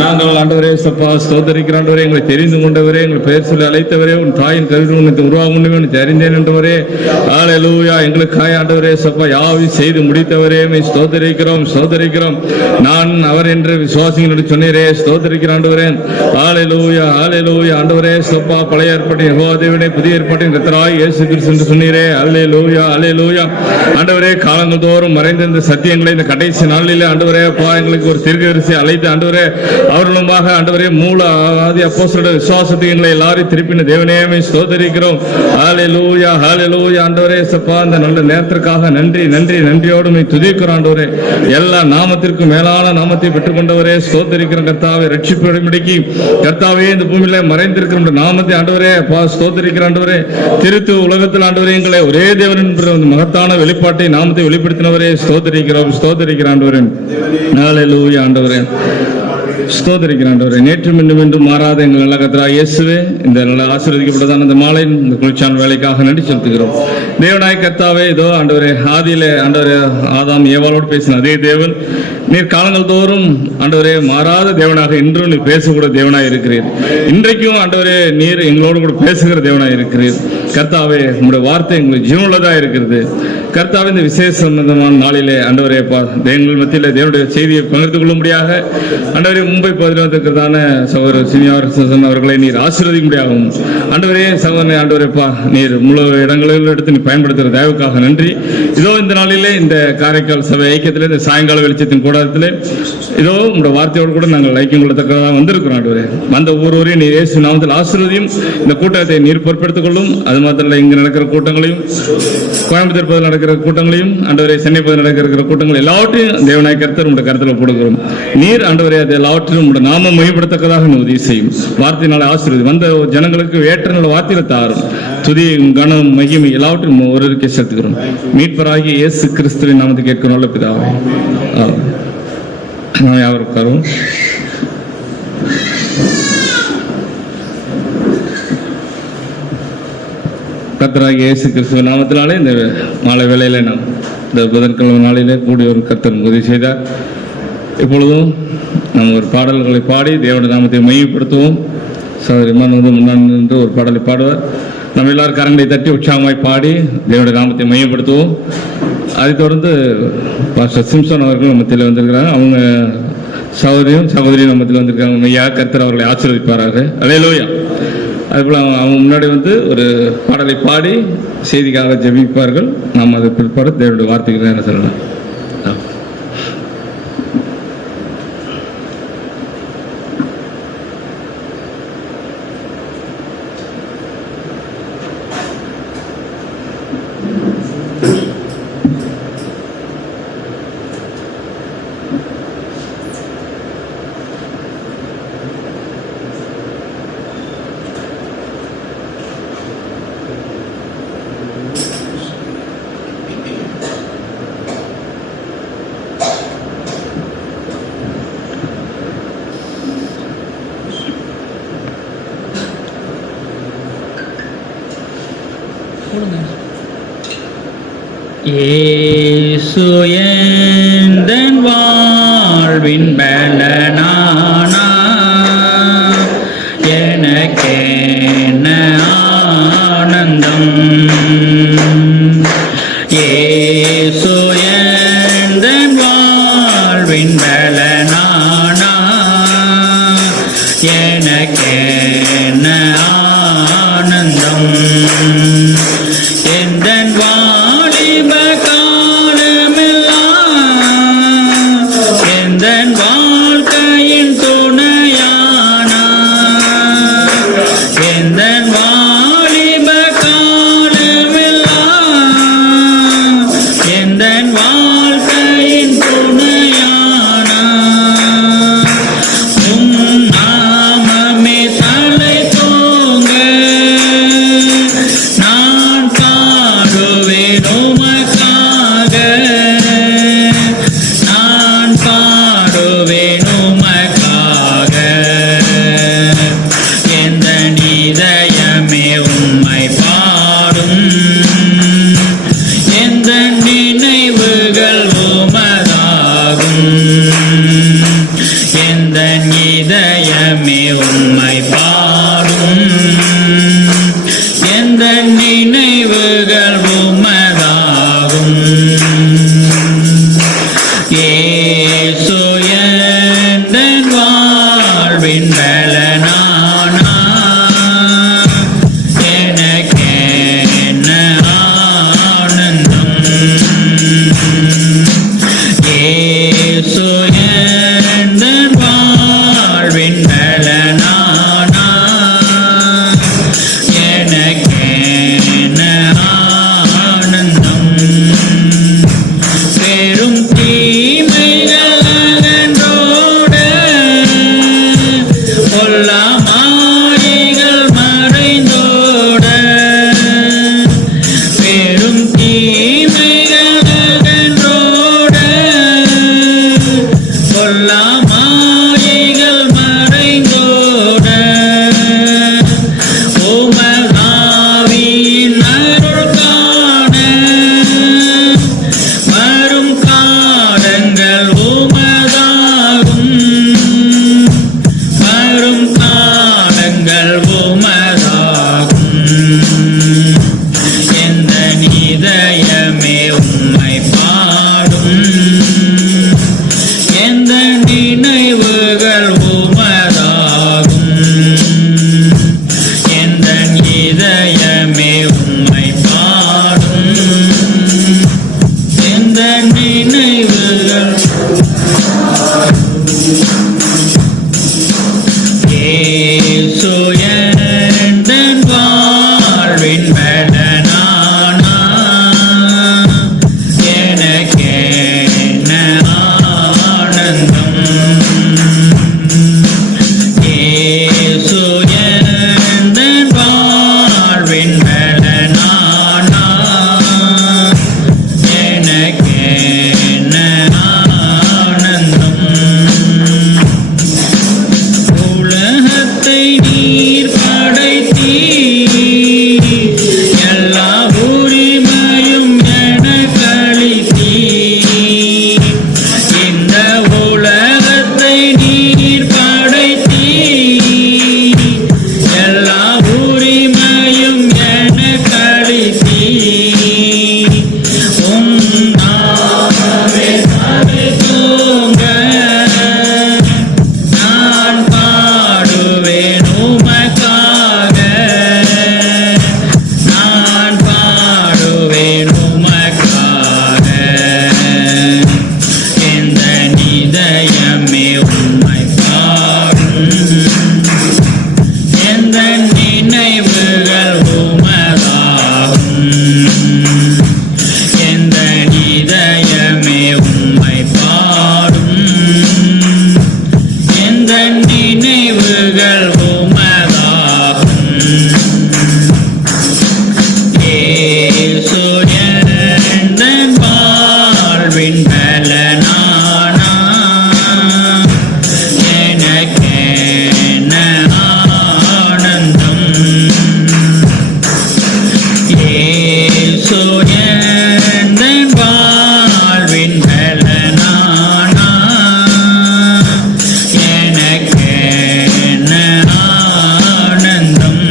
நாங்கள் ஆண்டவரே சப்பா ஸ்தோத்தரிக்கிற ஆண்டவரே, எங்களை தெரிந்து கொண்டவரே, எங்கள் பெயர் சொல்லி அழைத்தவரே, உன் தாயின் கருவில் உனக்கு உருவாக முடியும் தெரிந்தேன் என்றவரே. ஹல்லேலூயா. எங்களுக்காய் ஆண்டவரே சப்பா யாவை செய்து முடித்தவரே, ஸ்தோத்தரிக்கிறோம் ஸ்தோத்தரிக்கிறோம். நான் அவர் என்று விசுவாசிகள் சொன்னீரே, ஸ்தோத்தரிக்கிற ஆண்டவரே. ஹல்லேலூயா ஹல்லேலூயா. ஆண்டவரே சப்பா பழைய ஏற்பாட்டின் யெகோவா தேவனே, புதிய ஏற்பாட்டின் கர்த்தராகிய இயேசு கிறிஸ்து என்று சொன்னீரே. ஹல்லேலூயா ஹல்லேலூயா. ஆண்டவரே, காலங்கள் தோறும் மறைந்திருந்த சத்தியங்களை இந்த கடைசி நாளிலே ஆண்டவரே அப்பா எங்களுக்கு ஒரு தீர்க்கதரிசி அழைத்து ஆண்டவரே அவர்களுமாக ஆண்டவரே மூல ஆதி அப்போஸ்தலருடைய விசுவாசத்தை எங்களை எல்லாரையும் திருப்பின தேவனே ஸ்தோத்திரிக்கிறோம். ஹல்லேலூயா ஹல்லேலூயா. ஆண்டவரே சப்பா இந்த நல்ல நேரத்திற்காக நன்றி நன்றி நன்றியோடு துதிக்கிறோம் ஆண்டவரே. எல்லா நாமத்திற்கும் மேலான நாமத்தை பெற்றுக் கொண்டவரே ஸ்தோத்திரிக்கிற கர்த்தாவை ரட்சிப்பிடமிடிக்கு கர்த்தாவே இந்த பூமியில மறைந்திருக்கிற நாமத்தை ஆண்டவரே அப்பா ஸ்தோத்திரிக்கிற ஆண்டவரே. திருத்து உலகத்தில் ஆண்டவரே எங்களை ஒரே தேவன் என்ற மகத்தான வெளிப்பாட்டை நாமத்தை வெளிப்படுத்தினவரே ஸ்தோத்திரிக்கிறோம் ஸ்தோத்திரிக்கிற ஆண்டவரே. ஹல்லேலூயா ஆண்டவரே ஸ்தோத்திரிக்கிற ஆண்டவரே. நேற்றும் இன்னும் மாறாத எங்கள் நல்ல கர்த்தராகிய இயேசுவே, இந்த நல்ல ஆசீர்வதிக்கப்பட்டதான இந்த மாலை இந்த குளிர்ச்சியான வேலைக்காக நன்றி செலுத்துகிறோம். தேவனாய் கர்த்தாவே, இதோ ஆண்டவரே ஆதியிலே ஆண்டவரே ஆதாம் ஏவாளோடு பேசின அதே தேவன் நீர் காலங்கள் தோறும் ஆண்டவரே மாறாத தேவனாக இன்றும் நீர் பேசக்கூட தேவனாய் இருக்கிறீர். இன்றைக்கும் ஆண்டவரே நீர் எங்களோடு கூட பேசுகிற தேவனாய் இருக்கிறீர். கர்த்தாவே உங்களுடைய வார்த்தை எங்களுக்கு ஜீவனுள்ளதா இருக்கிறது. கர்த்தாவே இந்த விசேஷமான நாளிலே ஆண்டவரே எங்கள் மத்தியில் தேவனுடைய செய்தியை பகிர்ந்து கொள்ளும்படியாக ஆண்டவரே மும்பை பகுதியில் வந்திருக்கிறதான சகோதரர் சீனியர் அவர்களை நீர் ஆசீர்வதிக்க முடியாகும். ஆண்டவரே சகோதரனை ஆண்டவரேப்பா நீர் முழு இடங்களில் எடுத்து நீ பயன்படுத்துகிற தயவுக்காக நன்றி. இதோ இந்த நாளிலே இந்த காரைக்கால் சபை ஐக்கியத்திலே இந்த சாயங்கால வெளிச்சத்தின் கூடாரத்திலே இதோ உங்களுடைய வார்த்தையோடு கூட நாங்கள் ஐக்கியம் கொள்ளத்தக்கதாக வந்திருக்கிறோம். ஆண்டவரே வந்த ஒவ்வொருவரையும் நீர் இயேசு நாமத்தில் ஆசீர்வதியும். இந்த கூட்டத்தை நீர் பொறுப்பெடுத்துக் கொள்ளும். அது மாத்திரம் இங்கு நடக்கிற கூட்டங்களையும் கோயம்புத்தூர் பகுதியில் நடக்கிற கூட்டங்களையும் ஆண்டவரே சென்னை பகுதியில் நடக்கிற கூட்டங்கள் எல்லாவற்றையும் தேவனாய் கர்த்தர் உங்களுடைய கருத்தில் கொடுக்கிறோம். நீர் ஆண்டவரே அது எல்லாவற்றிலும் உங்களுடைய நாமம் மையப்படுத்தக்கதாக உதவி செய்யும். வார்த்தையினால ஆசீர்வதி வந்த ஜனங்களுக்கு ஏற்ற நல்ல வார்த்தையில தாரும். துதி கனம் மகிமை எல்லாவற்றையும் ஒருவருக்கே செலுத்துகிறோம். மீட்பராகிய இயேசு கிறிஸ்துவின் நாமத்தை கேட்கிறோம் நல்ல பிதாவே. யாவருக்காரும் கர்த்தராகிய இயேசு கிறிஸ்துவின் நாமத்தினாலே இந்த மாலை வேளையில நாம் இந்த புதன்கிழமை நாளிலே கூடிய ஒரு கர்த்தர் உதவி செய்தார். இப்பொழுதும் நாம் ஒரு பாடல்களை பாடி தேவனுடைய நாமத்தை மையப்படுத்துவோம். சகோதரிமான் முன்னாடி நின்று ஒரு பாடலை பாடுவார். நம்ம எல்லாரும் கரங்களை தட்டி உற்சாகமாய் பாடி தேவனுடைய நாமத்தை மையப்படுத்துவோம். அதைத் தொடர்ந்து பாஸ்டர் சிம்சன் அவர்கள் மத்தியில் வந்திருக்கிறாங்க. அவங்க சகோதரியும் நம்ம மத்தியில் வந்திருக்காங்க. மையா கர்த்தர் அவர்களை ஆசீர்வதிப்பாராக. அல்லேலூயா. அதுபோல் அவங்க முன்னாடி ஒரு பாடலை பாடி செய்திக்காக ஜெபிப்பார்கள். நாம் அதை பிற்பாடு தேவனுடைய வார்த்தைகள் என்ன சொல்லலாம். இயேசு எந்தன் வாழ்வின் பலனானா, எனக்கென்ன ஆனந்தம். இயேசு எந்தன் வாழ்வின் பலனானா, எனக்கென்ன ஆனந்தம். எந்தன் வாலிப காலமெல்லாம் எந்தன் வாழ்க்கையின் துணையானா, எந்தன் வாலிப காலமெல்லாம் எந்தன் வாழ்க்கையின் துணையானா. உம் நாமமே தலை தோங்க நான் பாடுவேன் உமக்காக, நான் பாடுவேன் உமக்காக. எந்த இதயமே உம்மை பாடும், எந்த நினைவுகள் உமதாகும். இயேசு எந்தன் வாழ்வின் பலனானார். எனக்கென்ன ஆனந்தம். இயேசு எந்தன் வாழ்வின் பலனானார். எனக்கென்ன ஆனந்தம். பெரும் தீமைகள் அகன்றோட, பொல்லா மாயைகள் மறைந்தோட. பெரும் தீமைகள் அகன்றோட, பொல்லா மாயைகள் மறைந்தோட. உமதாவியின் அருள் காண வரும் காலங்கள் உமதாகும். வரும் காலங்கள் உமதாகும். எந்த இதயமே உம்மை பாடும். எந்த நினைவுகள் உமதாகும். எந்த இதயமே உம்மை பாடும். எந்த நினைவுகள். இயேசு எந்தன் வாழ்வின் பலனானார். எனக்கென்ன ஆனந்தம். இயேசு எந்தன் வாழ்வின் பலனானார். எனக்கென்ன ஆனந்தம். உலகத்தை நீர் படைத்தீர். எல்லா உரிமையும் எனக்களித்தீர். இந்த உலகத்தை நீர் படைத்தீர். எல்லா உரிமையும் எனக்களித்தீர். உம் நாமமே தோங்க நான் பாடுவேன் உமக்காக. நான் பாடுவேன் உமக்காக. எந்த இதயமே உம்மை பாடும். எந்த நினைவுகள் உமதாகும். எந்த இதயமே உம்மை பாடும். எந்த நினைவுகள் உமதாகும். இயேசு எந்தன் வாழ்வின் பலனானார். எனக்கென்ன ஆனந்தம். இயேசு எந்தன் வாழ்வின் பலனானார். எனக்கென்ன ஆனந்தம்.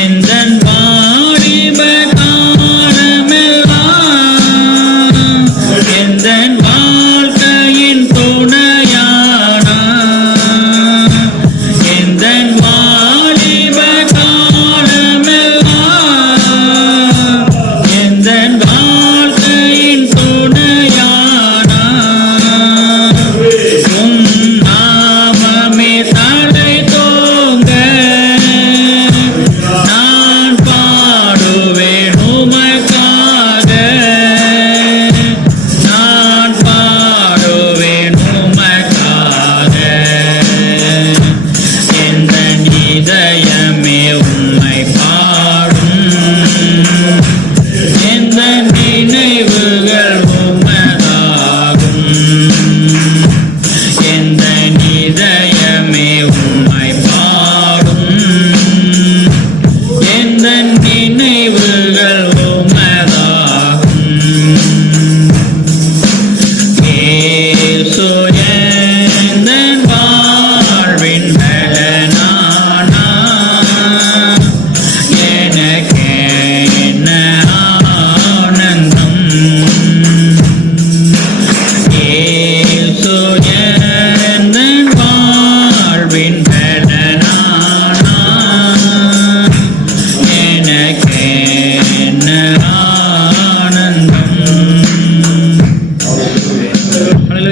எந்தன் வாலிப காலமெல்லாம் எந்தன் வாழ்க்கையின் துணையானார். எந்தன் வாலிப காலமெல்லாம் எந்தன் வாழ்க்கையின் துணையானார். உம் நாமமே தலை தோங்க நான் பாடுவேன் உமக்காக. நான் பாடுவேன் உமக்காக. எந்த இதயமே உம்மை பாடும். எந்த நினைவுகள் உமதாகும். எந்த இதயமே உம்மை பாடும். எந்த நினைவுகள் உமதாகும். இயேசு எந்தன் வாழ்வின் பலனானார். எனக்கென்ன ஆனந்தம்.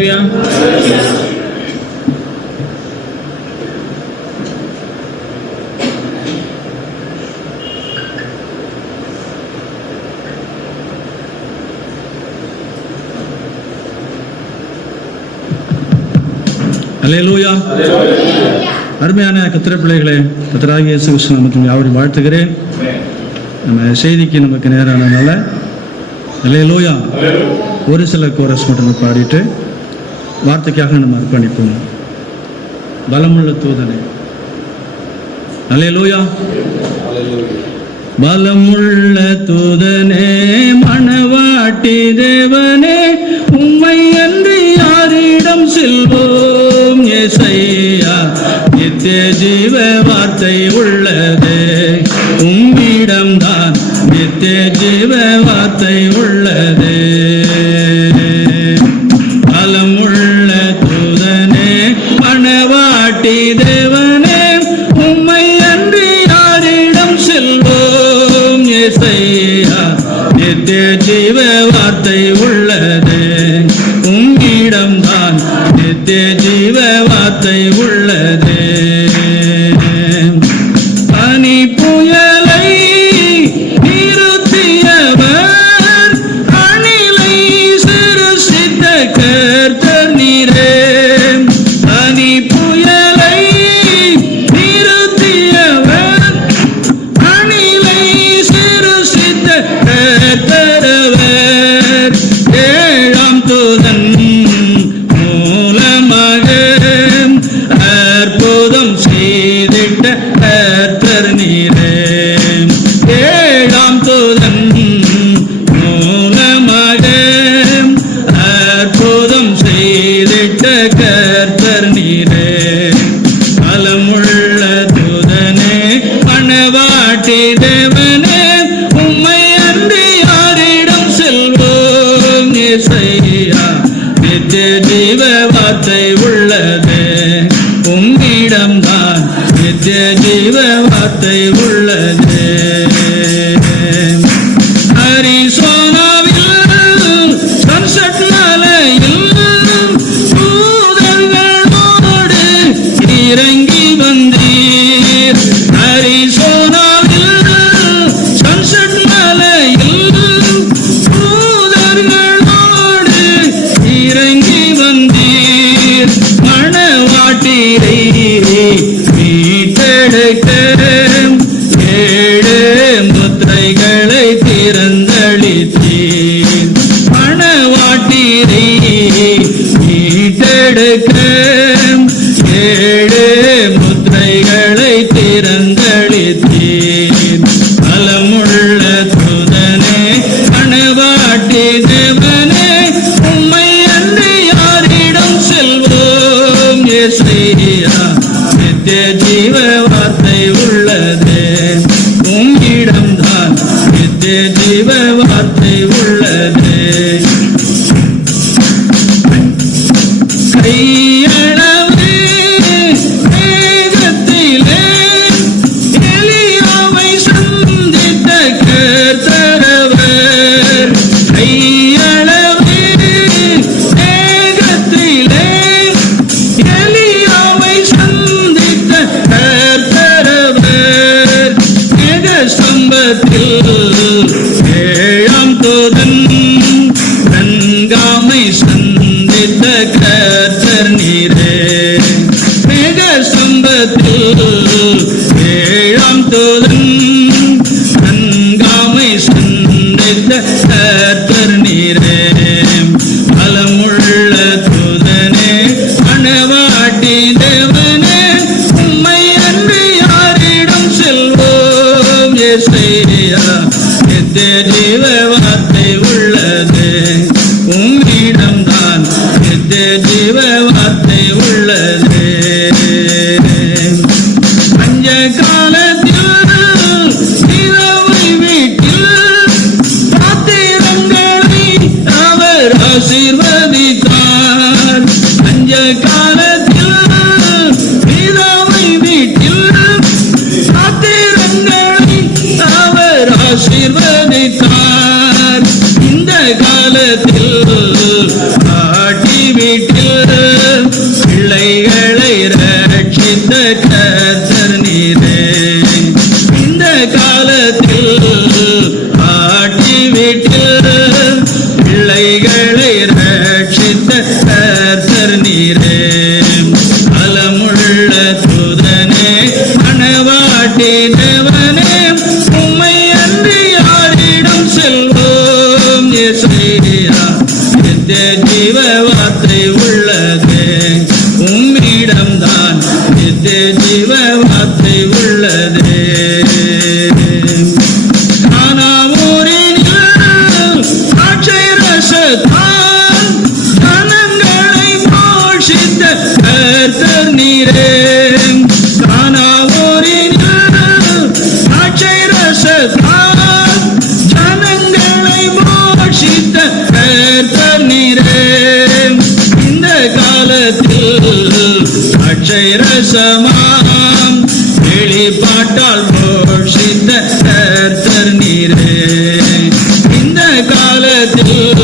அல்லேலூயா. அல்லேலூயா. அருமையான கர்த்தர் பிள்ளைகளே, கர்த்தராகிய இயேசு கிறிஸ்து நாமத்தில் யாவரையும் வாழ்த்துகிறேன். நம்ம செய்திக்கு நமக்கு நேரானதுனால அல்லேலூயா ஒரு சில கோரஸ் மட்டும் பாடிட்டு வார்த்தைக்காக நம்ம அர்ப்பணிப்போம். பலமுள்ள தூதனே, அல்லேலூயா. பலமுள்ள தூதனே, மணவாட்டி தேவனே, உம்மை அன்றி யாரிடம் செல்வோம்? ஏசையா, நித்திய ஜீவ வார்த்தை உள்ளதே, உம்மிடம்தான் நித்திய ஜீவ வார்த்தை உள்ளதே. பலமுள்ள தூதனே, மணவாட்டி தேவனே, உம்மை அன்றி யாரிடம் செல்வோம்? ஏசையா, நித்திய ஜீவ வார்த்தை உள்ளதே, உம்மிடம்தான் நித்திய ஜீவ வார்த்தை உள்ளதே. பனி புயலை நிறுத்தியவர், அணிலை சிருஷ்டித்த கர்த்தர் நீரே. பனி புயலை நிறுத்தியவர், அணிலை சிருஷ்டித்த கர்த்தரவர். ஏழாம் தூதன் மூலமாக அற்புதம் செய்திட்ட கர்த்தர் நீரே. ஏழாம் தூதன் மூலமாக அற்புதம் செய்திட்ட கர்த்தர் நீரே. பலமுள்ள தூதனே, மணவாட்டி தேவனே, உம்மை அன்றி யாரிடம் செல்வோம்? ஏசையா, நித்திய ஜீவ வார்த்தை உள்ளதே, உம்மிடம்தான் நித்திய ஜீவ வார்த்தை உள்ளதே. அரிசோனாவில் சன்செட் மலையில் தூதர்களோடு இறங்கி வந்தீர். அரிசோனாவில் சன்செட் மலையில் தூதர்களோடு இறங்கி வந்தீர். மணவாட்டியை மீட்டெடுக்க ஏழு முத்திரைகளை திறந்தளித்தீர். மணவாட்டியை மீட்டெடுக்க ஏழு முத்திரைகளை திறந்தளித்தீர். பலமுள்ள தூதனே, மணவாட்டி தேவனே, உம்மை அன்றி யாரிடம் செல்வோம்? ஏசையா, நித்திய ஜீவ வார்த்தை உள்ளதே, உம்மிடம்தான் நித்திய ஜீவ வார்த்தை உள்ளதே. கையளவு மேகத்திலே எலியாவை சந்தித்த கர்த்தரவர். கையளவு மேகத்திலே எலியாவை சந்தித்த கர்த்தரவர். மேக ஸ்தம்பத்தில் ஏழாம் தூதன் நன்காமை சந்தித்த கர்த்தர் நீரே. மேக ஸ்தம்பத்தில் ஏழாம் தூதன் நன்காமை சந்தித்த கர்த்தர் நீரே. பலமுள்ள தூதனே, மணவாட்டி தேவனே, உம்மை அன்றி யாரிடம் செல்வோம்? ஏசையா, நித்திய ஜீவ வார்த்தை உள்ளதே, உம்மிடம்தான் நித்திய ஜீவ வார்த்தை உள்ளதே. பஞ்ச காலத்தில் இரவை வீட்டில் பாத்திரங்களை அவர் ஆசீர்வதித்தார். பஞ்ச காலத்தில் இரவை வீட்டில் பாத்திரங்களை அவர் ஆசீர்வதித்தார். இந்த காலத்தில் ஆட்டி வீட்டில் பிள்ளைகளை ரட்சித்த கர்த்தர் நீரே. இந்த காலத்தில் ஆட்சி வீட்டில் பிள்ளைகளை ரட்சித்த கர்த்தர் நீரே. பலமுள்ள தூதனே மணவாட்டி தேவனே உம்மை அன்றி யாரிடம் செல்வோம். இயேசுயா நித்திய ஜீவ வார்த்தை உள்ளதே உம்மிடம்தான் நித்திய ஜீவ வார்த்தை உள்ளதே. கானாவூரினில் திராட்சை ரசத்தான் ஜனங்களை போஷித்த கர்த்தர் நீரே. கானாவூரினில் திராட்சை ரசத்தான் ஜனங்களை போஷித்த கர்த்தர் நீரே. இந்த காலத்தில் திராட்சை ரசமாம் வெளிப்பாட்டால் போஷித்த கர்த்தர் நீரே. இந்த காலத்தில்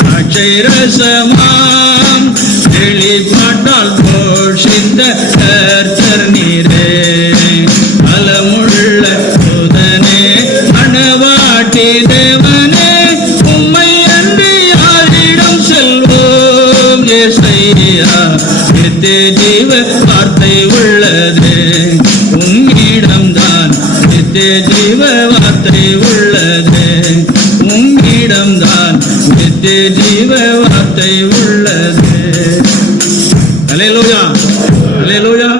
திராட்சை ரசமாம் வெளிப்பாட்டால் போஷித்த கர்த்தர் நீரே. பலமுள்ள தூதனே மணவாட்டி தேவனே உம்மை அன்றி யாரிடம் செல்வோம். இயேசுயா நித்திய ஜீவ வார்த்தை உள்ளதே உம்மிடம்தான் நித்திய ஜீவ வார்த்தை உள்ளதே உம்மிடம்தான் நித்திய ஜீவ வார்த்தை உள்ளதே. அல்லேலூயா அல்லேலூயா.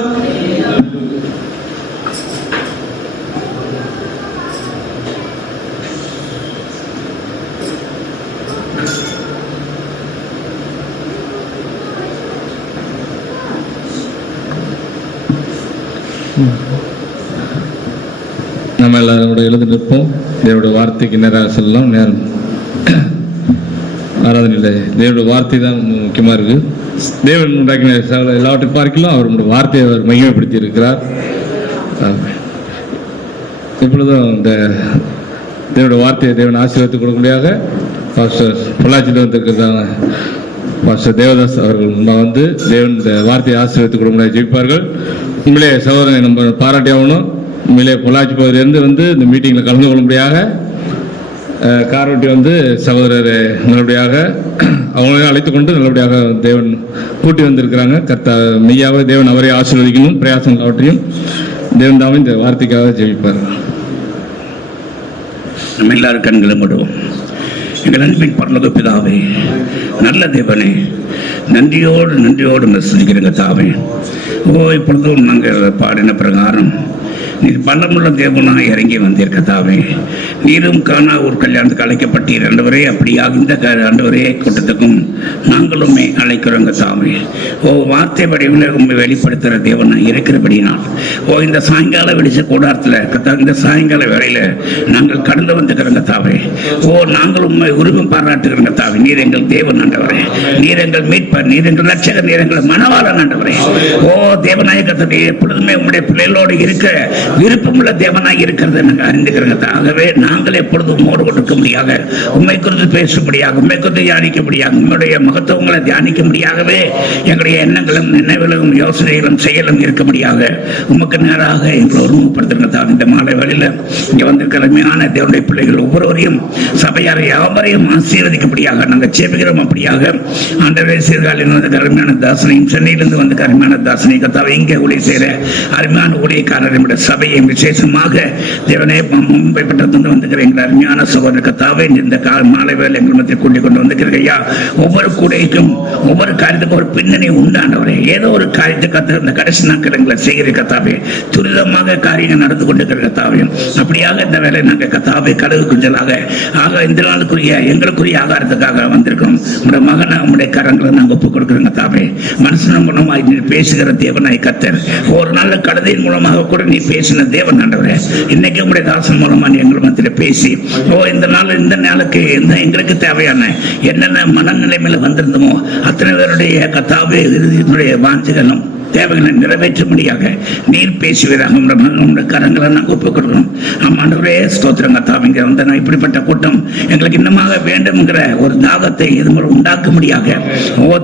நம்ம எல்லாரோட எழுதி நிற்போம். தேவனுடைய வார்த்தைக்கு நேராக செல்லலாம். நேரம் ஆராதனையில் தேவனுடைய வார்த்தை தான் முக்கியமாக இருக்குது. தேவன் உண்டாக்கின எல்லாவற்றையும் பார்க்கலாம் அவருடைய வார்த்தையை அவர் மையப்படுத்தி இருக்கிறார். இப்பொழுதும் இந்த தேவனுடைய வார்த்தையை தேவன் ஆசீர்வாதத்துக்கு கொடுக்கும்படியாக பாஸ்டர் பொள்ளாச்சியில் வந்திருக்கிறதாங்க பாஸ்டர் தேவதாஸ் அவர்கள் முன்பாக வந்து தேவன் இந்த வார்த்தையை ஆசீர்வாதத்துக்கு கொடுக்கும்படியாக ஜெயிப்பார்கள். உண்மையிலே சகோதரனை நம்ம பாராட்டி ஆகணும். உண்மையிலே பொள்ளாச்சி பகுதியிலிருந்து வந்து இந்த மீட்டிங்கில் கலந்து கொள்ளும்படியாக காரோட்டி வந்து சகோதரர் நல்லபடியாக அவங்களையும் அழைத்து கொண்டு நல்லபடியாக தேவன் கூட்டி வந்திருக்கிறாங்க. மெய்யாக தேவன் அவரை ஆசீர்வதிக்கணும். பிரயாசம் எல்லாவற்றையும் தேவன் தாமே இந்த வார்த்தைக்காக ஜெபிப்பார். நம்ம எல்லாரும் கண்களை மூடுவோம். எங்கள் அன்பின் பரலோக பிதாவே, நல்ல தேவனே, நன்றியோடு நெருங்கிறங்க தாவே. இப்பொழுதும் நாங்கள் பாடின பிரகாரம் நீர் பலமுள்ள தேவனாக இறங்கி வந்திருக்க தாவே. நீரும் காணா ஒரு கல்யாணத்துக்கு அழைக்கப்பட்டீர் ஆண்டவரே. அப்படியாக இந்த ஆண்டவரே கூட்டத்துக்கும் நாங்களுமே அழைக்கிறோங்க தாவே. வார்த்தை வடிவில் உண்மை வெளிப்படுத்துகிற தேவனாக இருக்கிறபடினால் இந்த சாயங்கால வெளிச்ச கூடாரத்தில் இந்த சாயங்கால வேளையில் நாங்கள் கடந்து வந்துக்கிறோங்க தாவே. நாங்கள் உண்மை உருவம் பாராட்டுகிறோங்க தாவே. நீர் எங்கள் தேவன் ஆண்டவரே. நீர் எங்கள் மீட்பர், நீர் எங்கள் ரட்சகர், நீர் எங்கள் மனவாளன் ஆண்டவரே. தேவநாயகத்தை எப்பொழுதுமே உங்களுடைய பிள்ளைகளோடு இருக்க விருப்பமுள்ள தேவனாய் இருக்கிறது நாங்கள் அறிந்துக்கிறோங்க. ஆகவே நாங்கள் எப்பொழுதும் உம்மோடு கொடுக்கும்படியாக, உண்மை குறித்து பேசும்படியாக, உண்மை குறித்து தியானிக்கும்படியாக, உங்களுடைய மகத்துவங்களை தியானிக்கும்படியாகவே எங்களுடைய எண்ணங்களும் நினைவுகளும் யோசனைகளும் செயலும் இருக்கும்படியாக உமக்கு நேராக எங்களை ஒருமுகப்படுத்துங்க. இந்த மாலை வேளையில் இங்கே வந்திருக்கிறமையான தேவனுடைய பிள்ளைகள் ஒவ்வொருவரையும் சபையாரை யாவரையும் ஆசீர்வதிக்கும்படியாக நாங்கள் சேமிக்கிறோம். அப்படியாக ஆண்டவரே சீர்காழியில் வந்து அருமையான தாசனையும் சென்னையிலிருந்து வந்து அருமையான தாசனை கத்தாவை இங்கே ஊழிய செய்கிற அருமையான ஊழியக்காரர் சபையை விசேஷமாக தேவனே மும்பை பட்டத்திலிருந்து வந்துக்கிற எங்கள் அருமையான சகோதர கத்தாவை இந்த மாலை வேலை எங்கள் மத்தியில் கூட்டிக் கொண்டு வந்துக்கிறேன் ஐயா. ஒவ்வொரு கூடைக்கும் ஒவ்வொரு காரியத்துக்கும் ஒரு பின்னணி உண்டானவரே. ஏதோ ஒரு காரியத்தை கத்து இந்த கடைசி நாட்கள் எங்களை செய்கிற கத்தாவே துரிதமாக காரியங்கள் நடந்து கொண்டிருக்கிற கத்தாவே. அப்படியாக இந்த வேலை நாங்கள் கத்தாவை கழுகு குஞ்சலாக இந்த நாளுக்குரிய எங்களுக்குரிய ஆகாரத்துக்காக வந்திருக்கோம். உங்களுடைய மகனை உங்களுடைய கரங்களை நாங்கள் ஒப்புக் கொடுக்குறோங்க தாவே. மனுஷன் மூலமாக நீ பேசுகிற தேவனாய் கத்தர். ஒரு நாள் கழுதையின் மூலமாக கூட நீ பேசின தேவன் ஆண்டவரே. இன்னைக்கு உங்களுடைய தாசன் மூலமா நீ எங்கள் மத்தியில் பேசி இந்த நாளுக்கு எங்களுக்கு தேவையான என்னென்ன மனநிலைமையில வந்திருந்தோமோ அத்தனை பேருடைய கத்தாவே இறுதியினுடைய வாஞ்சிகளும் தேவைகளை நிறைவேற்றும்படியாக நீர் பேசுவதாக உங்களுடைய கரங்களை நாங்கள் ஒப்புக் கொடுக்கணும். ஆமாண்டவரே ஸ்தோத்திரம் கர்த்தாவே. இங்கே வந்து நான் இப்படிப்பட்ட கூட்டம் எங்களுக்கு இன்னமாக வேண்டும்ங்கிற ஒரு தாகத்தை இது மூலம் உண்டாக்கும்படியாக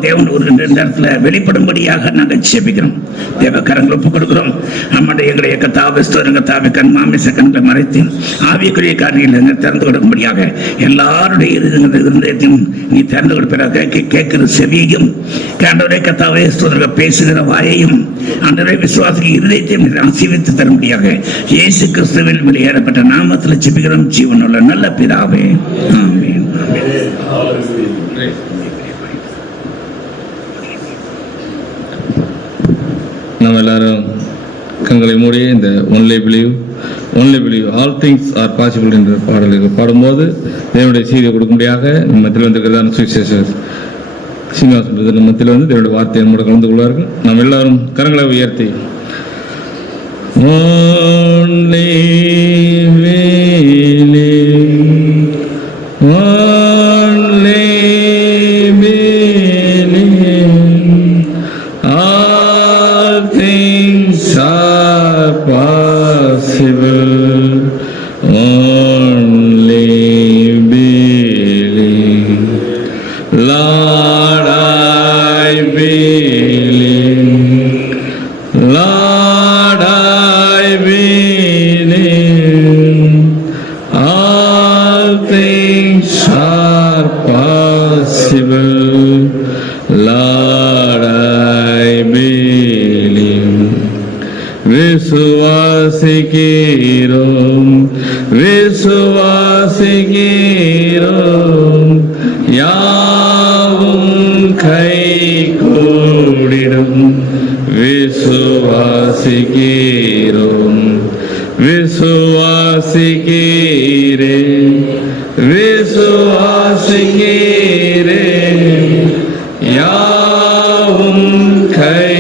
தேவன் ஒரு இந்த இடத்துல வெளிப்படும்படியாக நாங்கள் ஜெபிக்கிறோம். தேவ கரங்களை ஒப்புக் கொடுக்கிறோம். ஆமாண்ட எங்களுடைய கர்த்தாவே ஸ்தோத்திரம் கர்த்தாவே. கண் மாமிச கண்களை மறைத்து ஆவியக்குரிய காரியங்களை திறந்து கொடுக்கும்படியாக எல்லாருடைய இருதயத்தையும் நீ திறந்து கொடுப்பதாக கேட்கிற செவியையும் ஆண்டவரே கர்த்தாவே ஸ்தோத்திரம் பேசுகிற வாயையும் ஆண்டவரே விசுவாசிக்கு இருதயத்தையும் ஆசீர்வதித்து தரும்படியாக இயேசு கிறிஸ்துவில் வெளியேறப்பட்ட நாமத்தில் ஜெபிக்கிறோம் ஜீவனுள்ள நல்ல பிதாவே. ஆமென். நம்ம எல்லாரும் கண்களை மூடி இந்த only believe all things are possible என்ற பாடலுக்கு பாடும்போது தேவனுடைய செய்தியை கொடுக்கும்படியாக நம்ம மத்தியில் வந்திருக்கிறதான சுவிசேஷர் சீனிவாசன் நம்ம மத்தியில் வந்து தேவனுடைய வார்த்தையை நம்மோட கலந்து கொள்வார்கள். நாம் எல்லாரும் கரங்களை உயர்த்தி only believe all things are possible. Only believe, Lord, I believe, Lord, I believe, all things are possible, Lord, I believe. விசுவாசிக்கிறோம் யாவும் கை கூடிடும். விசுவாசிக்கிறேன் யாவும் கை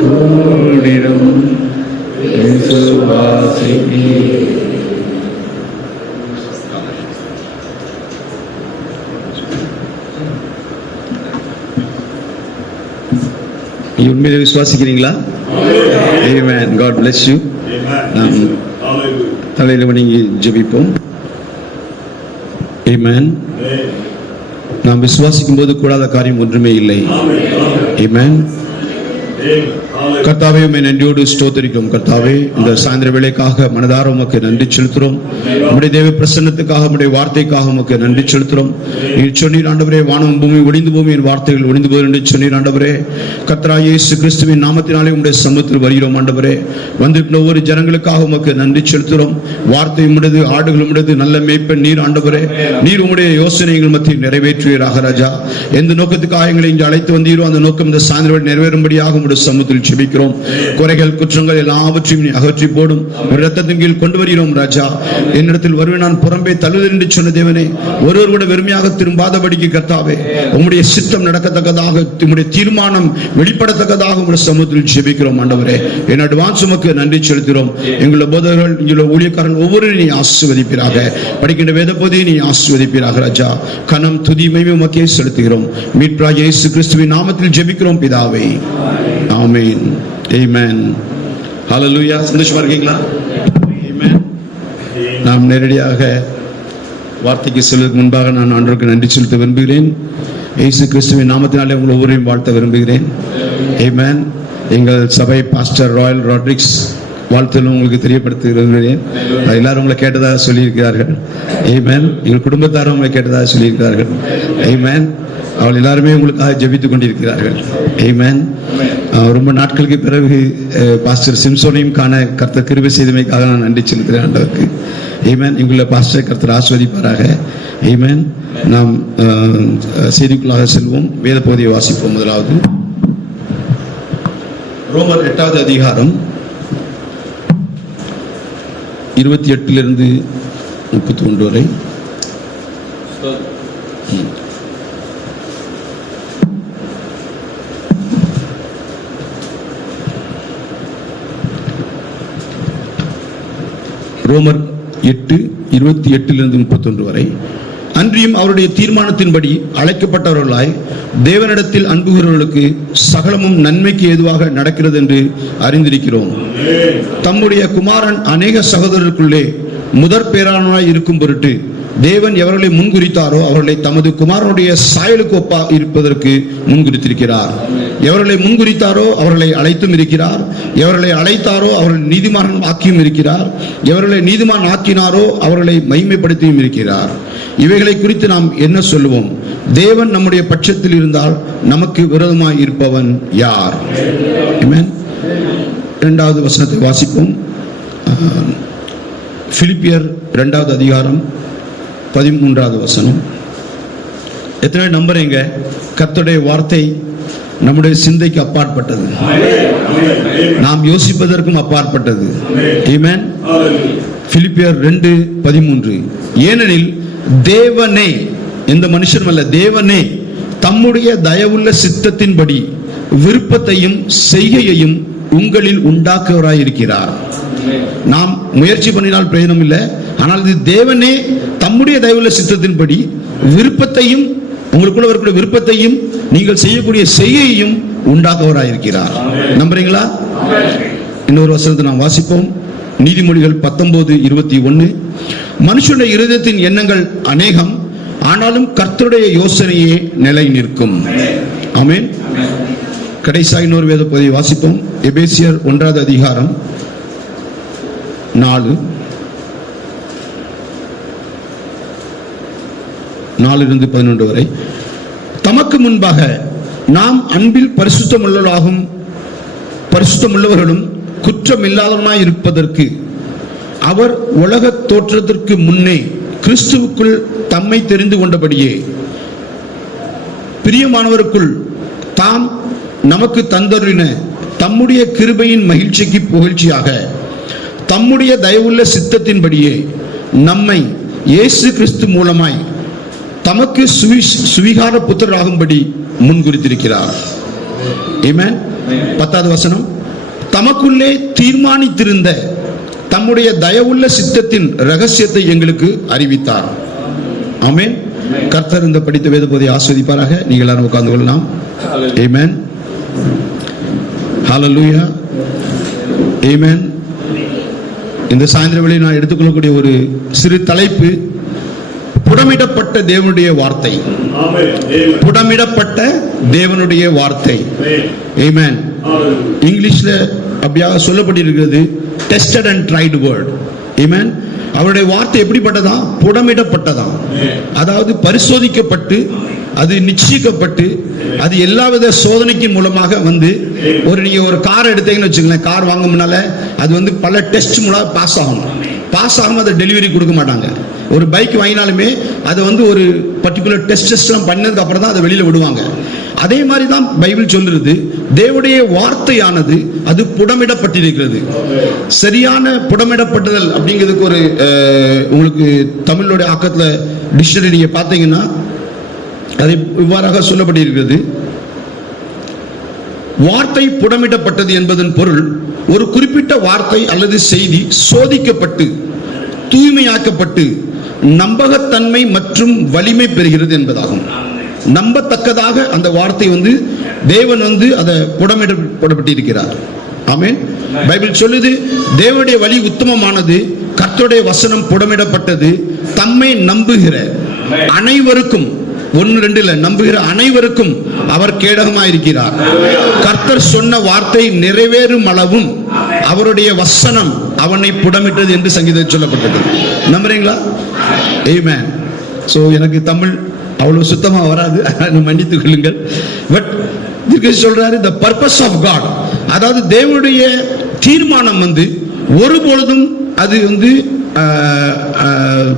கூடிடும். உண்மையிலே விசுவாசிக்கிறீங்களா? Amen. God bless you. நாம் தலையில வணங்கி ஜெபிப்போம். Amen. நாம் விசுவாசிக்கும் போது கூடாத காரியம் ஒன்றுமே இல்லை. Amen. கர்த்தாவே உம்மை நன்றியோடு ஸ்தோத்திரிக்கிறோம். கர்த்தாவே இந்த சாயந்திர வேளைக்காக மனதார உமக்கு நன்றி செலுத்துறோம். உம்முடைய தேவ பிரசன்னத்துக்காக உம்முடைய வார்த்தைக்காக உமக்கு நன்றி செலுத்துறோம். நீர் சொன்னீர் ஆண்டவரே, வானம் பூமி ஒளிந்து போகும், என் வார்த்தைகள் ஒளிந்து போகும் என்று சொன்னீர் ஆண்டவரே. கர்த்தராகிய இயேசு கிறிஸ்துவின் நாமத்தினாலே உம்முடைய சமூகத்தில் வருகிறோம் ஆண்டவரே. வந்திருக்கிற ஒவ்வொரு ஜனங்களுக்காக உமக்கு நன்றி செலுத்துறோம். வார்த்தை உம்முடையது, ஆடுகள் உம்முடையது, நல்ல மேய்ப்பன் நீர் ஆண்டவரே. நீர் உம்முடைய யோசனைகள் மத்தியில் நிறைவேற்றுவீராக ராஜா. எந்த நோக்கத்துக்காக எங்களை இங்கே அழைத்து வந்தீரோ அந்த நோக்கம் இந்த சாயந்திர வேளை நிறைவேறும்படியாக உம்முடைய சமூகத்தில் ஜெபிக்கிறோம். குறைகள் குற்றங்கள் எல்லாவற்றையும் நீ அகற்றி போடும் ஒரு இரத்தத்தின் கீழ் கொண்டு வருகிறோம் ராஜா. என்னிடத்தில் வருவேன் நான் புறம்பே தள்ளுதல் என்று சொன்ன தேவனே, ஒருவர் கூட வெறுமையாக திரும்பாதபடிக்கு கர்த்தாவே உம்முடைய சித்தம் நடக்கத்தக்கதாக, உம்முடைய தீர்மானம் வெளிப்படத்தக்கதாக உம்முடைய சமூகத்தில் ஜெபிக்கிறோம் ஆண்டவரே. என் அட்வான்ஸ் உமக்கு நன்றி செலுத்துகிறோம். எங்களுடைய போதகர்கள், எங்களுடைய ஊழியக்காரர்கள் ஒவ்வொருவரையும் நீ ஆசீர்வதிப்பீராக. படிக்கின்ற வேத போதையை நீ ஆசீர்வதிப்பீராக ராஜா. கனம் துதி மகிமை உமக்கே செலுத்துகிறோம். மீட்பராகிய இயேசு கிறிஸ்துவின் நாமத்தில் ஜெபிக்கிறோம் பிதாவே. ஆமென். Amen. Hallelujah. சந்தோஷமா இருக்கீங்களா? Amen. நாம் நேரடியாக வார்த்தைக்கு செல்வதற்கு முன்பாக நான் ஆண்டவருக்கு நன்றி செலுத்த விரும்புகிறேன். இயேசு கிறிஸ்துவின் நாமத்தினாலே உங்கள் ஒவ்வொருவரையும் வாழ்த்த விரும்புகிறேன். Amen. எங்கள் சபை பாஸ்டர் ராயல் ராட்ரிக்ஸ் வாழ்த்தலும் உங்களுக்கு தெரியப்படுத்த விரும்புகிறேன். எல்லாரும் உங்களை கேட்டதாக சொல்லியிருக்கிறார்கள். Amen. எங்கள் குடும்பத்தாரும் உங்களை கேட்டதாக சொல்லியிருக்கிறார்கள். Amen. அவள் எல்லாருமே உங்களுக்காக ஜெபித்துக் கொண்டிருக்கிறார்கள். Amen. ரொம்ப நாட்களுக்கு பிறகு பாஸ்டர் சிம்சோனையும் காண கர்த்தர் கிருபை செய்தமைக்காக நான் நன்றி செலுத்துகிறேன் ஆண்டவருக்கு. Amen. இங்குள்ள பாஸ்டர் கர்த்தர் ஆசீர்வதிப்பாராக. Amen. நாம் செய்திக்குள்ளாக செல்வோம். வேத பகுதியை வாசிப்போம். முதலாவது ரோமர் 8வது அதிகாரம் 28 31 வரை. ரோமர் 8:28 31 வரை. அன்றியும் அவருடைய தீர்மானத்தின்படி அழைக்கப்பட்டவர்களாய் தேவனிடத்தில் அன்புகிறவர்களுக்கு சகலமும் நன்மைக்கு ஏதுவாக நடக்கிறது என்று அறிந்திருக்கிறோம். தம்முடைய குமாரன் அநேக சகோதரருக்குள்ளே முதற் பேரானவராய் இருக்கும் பொருட்டு தேவன் எவர்களை முன்குறித்தாரோ அவர்களை தமது குமாரனுடைய சாயலுக்கு ஒப்பா இருப்பதற்கு முன்குறித்திருக்கிறார். எவர்களை முன்குறித்தாரோ அவர்களை அழைத்தும் இருக்கிறார். எவர்களை அழைத்தாரோ அவர்களை நீதிமான் ஆக்கியும் இருக்கிறார். எவர்களை நீதிமான் ஆக்கினாரோ அவர்களை மகிமைப்படுத்தியும் இருக்கிறார். இவைகளை குறித்து நாம் என்ன சொல்லுவோம்? தேவன் நம்முடைய பட்சத்தில் இருந்தால் நமக்கு விரோதமாய் இருப்பவன் யார்? ஆமென். 2வது வசனத்தை வாசிப்போம். பிலிப்பியர் 2வது அதிகாரம் 13வது வசனம். எத்தனை நம்புறீங்க? கர்த்தருடைய வார்த்தை நம்முடைய சிந்தைக்கு அப்பாற்பட்டது, நாம் யோசிப்பதற்கும் அப்பாற்பட்டது. ஆமென். பிலிப்பியர் 2:13. ஏனெனில் தேவனே, எந்த மனுஷனும் அல்ல, தேவனே தம்முடைய தயவுள்ள சித்தத்தின்படி விருப்பத்தையும் செய்கையையும் உங்களில் உண்டாக்குவராயிருக்கிறார். நாம் முயற்சி பண்ணினால் பிரயோஜனம் இல்லை. ஆனால் இது தேவனே தம்முடைய தயவுள்ள சித்தத்தின்படி விருப்பத்தையும், உங்களுக்குள்ள இருக்கிற விருப்பத்தையும் நீங்கள் செய்யக்கூடிய செய்கையையும் உண்டாக்குவராயிருக்கிறார். நம்புறீங்களா? இன்னொரு வசனத்தை நாம் வாசிப்போம். நீதிமொழிகள் 19:21. மனுஷனுடைய இருதயத்தின் எண்ணங்கள் அநேகம், ஆனாலும் கர்த்தருடைய யோசனையே நிலை நிற்கும். ஆமென். கடைசியாக இன்னொரு வேத பகுதியை வாசிப்போம். எபேசியர் 1வது அதிகாரம் 4:11 வரை. தமக்கு முன்பாக நாம் அன்பில் பரிசுத்தமுள்ளவர்களும் குற்றமில்லாதவனாய் இருப்பதற்கு அவர் உலக தோற்றத்திற்கு முன்னே கிறிஸ்துவுக்குள் தம்மை தெரிந்து கொண்டபடியே பிரியமானவருக்குள் தாம் நமக்கு தந்தருளின தம்முடைய கிருபையின் மகிழ்ச்சிக்கு புகழ்ச்சியாக தம்முடைய தயவுள்ள சித்தத்தின்படியே நம்மை இயேசு கிறிஸ்து மூலமாய் தமக்கு சுவிகார புத்திரராகும்படி முன்குறித்திருக்கிறார். ஆமென். 10வது வசனம். தமக்குள்ளே தீர்மானித்திருந்த தம்முடைய தயவுள்ள சித்தத்தின் ரகசியத்தை எங்களுக்கு அறிவித்தார். ஆமென். கர்த்தர் இந்த படித்த வேத பகுதியை ஆஸ்வதிப்பாராக. நீங்கள் எல்லாரும் உட்கார்ந்து கொள்ளலாம். ஆமென். ஹல்லேலூயா. ஆமென். இந்த சாயந்திர வேளையில் நான் எடுத்துக்கொள்ளக்கூடிய ஒரு சிறு தலைப்பு, புடமிடப்பட்ட தேவனுடைய வார்த்தை. புடமிடப்பட்ட தேவனுடைய வார்த்தை. ஆமென். இங்கிலீஷ்ல அப்படியாக சொல்லப்பட்டிருக்கிறது டெஸ்டட் அண்ட் ட்ரைடு வேர்ட். ஆமென். அவருடைய வார்த்தை எப்படிப்பட்டதா? புடமிடப்பட்டதா. அதாவது பரிசோதிக்கப்பட்டு, அது நிச்சயிக்கப்பட்டு, அது எல்லாவித சோதனைக்கு மூலமாக வந்து, நீங்க ஒரு கார் எடுத்தீங்கன்னு வச்சுங்களேன், கார் வாங்க முன்னால அது பல டெஸ்ட் மூலம் பாஸ் ஆகணும். பாஸ் ஆகாம அதை டெலிவரி கொடுக்க மாட்டாங்க. ஒரு பைக் வாங்கினாலுமே அதை ஒரு பர்டிகுலர் டெஸ்ட்லாம் பண்ணதுக்கு அப்புறம் தான் அதை வெளியில விடுவாங்க. அதே மாதிரி தான் பைபிள் சொல்லுறது, தேவனுடைய வார்த்தையானது அது புடமிடப்பட்டிருக்கிறது. சரியான புடமிடப்பட்டதல் அப்படிங்கிறதுக்கு ஒரு உங்களுக்கு தமிழோடைய ஆக்கத்துல டிக்ஷனரி நீங்க பார்த்தீங்கன்னா அது இவ்வாறாக சொல்லப்பட்டிருக்கிறது. வார்த்தை புடமிடப்பட்டது என்பதன் பொருள் ஒரு குறிப்பிட்ட வார்த்தை அல்லது செய்தி சோதிக்கப்பட்டு தூய்மையாக்கப்பட்டு நம்பகத்தன்மை மற்றும் வலிமை பெறுகிறது என்பதாகும். நம்பத்தக்கதாக அந்த வார்த்தை தேவன் அதை புடமிடப்பட்டிருக்கிறார். ஆமென். பைபிள் சொல்லுது, தேவனுடைய வழி உத்தமமானது, கர்த்தருடைய வசனம் புடமிடப்பட்டது, தம்மை நம்புகிற அனைவருக்கும், 1-2 இல்ல, நம்புகிற அனைவருக்கும் அவர் கேடகமாயிருக்கிறார். கர்த்தர் சொன்ன வார்த்தை நிறைவேறும் அளவும் அவருடைய வசனம் அவனை புடமிட்டது என்று சங்கீதத்தில் சொல்லப்பட்டது. நம்புறீங்களா? ஆமென். சோ எனக்கு தமிழ் அவ்வளவு சுத்தமா வராது, மன்னித்துக் கொள்ளுங்கள். பட் சொல்றாரு the purpose of God, அதாவது தேவனுடைய தீர்மானம் ஒருபொழுதும் அது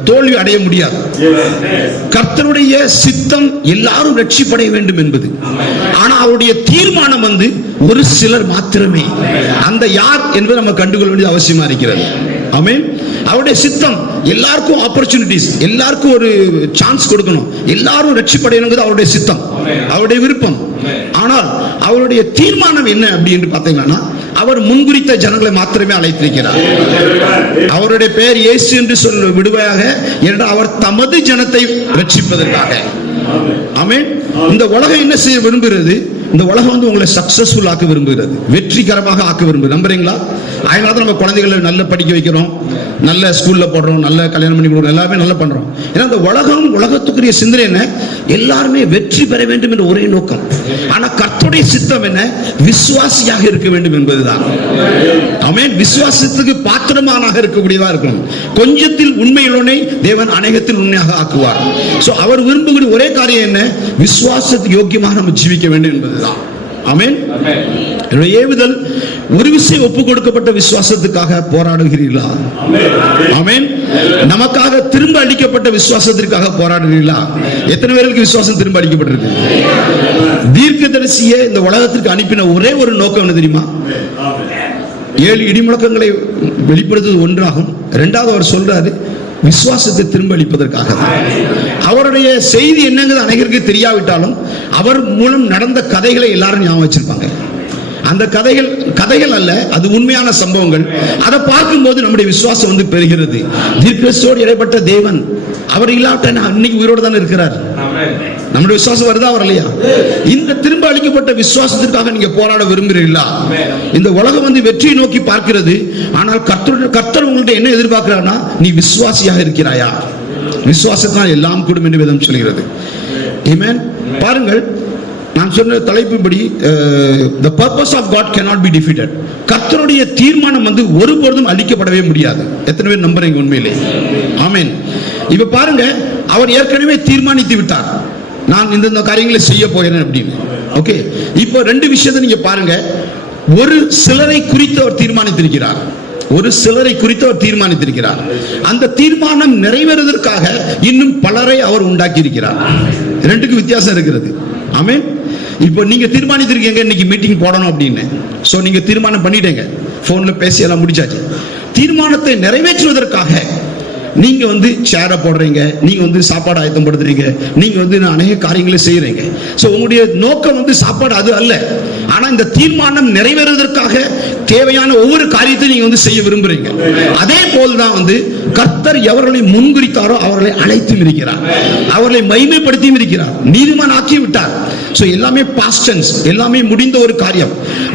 தோல்வி அடைய முடியாது. கர்த்தருடைய சித்தம் எல்லாரும் ரட்சிப்படைய வேண்டும் என்பது. ஆனா அவருடைய தீர்மானம் ஒரு சிலர் மாத்திரமே. அந்த யார் என்பதை நம்ம கண்டுகொள்ள வேண்டியது அவசியமா இருக்கிறது. ஆமென். அவருடைய சித்தம் எல்லாருக்கும் ஆப்பர்ச்சுனிட்டிஸ், எல்லாருக்கும் ஒரு சான்ஸ் கொடுக்கணும், எல்லாரும் ரட்சிப்படையணுங்கிறது அவருடைய சித்தம், அவருடைய விருப்பம். ஆனால் அவருடைய தீர்மானம் என்ன அப்படி என்று பார்த்தீங்கன்னா, அவர் முன்குறித்த ஜனங்களை மாத்திரமே அழைத்திருக்கிறார். அவருடைய பெயர் இயேசு என்று சொல்ல விடுவையாக, ஏனென்றால் அவர் தமது ஜனத்தை ரட்சிப்பதற்காக. ஆமென். இந்த உலகம் என்ன செய்ய விரும்புகிறது? இந்த உலகம் வந்து உங்களை சக்சஸ்ஃபுல் ஆக்க விரும்புகிறது, வெற்றிகரமாக ஆக்க விரும்புகிறது. நம்புறீங்களா? அதனால தான் நம்ம குழந்தைகளை நல்ல படிக்க வைக்கிறோம், நல்ல ஸ்கூல்ல போடுறோம், நல்ல கல்யாணம் பண்ணி கொடுக்குறோம், எல்லாமே நல்லா பண்றோம். ஏன்னா இந்த உலகத்துக்குரிய சிந்தனை என்ன? எல்லாருமே வெற்றி பெற வேண்டும் என்ற ஒரே நோக்கம். ஆனா கர்த்தருடைய சித்தம் என்ன? விசுவாசியாக இருக்க வேண்டும் என்பதுதான். ஆமென். விசுவாசத்துக்கு பாத்திரமானாக இருக்கக்கூடியதா இருக்கணும். கொஞ்சத்தில் உண்மையுள்ளவனை தேவன் அநேகத்தில் உண்மையாக ஆக்குவார். சோ அவர் விரும்புகிற ஒரே காரியம் என்ன? விசுவாசத்துக்கு யோக்கியமாக நம்ம ஜீவிக்க வேண்டும் என்பதுதான். ஆமென். ஏவுதல், ஒரு விஷயம் ஒப்பு கொடுக்கப்பட்ட விசுவாசத்துக்காக போராடுகிறீர்களா? ஆமென். நமக்காக திரும்ப அளிக்கப்பட்ட விசுவாசத்திற்காக போராடுகிறீர்களா? எத்தனை பேருக்கு விசுவாசம் திரும்ப அளிக்கப்பட்டிருக்கு? தீர்க்கதரிசியை இந்த உலகத்திற்கு அனுப்பின ஒரே ஒரு நோக்கம் என்ன தெரியுமா? 7 இடிமுழக்கங்களை வெளிப்படுத்துவது ஒன்றாகும். இரண்டாவது அவர் சொல்றாரு, விசுவாசத்தை திரும்ப அளிப்பதற்காக. அவருடைய செய்தி என்னங்கிறது அனைவருக்கு தெரியாவிட்டாலும் அவர் மூலம் நடந்த கதைகளை எல்லாரும் ஞாபகம் வச்சிருப்பாங்க. அந்த கதைகள் அல்ல, அது உண்மையான சம்பவங்கள். அதை பார்க்கும்போது நம்முடைய விசுவாசம் வந்து பெறுகிறது. தீர்க்கதரிசியோடு இடைப்பட்ட தேவன், அவர் இல்லாட்ட இன்னைக்கு உயிரோடு தான் இருக்கிறார். நம்முடைய விசுவாசம் வருதா வரலையா? இந்த திரும்ப அளிக்கப்பட்ட விசுவாசத்திற்காக நீங்க போராட விரும்புகிறீர்களா? இந்த உலகம் வந்து வெற்றியை நோக்கி பார்க்கிறது. ஆனால் கர்த்தர் உங்கள்ட்ட என்ன எதிர்பார்க்கிறார்னா, நீ விசுவாசியாக இருக்கிறாயா? விசுவாசத்தினால் எல்லாம் கூடும் என்று வேதம் சொல்கிறது. ஆமென். பாருங்கள், நான் சொன்ன தலைப்புப்படி the purpose of God cannot be defeated. கர்த்தருடைய தீர்மானம் வந்து ஒருபொழுதும் அழிக்கப்படவே முடியாது. எத்தனை பேர் நம்புறீங்க உண்மையிலே? ஆமென். இப்ப பாருங்க, அவர் ஏற்கனவே தீர்மானித்து விட்டார், நான் இந்த காரியங்களை செய்ய போகிறேன் அப்படின்னு. ஓகே, இப்போ 2 விஷயத்தை நீங்க பாருங்க. ஒரு சிலரை குறித்து அவர் தீர்மானித்திருக்கிறார். அந்த தீர்மானம் நிறைவேறுவதற்காக இன்னும் பலரை அவர் உண்டாக்கி இருக்கிறார். 2க்கு வித்தியாசம் இருக்கிறது. ஆமென். இப்போ நீங்க தீர்மானித்திருக்கீங்க இன்னைக்கு மீட்டிங் போடணும் அப்படின்னு. சோ நீங்க தீர்மானம் பண்ணிட்டீங்க, போன்ல பேசி எல்லாம் முடிச்சாச்சு. தீர்மானத்தை நிறைவேற்றுவதற்காக நீங்க வந்து சேரை போடுறீங்க, நீங்க வந்து சாப்பாடு ஆயத்தம் படுத்துறீங்க, நீங்க வந்து அநேக காரியங்களை செய்யறீங்க. சோ உங்களுடைய நோக்கம் வந்து சாப்பாடு அது அல்ல. ஆனா இந்த தீர்மானம் நிறைவேறுவதற்காக தேவையான ஒவ்வொரு காரியத்தையும் நீங்க வந்து செய்ய விரும்புறீங்க. அதே போல்தான் வந்து கர்த்தர் எவர்களை முன்குறித்தாரோ அவர்களை அழைத்தும் இருக்கிறார், அவர்களை மகிமைப்படுத்தியும் இருக்கிறார், நீதிமான் ஆக்கி விட்டார். சோ எல்லாமே பாஸ்ட் டென்ஸ், எல்லாமே முடிந்த ஒரு காரியம்.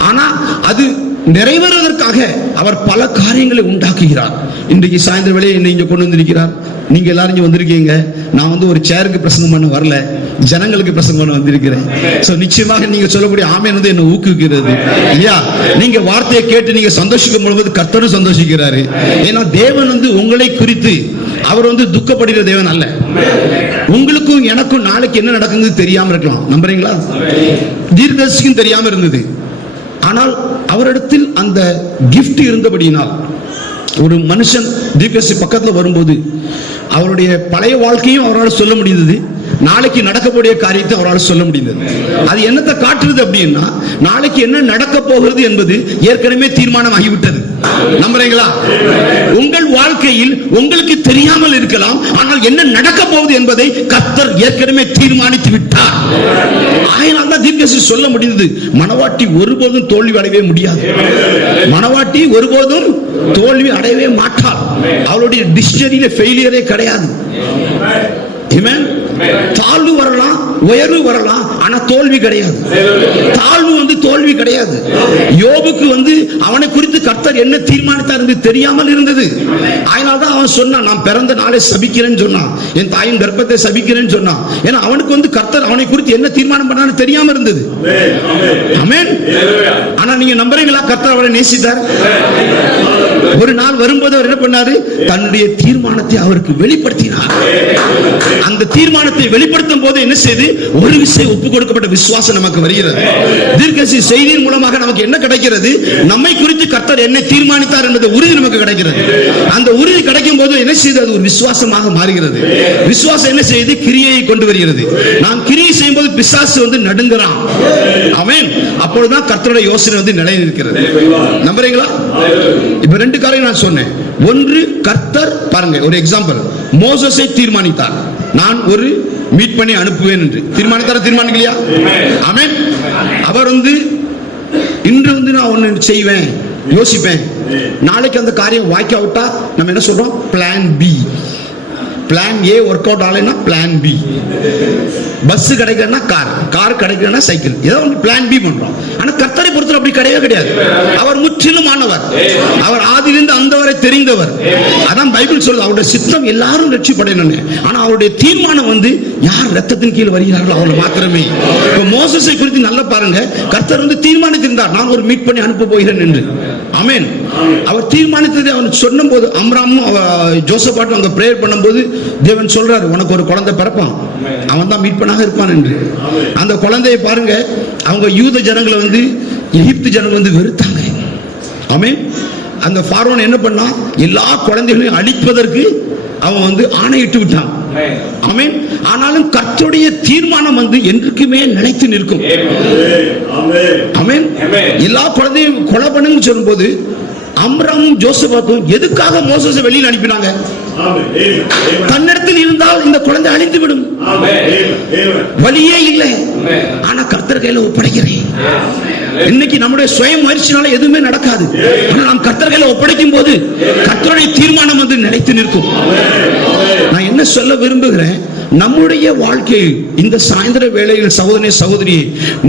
ஆனா அது நிறைவேறுவதற்காக அவர் பல காரியங்களை உண்டாக்குகிறார். இன்றைக்கு சாயந்தர வேளையை என்னை இங்க கொண்டு வந்திருக்கிறார். நீங்க எல்லாரும் இங்க வந்திருக்கீங்க. நான் வந்து ஒரு சேருக்கு பிரசங்கம் பண்ண வரல, ஜனங்களுக்கு பிரசங்கம் பண்ண வந்திருக்கிறேன். சோ நிச்சயமாக நீங்க சொல்லக்கூடிய ஆமென் வந்து என்ன ஊக்குவிக்கிறது இல்லையா? நீங்க வார்த்தையை கேட்டு நீங்க சந்தோஷிக்கும் பொழுது கர்த்தரும் சந்தோஷிக்கிறாரு. ஏன்னா தேவன் வந்து உங்களை குறித்து அவர் வந்து துக்கப்படுகிற தேவன் அல்ல. உங்களுக்கும் எனக்கும் நாளைக்கு என்ன நடக்குது தெரியாம இருக்கலாம். நம்புறீங்களா? தீர்க்கதரிசிக்கும் தெரியாம இருந்தது. ஆனால் அவரிடத்தில் அந்த கிஃப்ட் இருந்தபடியினால் ஒரு மனுஷன் தீர்க்கதரிசி பக்கத்துல வரும்போது அவருடைய பழைய வாழ்க்கையும் அவரால் சொல்ல முடிந்தது, நாளைக்கு நடக்கக்கூடிய காரியத்தை அவரால் சொல்ல முடிந்தது. அது என்னத்தை காட்டுறது அப்படின்னா, நாளைக்கு என்ன நடக்க போகிறது என்பது ஏற்கனவே தீர்மானம் ஆகிவிட்டது. நம்புறீங்களா? உங்கள் வாழ்க்கையில் உங்களுக்கு தெரியாமல் இருக்கலாம், ஆனால் என்ன நடக்க போகுது என்பதை கர்த்தர் ஏற்கனவே தீர்மானித்து விட்டார். ஆயினால் தான் தீர்க்கதரிசி சொல்ல முடிந்தது, மணவாட்டி ஒருபோதும் தோல்வி அடையவே முடியாது, மணவாட்டி ஒருபோதும் தோல்வி அடையவே மாட்டாள், அவளுடைய டிக்ஷனரியில ஃபெயிலியரே கிடையாது. ஆமென். தாழ்வு வரலாம், உயர்வு வரலாம், ஆனா தோல்வி கிடையாது. தாழ்வு வந்து தோல்வி கிடையாது. யோபுக்கு வந்து அவனை குறித்து கர்த்தர் என்ன தீர்மானித்தார் என்று தெரியாமல் இருந்தது. அதனால்தான் அவன் சொன்னான், நான் பிறந்த நாளை சபிக்கிறேன்னு சொன்னான், என் தாயின் கர்ப்பத்தை சபிக்கிறேன்னு சொன்னான். ஏன்னா அவனுக்கு வந்து கர்த்தர் அவனை குறித்து என்ன தீர்மானம் பண்ணான்னு தெரியாம இருந்தது. ஆமென். ஆனா நீங்க நம்புறீங்களா? கர்த்தர் அவனை நேசித்தார். ஒரு நாள் வரும்போது அவர் என்ன பண்ணாரு? தன்னுடைய தீர்மானத்தை அவருக்கு வெளிப்படுத்தினார். அந்த தீர்மானத்தை வெளிப்படுத்தும் போது என்ன செய்து, ஒரு விஷயம் ஒப்பு கொடுக்கப்பட்ட விசுவாசம் நமக்கு வருகிறது. தீர்க்கதரிசி செய்தியின் மூலமாக நமக்கு என்ன கிடைக்கிறது? நம்மை குறித்து கர்த்தர் என்ன தீர்மானித்தார் என்பது உறுதி நமக்கு கிடைக்கிறது. அந்த உறுதி கிடைக்கும் போது என்ன செய்து, அது ஒரு விசுவாசமாக மாறுகிறது. விசுவாசம் என்ன செய்து? கிரியையை கொண்டு வருகிறது. நாம் கிரியை செய்யும் போது பிசாசு வந்து நடுங்குறான். ஆமென். அப்பொழுதுதான் கர்த்தருடைய யோசனை வந்து நிலை நிற்கிறது. நம்புறீங்களா? இப்ப 2 காரியம் நான் சொன்னேன். ஒன்று, கர்த்தர் பாருங்க, ஒரு எக்ஸாம்பிள், மோசேசை தீர்மானித்தார், நான் ஒரு மீட் பண்ணி அனுப்புவேன் என்று தீர்மானித்தார, தீர்மானிக்கலையா? ஆமென். அவர் வந்து இன்று வந்து நான் ஒன்று செய்வேன், யோசிப்பேன். நாளைக்கு அந்த காரியம் வாய்க்காவிட்டா நம்ம என்ன சொல்றோம்? Plan B. Plan A work out ஆகலைன்னா பிளான் பி. பஸ் கிடைக்கலன்னா கார் கிடைக்கலன்னா சைக்கிள், ஏதோ ஒன்று பிளான் பி பண்றோம். ஆனா கர்த்தரை பொறுத்தவரை அப்படி கிடையவே கிடையாது. அவர் முற்றிலுமானவர், அவர் ஆதியிலிருந்து அந்த வரை தெரிந்தவர். அதான் பைபிள் சொல்லுது, அவருடைய சித்தம் எல்லாரும் ரட்சிப்படையணும்னு. ஆனா அவருடைய தீர்மானம் யார் ரத்தத்தின் கீழ் வருகிறார்களோ அவங்களை மாத்திரமே. இப்ப மோசஸை குறித்து நல்லா பாருங்க, கர்த்தர் தீர்மானித்திருந்தார், நான் ஒரு மீட் பண்ணி அனுப்ப போகிறேன் என்று. ஆமென். அவர் தீர்மானித்ததை அவன் சொன்ன போது, அம்ராமும் ஜோசபாட்டும் அங்க பிரேயர் பண்ணும்போது தேவன் சொல்றாரு, உனக்கு ஒரு குழந்தை பிறப்பான், அவன் தான் மீட்பனாக இருப்பான் என்று. அந்த குழந்தையை பாருங்க, அவங்க யூத ஜனங்களை எகிப்து ஜனங்கள் வெறுத்தாங்க. ஆமென். அந்த பார்வோன் என்ன பண்ணா, எல்லா குழந்தைகளையும் அழிப்பதற்கு அவன் ஆணையிட்டு விட்டான். ஆமென். ஆனாலும் கர்த்தருடைய தீர்மானம் என்றுக்குமே நிலைத்து நிற்கும். ஆமென். எல்லா குழந்தையும் கொலை பண்ணுன்னு சொல்லும்போது அம்ராமும் ஜோசபாத்தும் எதுக்காக மோசஸை வெளியில் அனுப்பினாங்க? தன்னிடத்தில் இருந்தால் இந்த குழந்தை அழிந்து விடும், வழியே இல்லை. ஆனா கர்த்தர் கையில ஒப்படைக்கிறேன். இன்னைக்கு நம்முடைய சுய முயற்சினால எதுவுமே நடக்காது. ஆனா நாம் கர்த்தர் கையில ஒப்படைக்கும் போது கர்த்தருடைய தீர்மானம் நிலைத்து நிற்கும். நான் என்ன சொல்ல விரும்புகிறேன், நம்முடைய வாழ்க்கையில் இந்த சாயந்தர வேளையில் சகோதரனே சகோதரியே,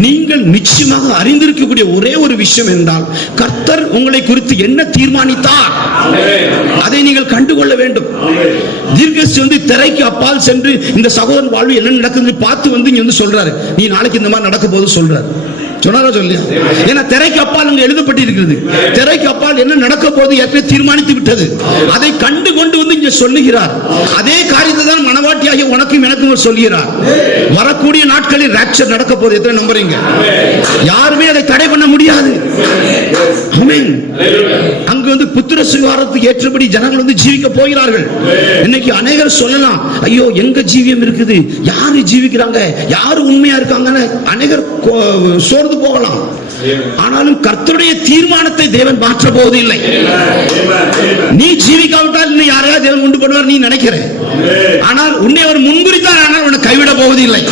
நீங்கள் நிச்சயமாக அறிந்திருக்கக்கூடிய ஒரே ஒரு விஷயம் என்றால், கர்த்தர் உங்களை குறித்து என்ன தீர்மானித்தார் அதை நீங்கள் கண்டுகொள்ள வேண்டும். தீர்க்கதரிசி திரைக்கு அப்பால் சென்று இந்த சகோதரன் வாழ்வு என்ன நடக்குது பார்த்து இங்க சொல்றாரு, நீ நாளைக்கு இந்த மாதிரி நடக்க போது சொல்றாரு. சொன்னாரா சொல்லியா? ஏன்னா திரைக்கு அப்பால் அங்க எழுதப்பட்டிருக்கிறது. திரைக்கு அப்பால் என்ன நடக்க போது ஏற்கனவே தீர்மானித்து விட்டது. அதை கண்டு கொண்டு இங்க சொல்லுகிறார். அதே காரியத்தை தான் மனவாட்டியாகிய உனக்கும் எனக்கும் சொல்கிறார். வரக்கூடிய நாட்களில் ராப்சர் நடக்க போது எத்தனை நம்புறீங்க? யாருமே அதை தடை பண்ண முடியாது. ஆமென். அங்கு புத்திர சுவிகாரத்துக்கு ஏற்றபடி ஜனங்கள் ஜீவிக்க போகிறார்கள். இன்னைக்கு அநேகர் சொல்லலாம், ஐயோ எங்க ஜீவியம் இருக்குது, யாரு ஜீவிக்கிறாங்க, யாரு உண்மையா இருக்காங்கன்னு அநேகர் சோர்ந்து போகலாம். ஆனாலும் கர்த்தருடைய தீர்மானத்தை தேவன் மாற்ற போவதில்லை. நீ ஜீவிக்காவிட்டால் இன்னும் யாரையாவது தேவன் உண்டு பண்ணுவார் நீ நினைக்கிற, ஆனால் உன்னை அவர் முன்குறித்தார், ஆனால் உன்னை கைவிட போவதில்லை.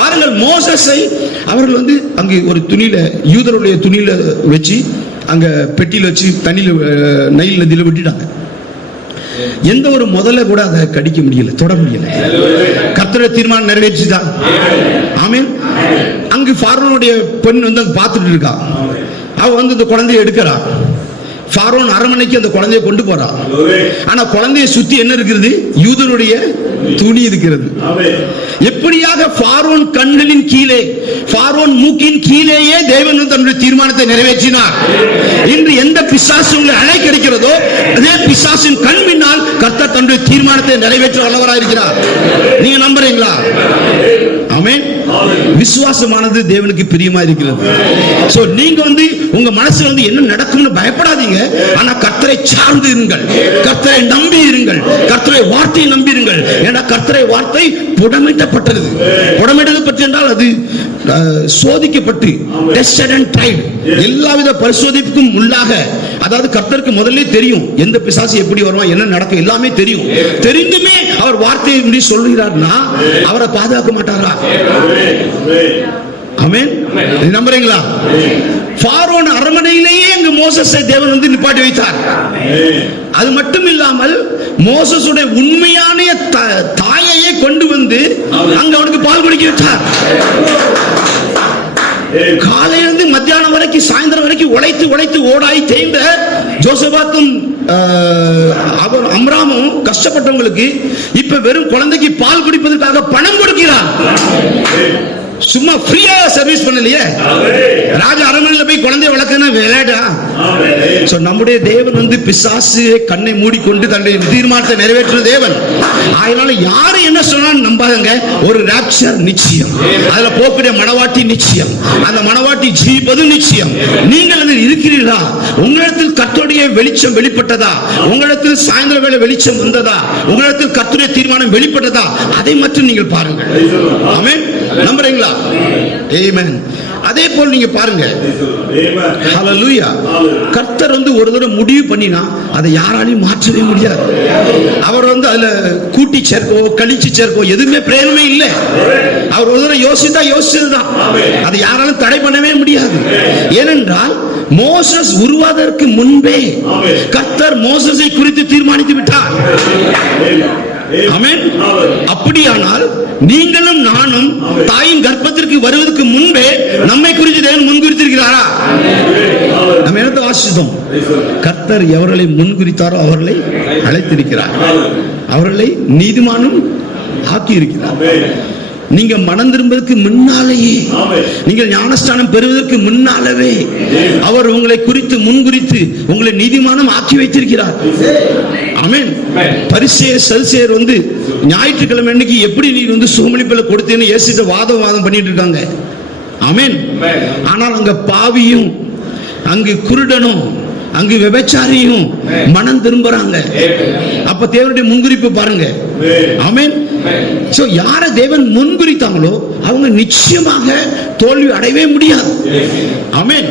பாருங்கள், மோசஸை அவர்கள் அங்கே ஒரு துணியில, யூதருடைய துணியில வச்சு அங்க பெட்டியில வச்சு தண்ணியில நைல் நதியில விட்டுட்டாங்க. எந்த ஒரு முதல்ல கூட அதை கடிக்க முடியல, தொட முடியல. கர்த்தருடைய தீர்மானம் நிறைவேற்றிதான். ஆமென். அங்கு பார்வோனுடைய பெண் பார்த்துட்டு இருக்கா. அவ இந்த குழந்தையை எடுக்கிறா. பார்வோன் அரண்மனைக்கு அந்த குழந்தையை கொண்டு போறா. ஆனா குழந்தையை சுத்தி என்ன இருக்கிறது? யூதனுடைய துணி இருக்கிறது. எப்படியாக பார்வோன் கண்களின் கீழே, பார்வோன் மூக்கின் கீழேயே தேவன் தன்னுடைய தீர்மானத்தை நிறைவேற்றினார். இன்று எந்த பிசாசு உங்களை அழைக்கிறதோ அதே பிசாசின் கண் பின்னால் கர்த்தர் தன்னுடைய தீர்மானத்தை நிறைவேற்ற வல்லவராக இருக்கிறார். நீங்க நம்புறீங்களா? ஆமென். விசுவாசமானது தேவனுக்கு பிரியமா இருக்கிறது. சோ நீங்க உங்க மனசுல என்ன நடக்கும்னு பயப்படாதீங்க. ஆனா கர்த்தரை சார்ந்து இருங்கள், கர்த்தரை நம்பி இருங்கள், கர்த்தரை வார்த்தையை நம்பி இருங்கள். ஏன்னா கர்த்தரை வார்த்தை புடமிட்டப்பட்டது. புடமிட்டது என்றால் அது சோதிக்கப்பட்டு, டெஸ்டட் அண்ட் ட்ரைட், எல்லாவித பரிசோதிப்புக்கும் உள்ளாக. அதாவது கர்த்தருக்கு முதல்ல தெரியும் எந்த பிசாசு எப்படி வருவான், என்ன நடக்கும், எல்லாமே தெரியும். தெரிந்துமே அவர் வார்த்தையை சொல்லுகிறார்னா அவரை பாதுகாக்க மாட்டாரா? ஆமென். நம்புறீங்களா? பார்வோன் அரண்மனையிலேயே அங்கு மோசஸை தேவன் நிப்பாட்டி வைத்தார். அது மட்டும் இல்லாமல் மோசஸுடைய உண்மையான தாயையே கொண்டு அங்க அவனுக்கு பால் குடிக்க வைத்தார். காலையிலிருந்து மத்தியானம் வரைக்கும், சாயந்தரம் வரைக்கும் உழைத்து உழைத்து ஓடாய் தேய்ந்த ஜோசபாத்தும் அம்ராமும் கஷ்டப்பட்டவங்களுக்கு இப்ப வெறும் குழந்தைக்கு பால் குடிப்பதற்காக பணம் கொடுக்கிறார். சும்மா ஃப்ரீயா சர்வீஸ் பண்ணலையே. ராஜா அரண்மனையில போய் குழந்தைய வளர்க்கணும் விளையாடா? நம்முடைய தேவன் பிசாசு கண்ணை மூடிக்கொண்டு தன்னுடைய தீர்மானத்தை நிறைவேற்ற தேவன். அதனால யாரு என்ன சொன்னாலும் நம்பாதங்க. ஒரு ராப்சர் நிச்சயம், அதுல போகக்கூடிய மனவாட்டி நிச்சயம், அந்த மனவாட்டி ஜீவிப்பது நிச்சயம். நீங்கள் அதில் இருக்கிறீர்களா? உங்களிடத்தில் கர்த்தருடைய வெளிச்சம் வெளிப்பட்டதா? உங்களிடத்தில் சாயந்தர வேளை வெளிச்சம் வந்ததா? உங்களிடத்தில் கர்த்தருடைய தீர்மானம் வெளிப்பட்டதா? அதை மட்டும் நீங்கள் பாருங்கள். ஆமென். நம்புறீங்களா? ஆமென். அதே போல் நீங்க பாருங்க, ஹல்லேலூயா, கர்த்தர் ஒரு தடவை முடிவு பண்ணினா அதை யாராலையும் மாற்றவே முடியாது. அவர் அதுல கூட்டி சேர்க்கோ கழிச்சு சேர்க்கோ எதுவுமே பிரயோஜனமே இல்லை. அவர் ஒரு தடவை யோசிச்சதுதான், அதை யாராலும் தடை பண்ணவே முடியாது. ஏனென்றால் மோசஸ் உருவாவதற்கு முன்பே கர்த்தர் மோசஸை குறித்து தீர்மானித்து விட்டார். ஆமென். அப்படியானால் நீங்களும் நானும் தாயின் கர்ப்பத்திற்கு வருவதற்கு முன்பே நம்மை குறித்து தேவன் முன்குறித்திருக்கிறாரா? நம்ம என்னத்தை வாசித்தோம்? கர்த்தர் எவர்களை முன்குறித்தாரோ அவர்களை அழைத்திருக்கிறார், அவர்களை நீதிமானும் ஆக்கி இருக்கிறார். நீங்க மனம் திரும்புவதற்கு முன்னாலேயே, நீங்கள் ஞானஸ்தானம் பெறுவதற்கு முன்னாலவே அவர் உங்களை குறித்து முன்குறித்து உங்களை நீதிமானம் ஆக்கி வைத்திருக்கிறார். ஆமென். பரிசேயர் சதுசேயர் ஞாயிற்றுக்கிழமை அன்னைக்கு எப்படி நீ சுகமளிப்பல கொடுத்தேன்னு இயேசுட்ட வாதம் பண்ணிட்டு இருக்காங்க. ஆமென். ஆனால் அங்க பாவியும் அங்கு குருடனும் அங்கு விபச்சாரியும் மனம் திரும்புறாங்க. அப்ப தேவனுடைய முன்குறிப்பு பாருங்க. ஆமென். சோ யார தேவன் முன்குறித்தாங்களோ அவங்க நிச்சயமாக தோல்வி அடையவே முடியாது. ஆமென்.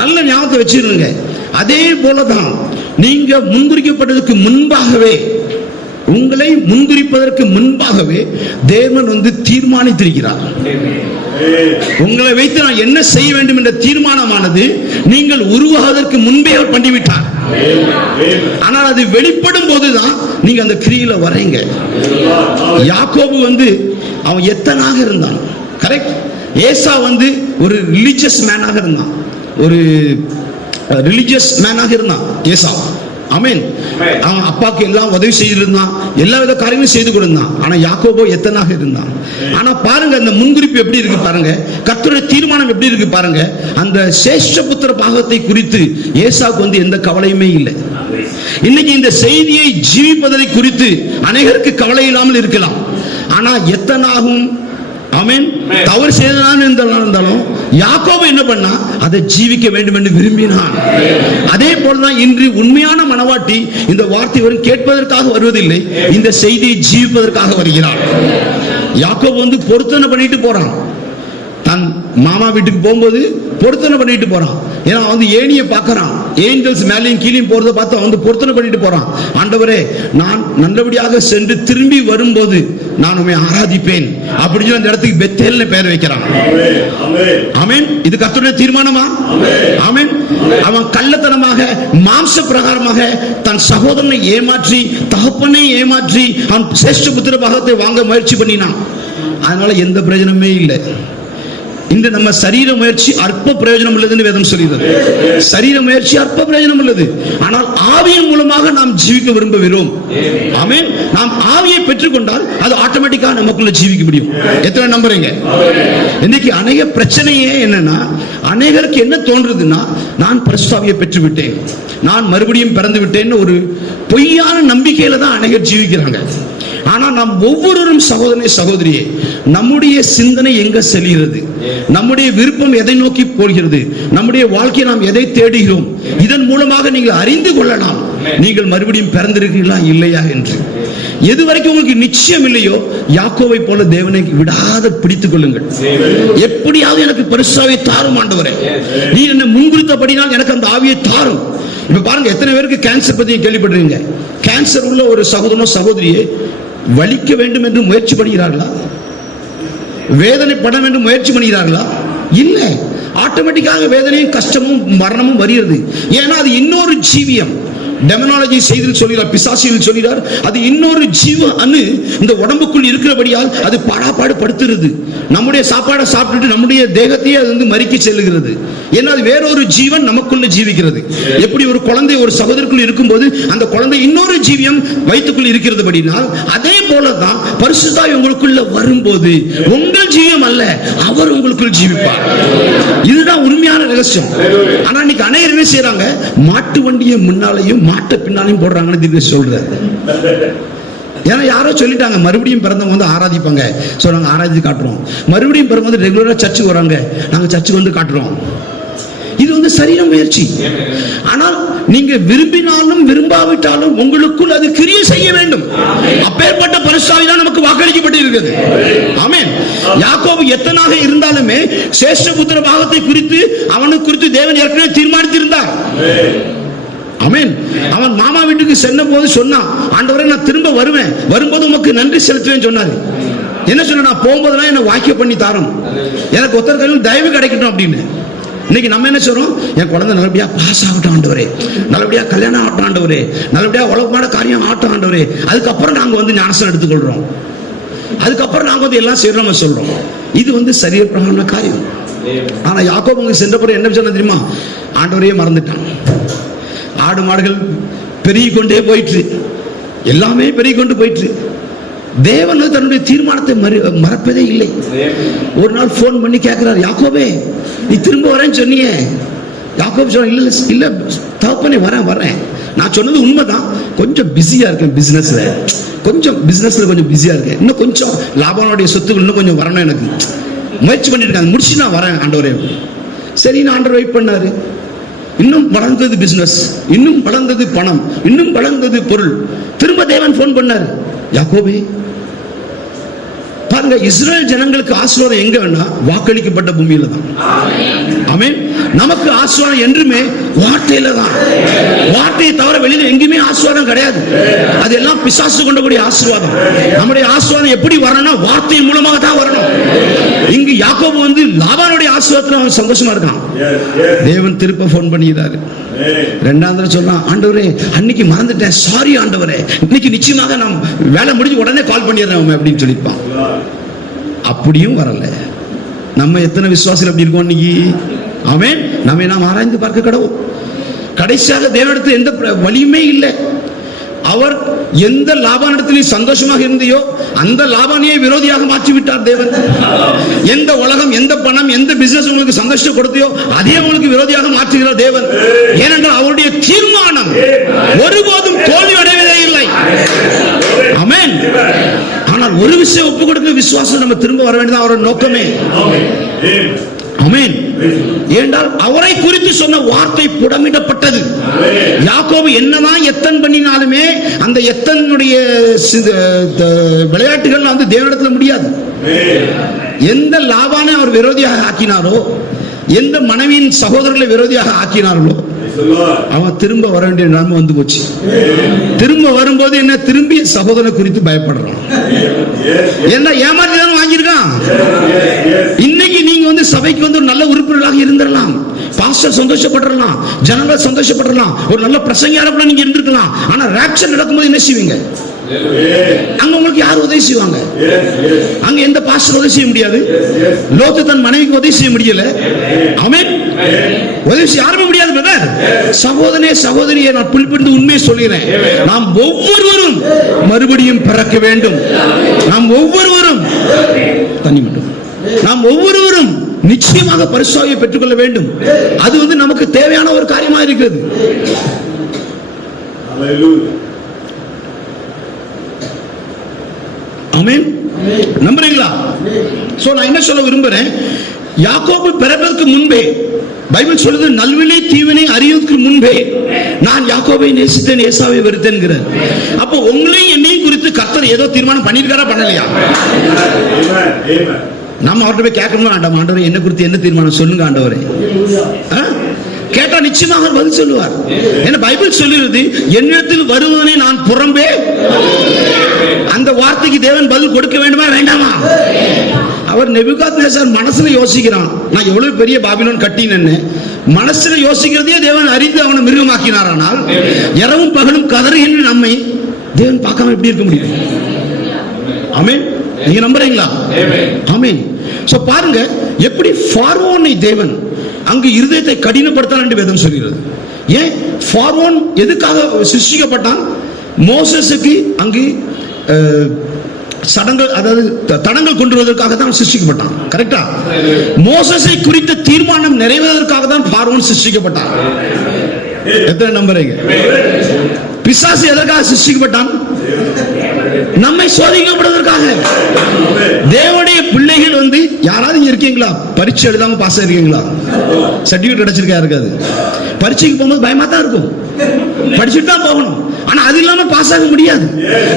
நல்ல ஞாபகத்தை வச்சிருங்க. அதே போலதான் நீங்க முன்குறிக்கப்பட்டதற்கு முன்பாகவே, உங்களை முன்குறிப்பதற்கு முன்பாகவே தேவன் தீர்மானித்திருக்கிறார். உங்களை வைத்து நான் என்ன செய்ய வேண்டும் என்ற தீர்மானமானது நீங்கள் உருவாவதற்கு முன்பே அவர் பண்ணிவிட்டார். ஆனால் அது வெளிப்படும் போதுதான் நீங்க அந்த கிரியில வரீங்க. யாக்கோபு அவன் எத்தனாக இருந்தான், கரெக்ட். ஏசா ஒரு ரிலிஜியஸ் மேனாக இருந்தான், ஒரு ரிலிஜியஸ் மேனாக இருந்தான் ஏசா. ஆமென். அவன் அப்பாக்கு எல்லாம் உதவி செய்திருந்தான், எல்லா வித காரியங்களும் செய்து கொடுத்தான். ஆனா யாக்கோபோ எத்தனாக இருந்தான். ஆனா பாருங்க அந்த முன்குறிப்பு எப்படி இருக்கு பாருங்க, கர்த்தருடைய தீர்மானம் எப்படி இருக்கு பாருங்க. அந்த சேஷ்ட புத்திர பாகத்தை குறித்து ஏசாவுக்கு எந்த கவலையுமே இல்லை. இன்னைக்கு இந்த செய்தியை ஜீவிப்பதை குறித்து அநேகருக்கு கவலை இல்லாமல் இருக்கலாம். ஆனா எத்தனாகும், ஆமென், தவறு செய்ததான் இருந்தாலும் யாக்கோபு என்ன பண்ணா, அதை ஜீவிக்க வேண்டும் என்று விரும்பினான். அதே போலதான் இன்று உண்மையான மனவாட்டி இந்த வார்த்தை வரும் கேட்பதற்காக வருவதில்லை, இந்த செய்தியை ஜீவிப்பதற்காக வருகிறார். யாக்கோபு பொருத்தனை பண்ணிட்டு போறான். தன் மாமா வீட்டுக்கு போகும்போது பொருத்தனை பண்ணிட்டு போறான். ஏன்னா ஏணியை பார்க்கறான், ஏஞ்சல்ஸ் மேலையும் கீழையும் போறதை பார்த்து பொருத்தனை பண்ணிட்டு போறான். ஆண்டவரே, நான் நல்லபடியாக சென்று திரும்பி வரும்போது நான் உம்மை ஆராதிப்பேன் அப்படின்னு அந்த இடத்துக்கு பெத்தேல்னு பெயர் வைக்கிறான். ஆமென். இது கர்த்தருடைய தீர்மானமா? ஆமென். அவன் கள்ளத்தனமாக மாம்ச பிரகாரமாக தன் சகோதரனை ஏமாற்றி, தகப்பனை ஏமாற்றி அவன் சேஷ்ட புத்திர பாகத்தை வாங்க முயற்சி பண்ணினான். அதனால எந்த பிரயோஜனமே இல்லை. இந்த நம்ம சரீர முயற்சி அற்ப பிரயோஜனம் உள்ளதுன்னு வேதம் சொல்கிறது. சரீர முயற்சி அற்ப பிரயோஜனம் உள்ளது. ஆனால் ஆவியின் மூலமாக நாம் ஜீவிக்க விரும்புகிறோம். ஆமென். நாம் ஆவியை பெற்றுக்கொண்டால் அது ஆட்டோமேட்டிக்கா நமக்குள்ள ஜீவிக்க முடியும். எத்தனை நம்புறீங்க? இன்னைக்கு அநேக பிரச்சனையே என்னன்னா, அநேகருக்கு என்ன தோன்றுதுன்னா, நான் பரிசுத்தாவியை பெற்று விட்டேன், நான் மறுபடியும் பிறந்து விட்டேன்னு ஒரு பொய்யான நம்பிக்கையில தான் அநேகர் ஜீவிக்கிறாங்க. ஆனா நாம் ஒவ்வொருவரும் சகோதரனே சகோதரியே, நம்முடைய சிந்தனை எங்க செல்கிறது, நம்முடைய விருப்பம் எதை நோக்கி போகிறது, நம்முடைய வாழ்க்கையை நாம் எதை தேடுகிறோம், இதன் மூலமாக நீங்கள் அறிந்து கொள்ளலாம் நீங்கள் மறுபடியும் பிறந்திருக்கிறீர்களா இல்லையா என்று. எது வரைக்கும் உங்களுக்கு நிச்சயம் இல்லையோ, யாக்கோவை போல தேவனை விடாத பிடித்துக் கொள்ளுங்கள். எப்படியாவது எனக்கு பரிசுத்தாவியை தாரும் ஆண்டவரே, நீ என்ன முன்குறித்தபடினால் எனக்கு அந்த ஆவியை தாரும். இப்ப பாருங்க, எத்தனை பேருக்கு கேன்சர் பத்தி கேள்விப்படுறீங்க? கேன்சர் உள்ள ஒரு சகோதரனோ சகோதரியை வலிக்க வேண்டும் என்று முயற்சி பண்ணுகிறார்களா? வேதனைப்பட வேண்டும் முயற்சி பண்ணுகிறார்களா? இல்லை. ஆட்டோமேட்டிக்காக வேதனையும் கஷ்டமும் மரணமும் வருகிறது. ஏன்னா அது இன்னொரு ஜீவியம். டெமனாலஜி செய்தியில் சொல்கிறார், பிசாசியில் சொல்கிறார், அது இன்னொரு ஜீவ அணு இந்த உடம்புக்குள் இருக்கிறபடியால் அது பாடாப்பாடு படுத்துறது. நம்முடைய சாப்பாடை சாப்பிட்டுட்டு நம்முடைய தேகத்தையே அது மறிக்க செல்லுகிறது. ஏன்னா அது வேறொரு ஜீவன் நமக்குள்ள ஜீவிக்கிறது. எப்படி ஒரு குழந்தை ஒரு சகோதரருக்குள் இருக்கும்போது அந்த குழந்தை இன்னொரு ஜீவியம் வயிற்றுக்குள் இருக்கிறதுபடினால், அதே போலதான் பரிசுத்தாவி உங்களுக்குள்ள வரும்போது உங்கள் ஜீவியம் அல்ல, அவர் உங்களுக்குள் ஜீவிப்பார். இதுதான் உண்மையான ரகசியம். ஆனா இன்னைக்கு அநேகர் என்ன செய்யறாங்க, மாட்டு வண்டியை முன்னாலையும் மாட்டை பின்னாலையும் போடுறாங்கன்னு சொல்றாரு. ஏன்னா யாரோ சொல்லிட்டாங்க, மறுபடியும் பிறந்தவங்க ஆராதிப்பாங்க, சோ நாங்க ஆராதித்து காட்டுறோம். மறுபடியும் பிறந்தவங்க ரெகுலரா சர்ச்சுக்கு வராங்க, நாங்க சர்ச்சுக்கு காட்டுறோம். இது சரீர முயற்சி. ஆனால் நீங்க விரும்பினாலும் விரும்பாவிட்டாலும் உங்களுக்குள் அது கிரியை செய்ய வேண்டும். அப்பேற்பட்ட பரிசுத்தாவி தான் நமக்கு வாக்களிக்கப்பட்டிருக்கிறது. ஆமென். யாக்கோபு எத்தனாக இருந்தாலுமே சேஷ்டபுத்திர பாகத்தை குறித்து அவனுக்கு குறித்து தேவன் ஏற்கனவே தீர்மானித்திருந்தார். ஆமென். அவன் மாமா வீட்டுக்கு சென்ற போது சொன்னான், ஆண்டவரே நான் திரும்ப வருவேன், வரும்போது உமக்கு நன்றி செலுத்துவேன் சொன்னாரு. என்ன சொன்ன, நான் போகும்போதெல்லாம் என்ன வாக்கிய பண்ணி தாரோம், எனக்கு ஒருத்தர் கையில் தயவு கிடைக்கட்டும் அப்படின்னு. இன்னைக்கு நம்ம என்ன சொல்றோம், என் குழந்தை நல்லபடியா பாஸ் ஆகட்டும் ஆண்டவரே, நல்லபடியா கல்யாணம் ஆகட்டும் ஆண்டவரே, நல்லபடியா உலகமான காரியம் ஆகட்டும் ஆண்டவரே, அதுக்கப்புறம் நாங்க வந்து ஞானஸ்தானம் எடுத்துக்கொள்றோம், அதுக்கப்புறம் நாங்க வந்து எல்லாம் செய்யறோம் சொல்றோம். இது வந்து சரிய பிரகாரமான காரியம். ஆனா யாக்கோபு அங்க சென்ற பிறகு என்ன சொன்ன தெரியுமா, ஆண்டவரையே மறந்துட்டான். ஆடு மாடுகள் பெருகி கொண்டே போயிற்று, எல்லாமே பெருகி கொண்டு போயிற்று. தேவன் தன்னுடைய தீர்மானத்தை மறப்பதே இல்லை. ஒரு நாள் போன் பண்ணி கேட்கிறார், யாக்கோபே நீ திரும்ப வரேன்னு சொன்னியே. யாக்கோபு சொன்ன, இல்ல இல்ல தகப்பனே வரேன், நான் சொன்னது உண்மைதான், கொஞ்சம் பிஸியா இருக்கேன் பிசினஸ்ல, கொஞ்சம் பிஸியா இருக்கேன், இன்னும் கொஞ்சம் லாபனுடைய சொத்துக்கள் இன்னும் கொஞ்சம் வரணும், எனக்கு முயற்சி பண்ணிட்டு இருக்காங்க, முடிச்சு நான் வரேன் ஆண்டவரே. சரி, நான் ஆண்டவர் வெயிட் பண்ணாரு. இன்னும் வளர்ந்தது பிசினஸ், இன்னும் வளர்ந்தது பணம், இன்னும் வளர்ந்தது பொருள். திரும்ப தேவன் போன் பண்ணாரு, யாக்கோபே பாருங்க, இஸ்ரேல் ஜனங்களுக்கு ஆசீர்வாதம் எங்க வேணா, வாக்களிக்கப்பட்ட பூமியில தான். ஆமென். நமக்கு ஆசீர்வாதம் என்றுமே வார்த்தையில தான். வார்த்தையை தவிர வெளியில எங்கேயுமே ஆசீர்வாதம் கிடையாது. அதெல்லாம் பிசாசு கொண்டக்கூடிய ஆசீர்வாதம். நம்முடைய ஆசீர்வாதம் எப்படி வரணும்னா வார்த்தையின் மூலமாக தான் வரணும். இங்கு யாக்கோபு வந்து லாபானுடைய ஆசீர்வாதத்துல அவன் சந்தோஷமா இருக்கான். தேவன் திருப்ப போன் பண்ணிடுறாரு. ரெண்டாம் தடவை சொல்றான், ஆண்டவரே அன்னைக்கு மறந்துட்டேன், சாரி ஆண்டவரே, இன்னைக்கு நிச்சயமாக நான் வேலை முடிஞ்சு உடனே கால் பண்ணிடுறேன் அப்படின்னு சொல்லிப்பான். அப்படியும் வரல. நம்ம எத்தனை விசுவாசிகள் அப்படி இருக்கோம் இன்னைக்கு? ஆமென். நம்ம நாம் ஆராய்ந்து பார்க்க கடவுள். கடைசியாக தேவனிடத்தில் எந்த வழியுமே இல்லை. அவர் எந்த லாபானிடத்தில் சந்தோஷமாக இருந்தையோ அந்த லாபானியை விரோதியாக மாற்றி விட்டார் தேவன். எந்த உலகம், எந்த பணம், எந்த பிசினஸ் உங்களுக்கு சந்தோஷம் கொடுத்தையோ அதே உங்களுக்கு விரோதியாக மாற்றுகிறார் தேவன். ஏனென்றால் அவருடைய தீர்மானம் ஒருபோதும் தோல்வி அடைவதே இல்லை. ஆமென். ஆனால் ஒரு விஷயம் ஒப்பு கொடுக்கிற விசுவாசம் நம்ம திரும்ப வர வேண்டியது அவரோட நோக்கமே. ஆமென். ஏனென்றால் அவரை குறித்து சொன்ன வார்த்தை புடமிடப்பட்டது. யாக்கோபு என்னதான் எத்தன் பண்ணினாலுமே அந்த எத்தனுடைய விளையாட்டுகள் வந்து தேவனிடத்துல முடியாது. எந்த லாபானை அவர் விரோதியாக ஆக்கினாரோ, எந்த மனைவியின் சகோதரர்களை விரோதியாக ஆக்கினார்களோ அவன் திரும்ப வர வேண்டிய நிலைமை வந்து போச்சு. திரும்ப வரும்போது என்ன, திரும்பிய சகோதரனை குறித்து பயப்படுறான். என்ன ஏமாற்றி தானே வாங்கியிருக்கான். இன்னைக்கு நீங்க வந்து சபைக்கு வந்து ஒரு நல்ல உறுப்பினராக இருந்திரலாம், பாஸ்டர் சந்தோஷப்படலாம், ஜனங்கள் சந்தோஷப்படலாம், ஒரு நல்ல பிரசங்கியார கூட நீங்க இருந்திருக்கலாம். ஆனா ராப்சர் நடக்கும்போது என்ன செய்வீங்க? அங்க உங்களுக்கு யார் உதவி செய்வாங்க? அங்க எந்த பாஸ்டர் உதவி செய்ய முடியாது. லோத்து தன் மனைவிக்கு உதவி செய்ய முடியல. ஆமென். உதவி செய்ய யாருமே முடியாது. பிரதர், சகோதரனே சகோதரியை நான் புல்பிடித்து உண்மையை சொல்கிறேன், நாம் ஒவ்வொருவரும் மறுபடியும் பிறக்க வேண்டும். நாம் ஒவ்வொருவரும் தண்ணி மட்டும், நாம் ஒவ்வொருவரும் நிச்சயமாக பரிசுத்தாவியை பெற்றுக்கொள்ள வேண்டும். அது வந்து நமக்கு தேவையான ஒரு காரியமா இருக்கிறது. ஆமென். நம்புறீங்களா? சோ நான் என்ன சொல்ல விரும்புறேன், யாக்கோபு பிறப்பதற்கு முன்பே பைபிள் சொல்லுது, நல்வினை தீவினை அறிவதற்கு முன்பே நான் யாக்கோபை நேசித்தேன், ஏசாவை வெறுத்தேன்கிறார். அப்போ உங்களையும் என்னையும் குறித்து கர்த்தர் ஏதோ தீர்மானம் பண்ணிருக்காரா, பண்ணலையா? நம்ம அவர்கிட்ட போய் கேட்கணுமா வேண்டாம், ஆண்டவரே என்ன குறித்து என்ன தீர்மானம் சொல்லுங்க ஆண்டவரே. கேட்டா நிச்சயமாக பதில் சொல்லுவார். என்ன பைபிள் சொல்லுறது, என்னிடத்தில் வருவதனை நான் புறம்பே. அந்த வார்த்தைக்கு தேவன் பதில் கொடுக்க வேண்டுமா வேண்டாமா? அவர் நேபுகாத்நேசர் மனசுல யோசிக்கிறான், நான் எவ்வளவு பெரிய பாபிலோன் கட்டினேன்னு. மனசுல யோசிக்கிறதே தேவன் அறிந்து அவனை மிருகமாக்கினாரானால் இரவும் பகலும் கதறுகின்ற நம்மை தேவன் பார்க்காம எப்படி இருக்க முடியும்? ஆமென். நீங்க நம்புறீங்களா? ஆமென். சோ பாருங்க எப்படி பார்வோனை தேவன் அங்கு இருதயத்தை கடினப்படுத்தான் என்று வேதம் சொல்கிறது. ஏன் பார்வோன் எதுக்காக சிருஷ்டிக்கப்பட்டான்? மோசேசுக்கு அங்கு சடங்கள், அதாவது தடங்கள் கொண்டு வருவதற்காக தான் சிருஷ்டிக்கப்பட்டான். கரெக்டா? மோசேசை குறித்த தீர்மானம் நிறைவேறுவதற்காக தான் பார்வோன் சிருஷ்டிக்கப்பட்டான். எத்தனை நம்புறீங்க? பிசாசு எதற்காக சிருஷ்டிக்கப்பட்டான்? நம்மை சோதிக்கப்படுவதற்காக. தேவனுடைய பிள்ளைகள் வந்து யாராவது இங்க இருக்கீங்களா பரீட்சை எழுதாம பாஸ் ஆயிருக்கீங்களா? சர்டிபிகேட் கிடைச்சிருக்கா? இருக்காது. பரீட்சைக்கு போகும்போது பயமா தான் இருக்கும், படிச்சுட்டு தான் போகணும். ஆனா அது இல்லாம பாஸ் ஆக முடியாது.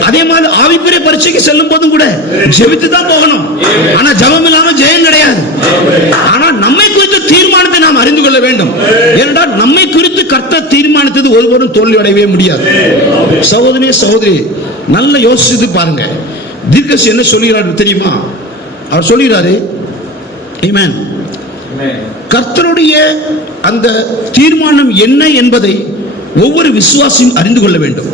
அதே மாதிரி ஆவிக்குரிய பரீட்சைக்கு செல்லும் போதும் கூட ஜெபித்து தான் போகணும். ஆனா ஜெபம் இல்லாம ஜெயம் கிடையாது. ஆனா நம்மை குறித்த தீர்மானத்தை நாம் அறிந்து கொள்ள வேண்டும். ஏனென்றால் நம்மை குறித்து கர்த்தர் தீர்மானித்தது ஒருவரும் தோல்வி அடையவே முடியாது. சகோதரனே சகோதரி, நல்ல யோசித்து பாருங்க. தீர்க்கதரிசி என்ன சொல்கிறாரு தெரியுமா? அவர் சொல்கிறாரு, ஆமென், கர்த்தருடைய அந்த தீர்மானம் என்ன என்பதை ஒவ்வொரு விசுவாசியும் அறிந்து கொள்ள வேண்டும்.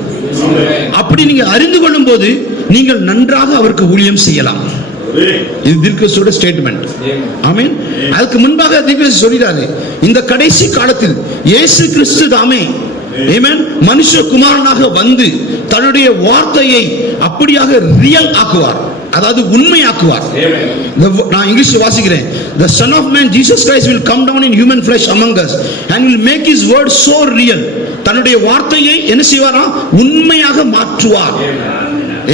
அப்படி நீங்க அறிந்து கொள்ளும் போது நீங்கள் நன்றாக அவருக்கு ஊழியம் செய்யலாம். இது தீர்க்கதரிசியோட ஸ்டேட்மெண்ட். ஆமென். அதுக்கு முன்பாக தீர்க்கதரிசி சொல்கிறாரு, இந்த கடைசி காலத்தில் இயேசு கிறிஸ்து தாமே, ஆமென், மனுஷகுமாரனாக வந்து தன்னுடைய வார்த்தையை அப்படியாக ரியல் ஆக்குவார், அதாவது உண்மையாக்குவார். நான் இங்கிலீஷ் வாசிக்கிறேன். The Son of Man Jesus Christ will come down in human flesh among us and will make his word so real. தன்னுடைய வார்த்தையை என்ன செய்வாரா? உண்மையாக மாற்றுவார்.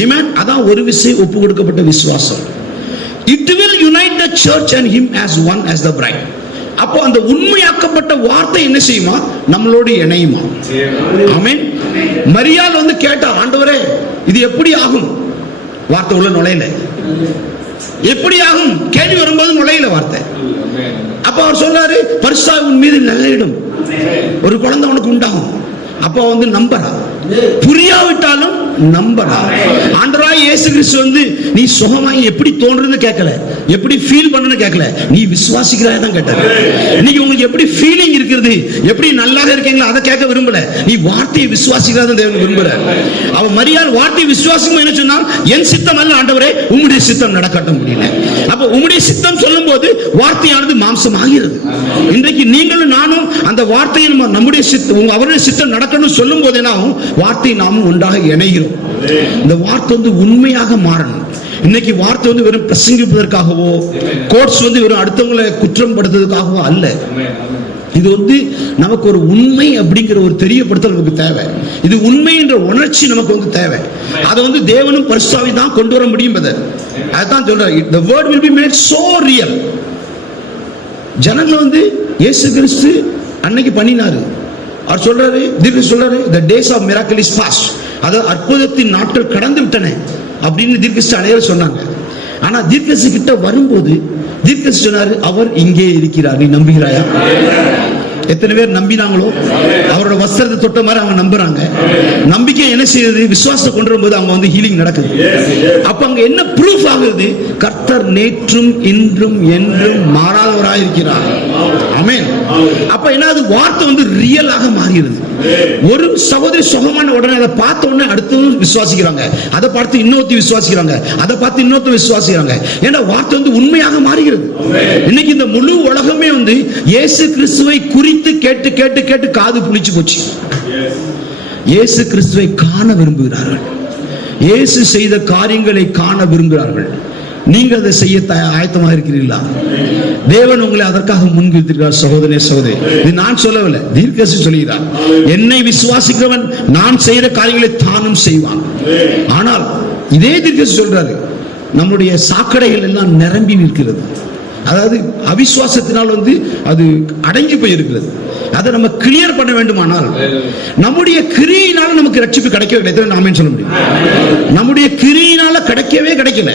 ஆமென். அதான் ஒரு விஷயம் ஒப்பு கொடுக்கப்பட்ட விசுவாசம். It will unite the church and him as one as the bride. அப்போ அந்த உண்மையாக்கப்பட்ட வார்த்தை என்ன செய்யுமா? நம்மளோட இணையுமா? ஆமென். மரியாள் வந்து கேட்டா, ஆண்டவரே இது எப்படி ஆகும்? வார்த்தை உள்ள நுழையல. எப்படி ஆகும்? கேள்வி வரும்போது நுழையல வார்த்தை. அப்ப அவர் சொல்றாரு, பரிசுத்தாவின் மீது நிலையிடும், ஒரு குழந்தை உனக்கு உண்டாகும். அப்ப வந்து நம்பரா? புரியாவிட்டாலும் நம்பரா? ஆண்டவராய் இயேசு கிறிஸ்து வந்து நீ சுகமாய் எப்படி தோன்றுன்னு கேட்கல, எப்படி ஃபீல் பண்ணனு கேட்கல, நீ விசுவாசிக்கிறாய் தான் கேட்டாரு. இன்னைக்கு உங்களுக்கு எப்படி ஃபீலிங் இருக்குது, எப்படி நல்லா இருக்கீங்களா அதை கேட்க விரும்பல, நீ வார்த்தையை விசுவாசிக்கிறதா தேவன் விரும்புறார். அவ மரியாள் வார்த்தை விசுவாசம் என்ன சொன்னால், என் சித்தம் அல்ல ஆண்டவரே உம்முடைய சித்தம் நடக்கட்டும் முடியல. அப்ப உம்முடைய சித்தம் சொல்லும் போது வார்த்தையானது மாம்சம் ஆகிறது. இன்றைக்கு நீங்களும் நானும் அந்த வார்த்தையை நம்முடைய சித்தம், அவருடைய சித்தம் நடக்கணும் சொல்லும் போது என்ன ஆகும்? வார்த்தை நாமும் ஒன்றாக இணைகிறோம். இந்த வார்த்தை வந்து உண்மையாக மாறணும். இன்னைக்கு வார்த்தை வந்து வெறும் பிரசங்கிப்பதற்காகவோ, கோட்ஸ் வந்து வெறும் அடுத்தவங்களை குற்றம் படுத்துவதற்காகவோ அல்ல. இது வந்து நமக்கு ஒரு உண்மை அப்படிங்கிற ஒரு தெரியப்படுத்தல் நமக்கு தேவை. இது உண்மை என்ற உணர்ச்சி நமக்கு வந்து தேவை. அதை வந்து தேவனும் பரிசுத்தாவி தான் கொண்டு வர முடியும். அதுதான் சொல்றாரு, the word will be made so real. ஜனங்கள் வந்து இயேசு கிறிஸ்து அன்னைக்கு பண்ணினாரு. அவர் சொல்றாரு, தீர்க்கதரிசி சொல்றாரு, the days of miracle is past. அதாவது அற்புதத்தின் நாட்கள் கடந்து விட்டன அப்படின்னு தீர்க்கதரிசி அனைவரும் சொன்னாங்க. ஆனா தீர்க்கதரிசி கிட்ட வரும்போது தீர்க்கதரிசி சொன்னாரு, அவர் இங்கே இருக்கிறார், நீ நம்புகிறாயா? எத்தனை பேர் நம்பினாங்களோ அவரோட வஸ்திரத்தை தொட்ட மாதிரி அவங்க நம்புறாங்க. நம்பிக்கை என்ன செய்யுது? விசுவாசத்தை கொண்டு வரும்போது அவங்க வந்து ஹீலிங் நடக்குது. அப்ப அங்க என்ன ப்ரூஃப் ஆகுது? கர்த்தர் நேற்றும் இன்றும் என்றும் மாறாதவராய் இருக்கிறார். ஆமென். அப்ப என்ன, அது வார்த்தை வந்து ரியலாக மாறுகிறது. ஒரு சகோதரி சுகமான உடனே அதை பார்த்த உடனே அடுத்தவங்க விசுவாசிக்கிறாங்க, அதை பார்த்து இன்னொருத்தி விசுவாசிக்கிறாங்க, அதை பார்த்து இன்னொருத்த விசுவாசிக்கிறாங்க. ஏன்னா வார்த்தை வந்து உண்மையாக மாறுகிறது. இன்னைக்கு இந்த முழு உலகமே வந்து இயேசு கிறிஸ்துவை குறித்து கேட்டு கேட்டு கேட்டு காது புளிச்சு போச்சு. இயேசு கிறிஸ்துவை காண விரும்புகிறார்கள். இயேசு செய்த காரியங்களை காண விரும்புகிறார்கள். நீங்கள் அதை செய்ய ஆயத்தமாக இருக்கிறீர்களா? தேவன் உங்களை அதற்காக முன்குறித்திருக்கிறார். சகோதரனே சகோதரி, இது நான் சொல்லவில்லை, தீர்க்கதரிசி சொல்கிறார். என்னை விசுவாசிக்கிறவன் நான் செய்கிற காரியங்களை தானும் செய்வான். ஆனால் இதே தீர்க்கதரிசி சொல்றாரு, நம்முடைய சாக்கடைகள் எல்லாம் நிரம்பி நிற்கிறது. அதாவது அவிசுவாசத்தினால் வந்து அது அடங்கி போயிருக்கிறது. அதை நம்ம கிளியர் பண்ண வேண்டுமானால் நம்முடைய கிரியினால நமக்கு ரட்சிப்பு கிடைக்கவே கிடையாது. நாமே சொல்ல முடியும், நம்முடைய கிரியினால கிடைக்கவே கிடைக்கல.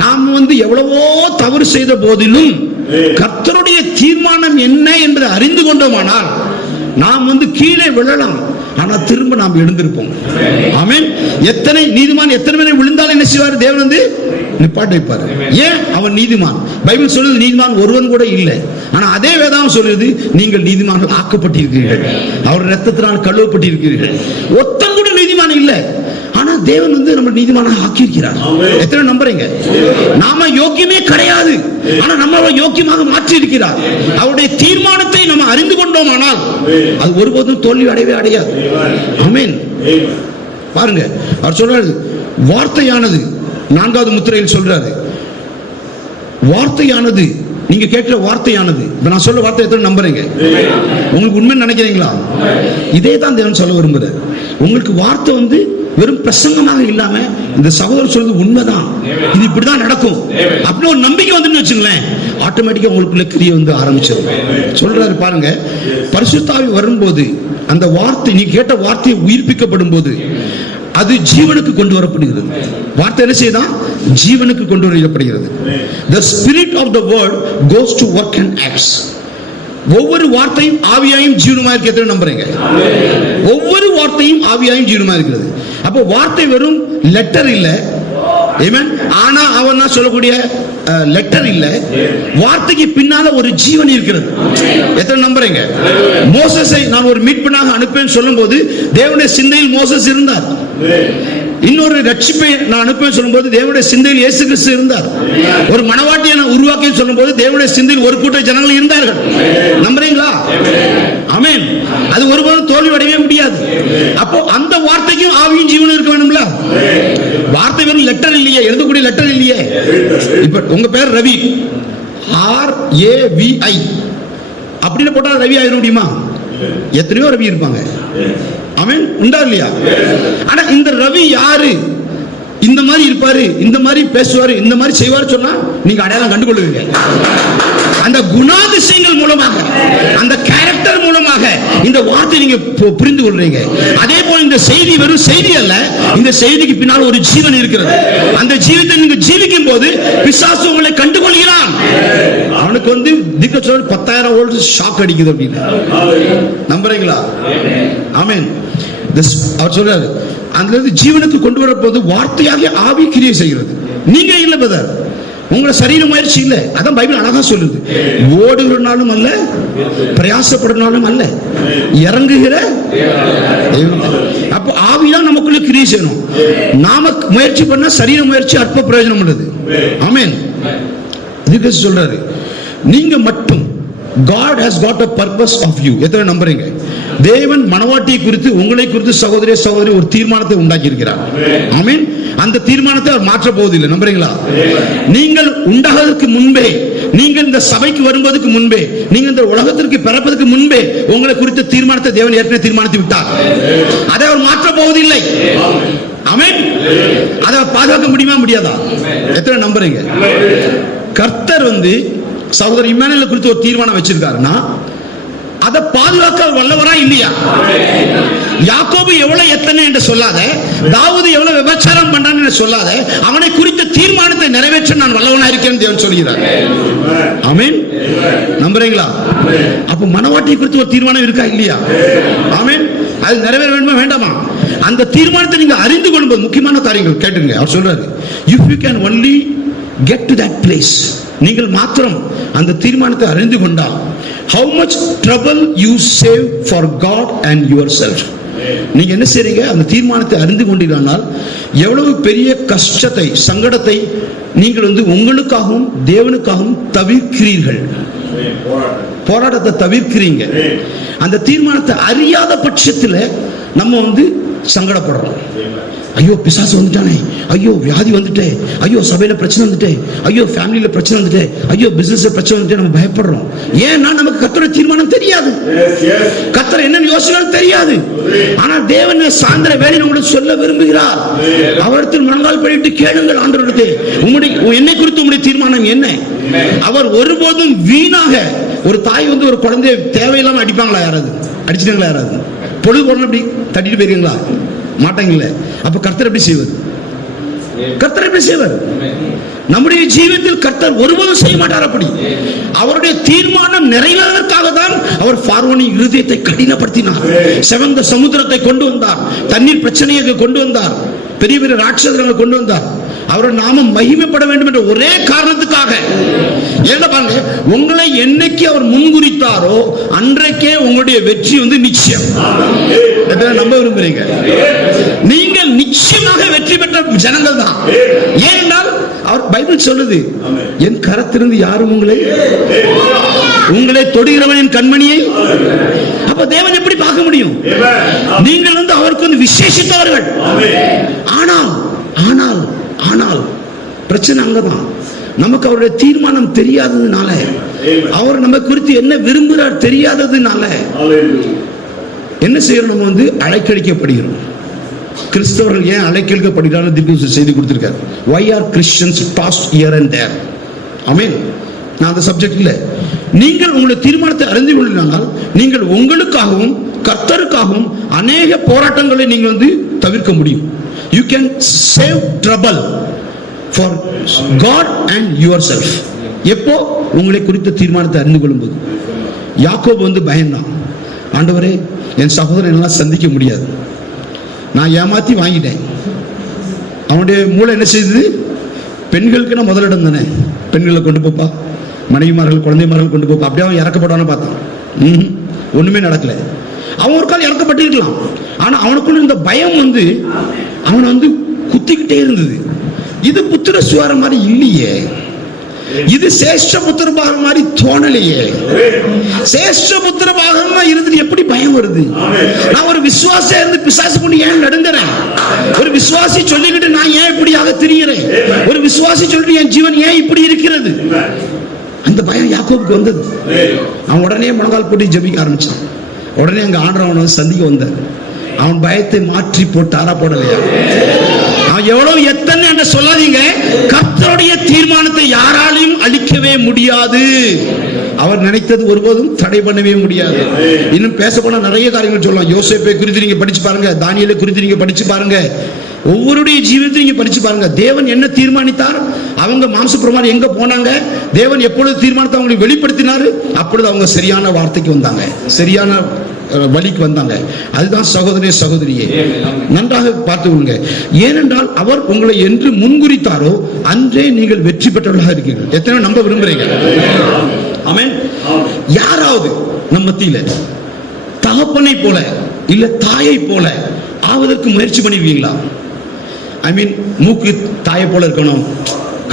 நாம் வந்து எவ்வளவோ தவறு செய்த போதிலும் கர்த்தருடைய தீர்மானம் என்ன என்பதை அறிந்து கொண்டோமானால் நாம் வந்து கீழே விழலாம், ஆனா திரும்ப நாம் எழுந்திருப்போம். ஆமென். எத்தனை நீதிமான் எத்தனை பேரை விழுந்தாலும் என்ன செய்வார்? தேவன் வந்து நிப்பாட்டி வைப்பார். ஏன்? அவன் நீதிமான். பைபிள் சொல்லுது நீதிமான் ஒருவன் கூட இல்லை. ஆனா அதே வேதாகம் சொல்லுது நீங்கள் நீதிமான்கள் ஆக்கப்பட்டிருக்கிறீர்கள், அவர் ரத்தத்தினால் கழுவப்பட்டிருக்கிறீர்கள். ஒத்தன் கூட நீதிமான் இல்லை, ஆனா தேவன் வந்து நம்ம நீதிமானாக ஆக்கியிருக்கிறார். எத்தனை நம்புறீங்க? நாம யோக்கியமே கிடையாது, ஆனா நம்ம யோக்கியமாக மாற்றி இருக்கிறார். அவருடைய தீர்மானத்தை நம்ம அறிந்து கொண்டோமானால் அது ஒருபோதும் தோல்வி அடையவே அடையாது. ஆமென். பாருங்க, அவர் சொல்றாரு, வார்த்தையானது 4வது முத்திரையில் சொல்றாரு, வார்த்தையானது, நீங்க கேட்கிற வார்த்தையானது, நான் சொல்ற வார்த்தை எத்தனை நம்புறீங்க? உங்களுக்கு உண்மை நினைக்கிறீங்களா? இதே தான் தேவன் சொல்ல விரும்புறாரு. உங்களுக்கு வார்த்தை வந்து வெறும் பிரசங்கமாக இல்லாம இந்த சகோதரர் சொல்றது உண்மைதான், இது இப்படிதான் நடக்கும் அப்படின்னு ஒரு நம்பிக்கை வந்து வச்சுங்களேன், ஆட்டோமேட்டிக்கா உங்களுக்குள்ள கிரியை வந்து ஆரம்பிச்சிடும். சொல்றாரு பாருங்க, பரிசுத்த ஆவி வரும்போது அந்த வார்த்தை, நீ கேட்ட வார்த்தையை உயிர்ப்பிக்கப்படும் போது அது ஜீவனுக்கு கொண்டு வரப்படுகிறது. வார்த்தை என்ன செய்யுதான்? ஜீவனுக்கு கொண்டு வரப்படுகிறது. The spirit of the word goes to work and acts. ஒவ்வொரு வார்த்தையும் ஆவியாயும் ஜீவனுமா இருக்கிறது நம்புறீங்க? ஒவ்வொரு வார்த்தையும் ஆவியாயும் ஜீவனுமா இருக்கிறது. அப்போ வார்த்தை வெறும் லெட்டர் இல்ல, ஆமென், ஆனா அவன் சொல்லக்கூடிய லெட்டர் இல்ல, வார்த்தைக்கு பின்னால ஒரு ஜீவன் இருக்கிறது. எத்தனை நம்புறீங்க? மோசஸை நான் ஒரு மீட்பனாக அனுப்பேன்னு சொல்லும் போது தேவனுடைய சிந்தையில் மோசஸ் இருந்தார். இன்னொரு ரட்சிப்பை நான் அனுப்பேன் சொல்லும்போது தேவனுடைய சிந்தையில் இயேசு கிறிஸ்து இருந்தார். ஒரு மனவாட்டியை நான் உருவாக்கி சொல்லும்போது தேவனுடைய சிந்தையில் ஒரு கூட்ட ஜனங்கள் இருந்தார்கள். நம்புறீங்களா? ஆமென். அது ஒருபோதும் தோல்வி அடையவே முடியாது. அப்போ அந்த வார்த்தைக்கும் ஆவியும் ஜீவனும் இருக்க வேண்டும்ல. வார்த்தை வெறும் லெட்டர் இல்லையே, எழுதக்கூடிய லெட்டர் இல்லையே. இப்ப உங்க பேர் ரவி, RAVI அப்படின்னு போட்டா ரவி ஆயிட முடியுமா? எத்தனையோ ரவி இருப்பாங்க. ஆமென், உண்டா இல்லையா? ஆனா இந்த ரவி யாரு? இந்த மாதிரி இருப்பாரு, இந்த மாதிரி பேசுவாரு, இந்த மாதிரி செய்வாரு சொன்னா நீங்க அடையாளம் கண்டுகொள்வீங்க. அந்த குணாதிசயங்கள் மூலமாக, அந்த கேரக்டர் மூலமாக இந்த வார்த்தை நீங்க புரிந்து கொள்றீங்க. அதே போல இந்த செய்தி வெறும் செய்தி அல்ல, இந்த செய்திக்கு பின்னால் ஒரு ஜீவன் இருக்கிறது. அந்த ஜீவத்தை நீங்க ஜீவிக்கும் போது பிசாசு உங்களை கண்டுகொள்கிறான். அவனுக்கு வந்து திக்க சொல்ல 10,000 வோல்ட் ஷாக் அடிக்குது அப்படின்னு நம்புறீங்களா? ஆமென். அவர் சொல்றாரு, அந்த ஜீவனுக்கு கொண்டு வரப்போது வார்த்தையாக ஆவி கிரியை செய்கிறது. நீங்க இல்ல பிரதர், உங்களோட சரீர முயற்சி இல்ல. அதான் பைபிள் அழகா சொல்லுது, ஓடுகிறனாலும் அல்ல, பிரயாசப்படுறனாலும் அல்ல, இறங்குகிற. அப்போ ஆவிதான் நமக்குள்ள கிரியை செய்யணும். நாம முயற்சி பண்ணா சரீர முயற்சி அற்ப பிரயோஜனம் உள்ளது. ஆமென். இதுக்கு சொல்றாரு, நீங்க மட்டும் God has got a purpose of you. எத்தனை நம்புறீங்க? தேவன் மனவாட்டியை குறித்து, உங்களை குறித்து சகோதரி சகோதரி ஒரு தீர்மானத்தை உண்டாக்கி இருக்கிறார். ஆமென். அந்த தீர்மானத்தை அவர் மாற்ற போவதில்லை. நம்புறீங்களா? நீங்கள் உண்டாவதற்கு முன்பே, நீங்கள் இந்த சபைக்கு வருவதற்கு முன்பே, நீங்கள் இந்த உலகத்திற்கு பிறப்பதற்கு முன்பே உங்களை குறித்த தீர்மானத்தை தேவன் ஏற்கனவே தீர்மானித்து விட்டார். அதை அவர் மாற்ற போவதில்லை. ஆமென். அதை பாதுகாக்க முடியுமா? முடியாதா? எத்தனை நம்புறீங்க? கர்த்தர் வந்து சகோதரர் இம்மானுவேலை குறித்து ஒரு தீர்மானம் வச்சிருக்காருன்னா அதை பாதுகாக்க வல்லவரா இல்லையா? யாக்கோபு எவ்வளவு எத்தனை என்று சொல்லாத, தாவீது எவ்வளவு விபச்சாரம் பண்றான்னு என்று சொல்லாத, அவனை குறித்த தீர்மானத்தை நிறைவேற்ற நான் வல்லவனா இருக்கேன்னு தேவன் சொல்கிறார். ஆமென். நம்புறீங்களா? அப்ப மனவாட்டியை குறித்து ஒரு தீர்மானம் இருக்கா இல்லையா? ஆமென். அது நிறைவேற வேண்டுமா வேண்டாமா? அந்த தீர்மானத்தை நீங்க அறிந்து கொள்ளும்போது முக்கியமான காரியங்கள் கேட்டுங்க. அவர் சொல்றாரு, if you can only get to that place, நீங்கள் மாத்திரம் அந்த தீர்மானத்தை அறிந்து கொண்டால், how much trouble you save for God and yourself. நீங்க என்ன செய்றீங்க? அந்த தீர்மானத்தை அறிந்து கொண்டீர்கள், எவ்வளவு பெரிய கஷ்டத்தை, சங்கடத்தை நீங்கள் வந்து உங்களுக்காகவும் தேவனுக்காகவும் தவிர்க்கிறீர்கள். போராட்டத்தை தவிர்க்கிறீங்க. அந்த தீர்மானத்தை அறியாத பட்சத்தில் நம்ம வந்து சங்கடப்படுறோம். ஐயோ பிசாசு வந்துட்டானே, ஐயோ வியாதி வந்துட்டே, ஐயோ சபையில பிரச்சனை வந்துட்டே, ஐயோ ஃபேமிலியில பிரச்சனை வந்துட்டே, ஐயோ பிசினஸ்ல பிரச்சனை வந்துட்டே, நம்ம பயப்படுறோம். ஏன்னா நமக்கு கர்த்தருடைய தீர்மானம் தெரியாது, கர்த்தர் என்ன யோசனை தெரியாது. ஆனா தேவன் சாயந்தர வேளையில் உங்களுக்கு சொல்ல விரும்புகிறார். அவரிடத்தில் முழங்கால் படிட்டு கேளுங்கள் ஆண்டவரிடத்தில், என்னை குறித்து உங்களுடைய தீர்மானம் என்ன? அவர் ஒருபோதும் வீணாக, ஒரு தாய் வந்து ஒரு குழந்தைய தேவையில்லாம அடிப்பாங்களா? யாராவது அடிச்சிட்டாங்களா? யாராவது பொழுது போடணும் அப்படி தட்டிட்டு போயிருக்கீங்களா? மாட்டாங்கல்ல. அப்ப கர்த்தர் எப்படி செய்வார்? கர்த்தர் எப்படி செய்வார்? நம்முடைய ஜீவிதத்தில் கர்த்தர் ஒருபோதும் செய்ய மாட்டார் அப்படி. அவருடைய தீர்மானம் நிறைவேறுவதற்காக தான் அவர் பார்வோனின் இருதயத்தை கடினப்படுத்தினார், செவந்த சமுத்திரத்தை கொண்டு வந்தார், தண்ணீர் பிரச்சனையை கொண்டு வந்தார், பெரிய பெரிய ராட்சதங்களை கொண்டு வந்தார். அவருடைய நாமம் மகிமைப்பட வேண்டும் என்ற ஒரே காரணத்துக்காக. என்ன பாருங்க, உங்களை என்னைக்கு அவர் முன்குறித்தாரோ அன்றைக்கே உங்களுடைய வெற்றி வந்து நிச்சயம். நம்ப விரும்புறீங்க? நீங்கள் நிச்சயமாக வெற்றி பெற்ற ஜனங்கள் தான். ஏனென்றால் அவர் பைபிள் சொல்லுது, என் கரத்திலிருந்து யாரும் உங்களை தொடுகிறவன் என் கண்மணியை. அப்ப தேவன் எப்படி பார்க்க முடியும்? நீங்கள் வந்து அவருக்கு வந்து விசேஷித்தவர்கள். ஆனால் ஆனால் ஆனால் பிரச்சனை அங்கதான். நமக்கு அவருடைய தீர்மானம் தெரியாததுனால, அவர் நம்ம குறித்து என்ன விரும்புகிறார் தெரியாததுனால என்ன செய்யறோம்? நம்ம வந்து அழைக்கடிக்கப்படுகிறோம். கிறிஸ்தவர்கள் ஏன் அலைக்கேற்கப்படுகிறார்கள் தீர்க்கதரிசி செய்தி கொடுத்திருக்கார். why are Christians tossed here and there? ஆமென். நான் அந்த சப்ஜெக்ட் இல்லை. நீங்கள் உங்களுடைய தீர்மானத்தை அறிந்து கொள்ளினால் நீங்கள் உங்களுக்காகவும் கர்த்தருக்காகவும் அநேக போராட்டங்களை நீங்கள் தவிர்க்க முடியும். you can save trouble for God and yourself. எப்போ உங்களை குறித்த தீர்மானத்தை அறிந்து கொள்ளும்போது. யாக்கோபு பயந்தான், ஆண்டவரே என் சகோதரன் எல்லாம் சந்திக்க முடியாது, நான் ஏமாத்தி வாங்கிட்டேன். அவனுடைய மூளை என்ன செய்தது? பெண்களுக்கு நான் முதலிடம் தானே, பெண்களை கொண்டு போப்பா, மனைவிமார்கள் குழந்தைமார்கள் கொண்டு போப்பா. அப்படியே அவன் இறக்கப்படான்னு பார்த்தான். ஒண்ணுமே நடக்கல. அவன் ஒரு கால் இறக்கப்பட்டிருக்கலாம், ஆனா அவனுக்குள்ள இந்த பயம் அவனை குத்திக்கிட்டே இருந்தது. இது புத்திர சுவாரம் மாதிரி இல்லையே, இது சேஷ்ட புத்திர பாகம் மாதிரி தோணலையே. சேஷ்ட புத்திர பாகமா இருந்துட்டு எப்படி பயம் வருது? நான் ஒரு விசுவாசியா இருந்து பிசாசு கொண்டு ஏன் நடுங்குறேன்? ஒரு விசுவாசி சொல்லிக்கிட்டு நான் ஏன் இப்படியாக திரிகிறேன்? ஒரு விசுவாசி சொல்லிட்டு என் ஜீவன் ஏன் இப்படி இருக்கிறது? அந்த பயம் யாக்கோபுக்கு வந்தது. அவன் உடனே முழங்கால் போட்டு ஜெபிக்க ஆரம்பிச்சான். உடனே அங்க ஆண்டவர் அவனை சந்திக்க வந்தார். அவன் பயத்தை மாற்றி போட்டாரா போடலையா? அவன் எவ்வளவு எத்தனை என்று சொல்லாதீங்க, கர்த்தருடைய தீர்மானத்தை யாராலையும் அழிக்கவே முடியாது. அவர் நினைத்தது ஒருபோதும் தடை பண்ணவே முடியாது. இன்னும் பேச போனா நிறைய காரியங்கள் சொல்லலாம். யோசேப்பை குறித்து நீங்க படிச்சு பாருங்க, தானியேலை குறித்து நீங்க படிச்சு பாருங்க, ஒவ்வொருடைய ஜீவிதத்தை நீங்க படிச்சு பாருங்க. தேவன் என்ன தீர்மானித்தார், அவங்க மாம்சப்பிரமாணம் எங்க போனாங்க, தேவன் எப்பொழுது தீர்மானத்தை அவங்களுக்கு வெளிப்படுத்தினாரு, அப்பொழுது அவங்க சரியான வார்த்தைக்கு வந்தாங்க, சரியான வழிக்கு வந்தாங்க. அதுதான் சகோதரே சகோதரியே, நன்றாக பார்த்துக்கொள்ளுங்க. ஏனென்றால் அவர் உங்களை என்று முன்குறித்தாரோ அன்றே நீங்கள் வெற்றி பெற்றவர்களாக இருக்கீர்கள். எத்தனை நம்ப விரும்புறீங்க? ஆமென். யாராவது நம்ம மத்தியில தகப்பனை போல இல்ல தாயை போல ஆவதற்கு முயற்சி பண்ணிருக்கீங்களா? ஐ மீன், மூக்கு தாயை போல இருக்கணும்,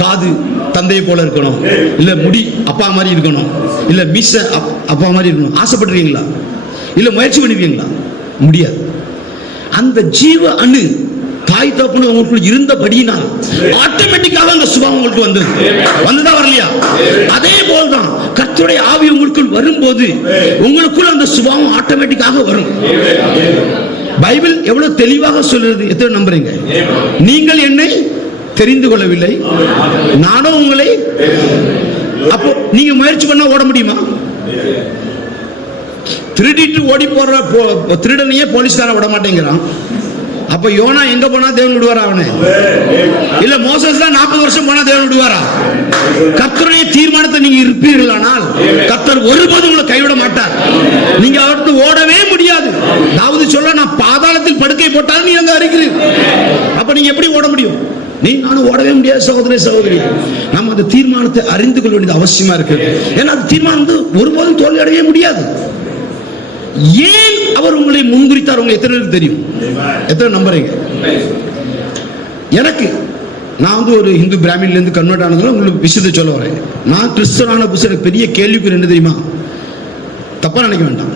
காது தந்தையை போல இருக்கணும், இல்ல முடி அப்பா மாதிரி இருக்கணும், இல்ல மீச அப்பா மாதிரி இருக்கணும், ஆசைப்பட்டிருக்கீங்களா? இல்ல முயற்சி பண்ணிருக்கீங்களா? முடியாது. அந்த ஜீவ அணு தாய் தகப்பன் உங்களுக்குள் இருந்தபடியினால் ஆட்டோமேட்டிக்காக அந்த சுபாவம் உங்களுக்கு வந்ததா வரலையா? அதே போல்தான் கர்த்தருடைய ஆவி உங்களுக்குள் வரும்போது உங்களுக்குள் அந்த சுபாவம் ஆட்டோமேட்டிக்காக வரும். பைபிள் எவ்வளவு தெளிவாக சொல்றது, எத்தனை நம்புறீங்க? நீங்கள் என்னை தெரிந்து கொள்ளவில்லை, நானும் உங்களை. அப்போ நீங்க முயற்சி பண்ணா ஓட முடியுமா? திருடிட்டு ஓடி போற திருடனையே போலீஸ்காரன் விட மாட்டேங்கிறான். அப்ப யோனா எங்க போனா தேவன் விடுவாரா அவனை? இல்ல மோசஸ் தான் 40 வருஷம் போனா தேவன் விடுவாரா? கர்த்தருடைய தீர்மானத்தை நீங்க இருப்பீர்களானால் கர்த்தர் ஒருபோதும் உங்களை கைவிட மாட்டார். நீங்க அவருக்கு ஓடவே முடியாது. தாவீது சொல்ல, நான் பாதாளத்தில் படுக்கை போட்டாலும் நீ அங்க இருக்கிறீர். அப்ப நீங்க எப்படி ஓட முடியும்? நீ நானும் ஓடவே முடியாது. சகோதரே சகோதரி, நம்ம அந்த தீர்மானத்தை அறிந்து கொள்ள வேண்டியது அவசியமா இருக்கு. ஏன்னா அந்த தீர்மானம் ஒருபோதும் தோல்வி அடையவே முடியாது. ஏன் அவர் உங்களை முன்குறித்தார் உங்களுக்கு எத்தனை பேருக்கு தெரியும்? எத்தனை நம்புறீங்க? எனக்கு நான் ஒரு இந்து பிராமின்ல இருந்து கன்வெர்ட் ஆனதுனால உங்களுக்கு விஷயத்தை சொல்ல வரேன். நான் கிறிஸ்தவனான புதுசு பெரிய கேள்விக்குறி என்ன தெரியுமா? தப்பா நினைக்க வேண்டாம்.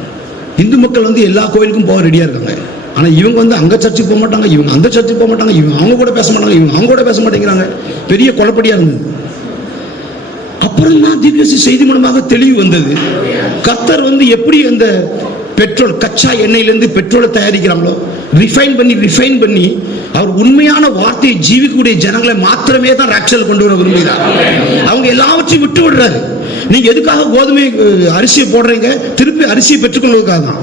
இந்து மக்கள் எல்லா கோயிலுக்கும் போக ரெடியா இருக்காங்க. ஆனா இவங்க அங்க சர்ச்சுக்கு போக மாட்டாங்க, இவங்க அந்த சர்ச்சுக்கு போக மாட்டாங்க, இவங்க அவங்க கூட பேச மாட்டாங்க, இவங்க அவங்க கூட பேச மாட்டேங்கிறாங்க. பெரிய குழப்படியா இருந்தது. அப்புறம் தான் தீர்க்கதரிசி செய்தி மூலமாக தெளிவு வந்தது. கர்த்தர் எப்படி அந்த பெட்ரோல் கச்சா எண்ணெயிலிருந்து பெட்ரோலை தயாரிக்கிறாங்களோ, ரிஃபைன் பண்ணி அவர் உண்மையான வார்த்தையை ஜீவிக்கக்கூடிய ஜனங்களை மாத்திரமே தான் ராக்ஷல் கொண்டு வர விரும்புகிறார். அவங்க எல்லாவற்றையும் விட்டு விடுறாரு. நீங்க எதுக்காக கோதுமை அரிசியை போடுறீங்க? திருப்பி அரிசியை பெற்றுக்கொள்வதற்காக தான்.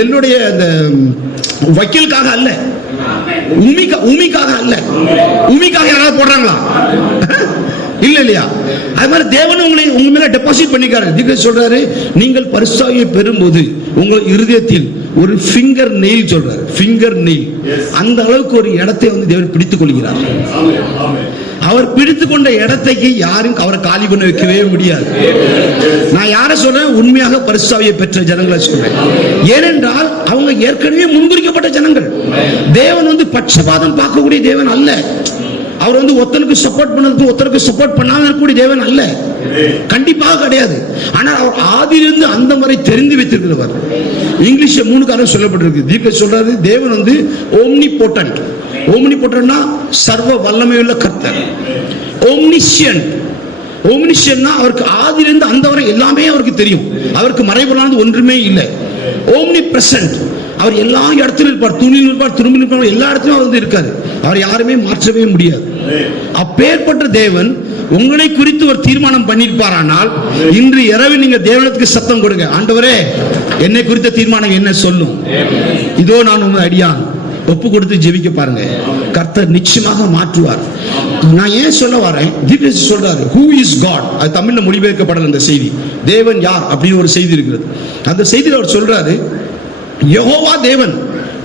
நெல்லுடைய அந்த வைக்கலுக்காக அல்ல, உமிக்காக அல்ல. உமிக்காக யாராவது போடுறாங்களா? இல்ல இல்லையா? அது மாதிரி தேவன் உங்க மேல டெபாசிட் பண்ணிக்காரு. சொல்றாரு, நீங்கள் பரிசுத்தாவியை பெறும்போது உங்கள் இருதயத்தில் ஒரு ஃபிங்கர் நெயில் சொல்றாரு, ஃபிங்கர் நெயில், அந்த அளவுக்கு ஒரு இடத்தை தேவன் பிடித்துக் கொள்கிறார். அவர் பிடித்துக் கொண்ட இடத்தைக்கு யாரும் அவரை காலி பண்ண வைக்கவே முடியாது. நான் யாரை சொல்றேன்? உண்மையாக பரிசுத்தாவியை பெற்ற ஜனங்களை சொல்றேன். ஏனென்றால் அவங்க ஏற்கனவே முன்குறிக்கப்பட்ட ஜனங்கள். தேவன் பட்சபாதம் பார்க்கக்கூடிய தேவன் அல்ல. அவர் ஒருத்தனுக்கு சப்போர்ட் பண்ணதுக்கு ஒருத்தருக்கு சப்போர்ட் பண்ணாம இருக்கக்கூடிய தேவன் அல்ல, கண்டிப்பாக கிடையாது. ஆனால் அவர் ஆதியிலிருந்து அந்த மாதிரி தெரிந்து வைத்திருக்கிறவர். இங்கிலீஷ்ல 3 காரணம் சொல்லப்பட்டிருக்கு. தீர்க்க சொல்றாரு, தேவன் ஓம்னிபோட்டன்ட். ஓம்னிபோட்டன்ட்னா சர்வ வல்லமையுள்ள கர்த்தர். ஓம்னிஷியன்ட். ஓம்னிஷியன்ட்னா அவருக்கு ஆதியிலிருந்து அந்த வரை எல்லாமே அவருக்கு தெரியும். அவருக்கு மறைபொருளானது ஒன்றுமே இல்லை. Omni present. அவர் எல்லா இடத்திலும் இருப்பார், தூணில் இருப்பார், திரும்பி இருப்பார், எல்லா இடத்திலும் அவர் இருக்காரு. அவர் யாருமே மாற்றவே முடியாது. அப்பேற்பட்ட தேவன் உங்களை குறித்து ஒரு தீர்மானம் பண்ணிருப்பாரானால் இன்று இரவு நீங்க தேவனுக்கு சத்தம் கொடுங்க, ஆண்டவரே என்னை குறித்த தீர்மானம் என்ன சொல்லும், இதோ நான் உங்க அடியான், ஒப்பு கொடுத்து ஜெபிக்க பாருங்க. கர்த்தர் நிச்சயமாக மாற்றுவார். நான் ஏன் சொல்ல வரேன், தீர்க்கதரிசி சொல்றாரு who is God, அது தமிழ்ல மொழிபெயர்க்கப்படல அந்த செய்தி. தேவன் யார் அப்படின்னு ஒரு செய்தி இருக்கிறது. அந்த செய்தியில் அவர் சொல்றாரு யெகோவா தேவன்,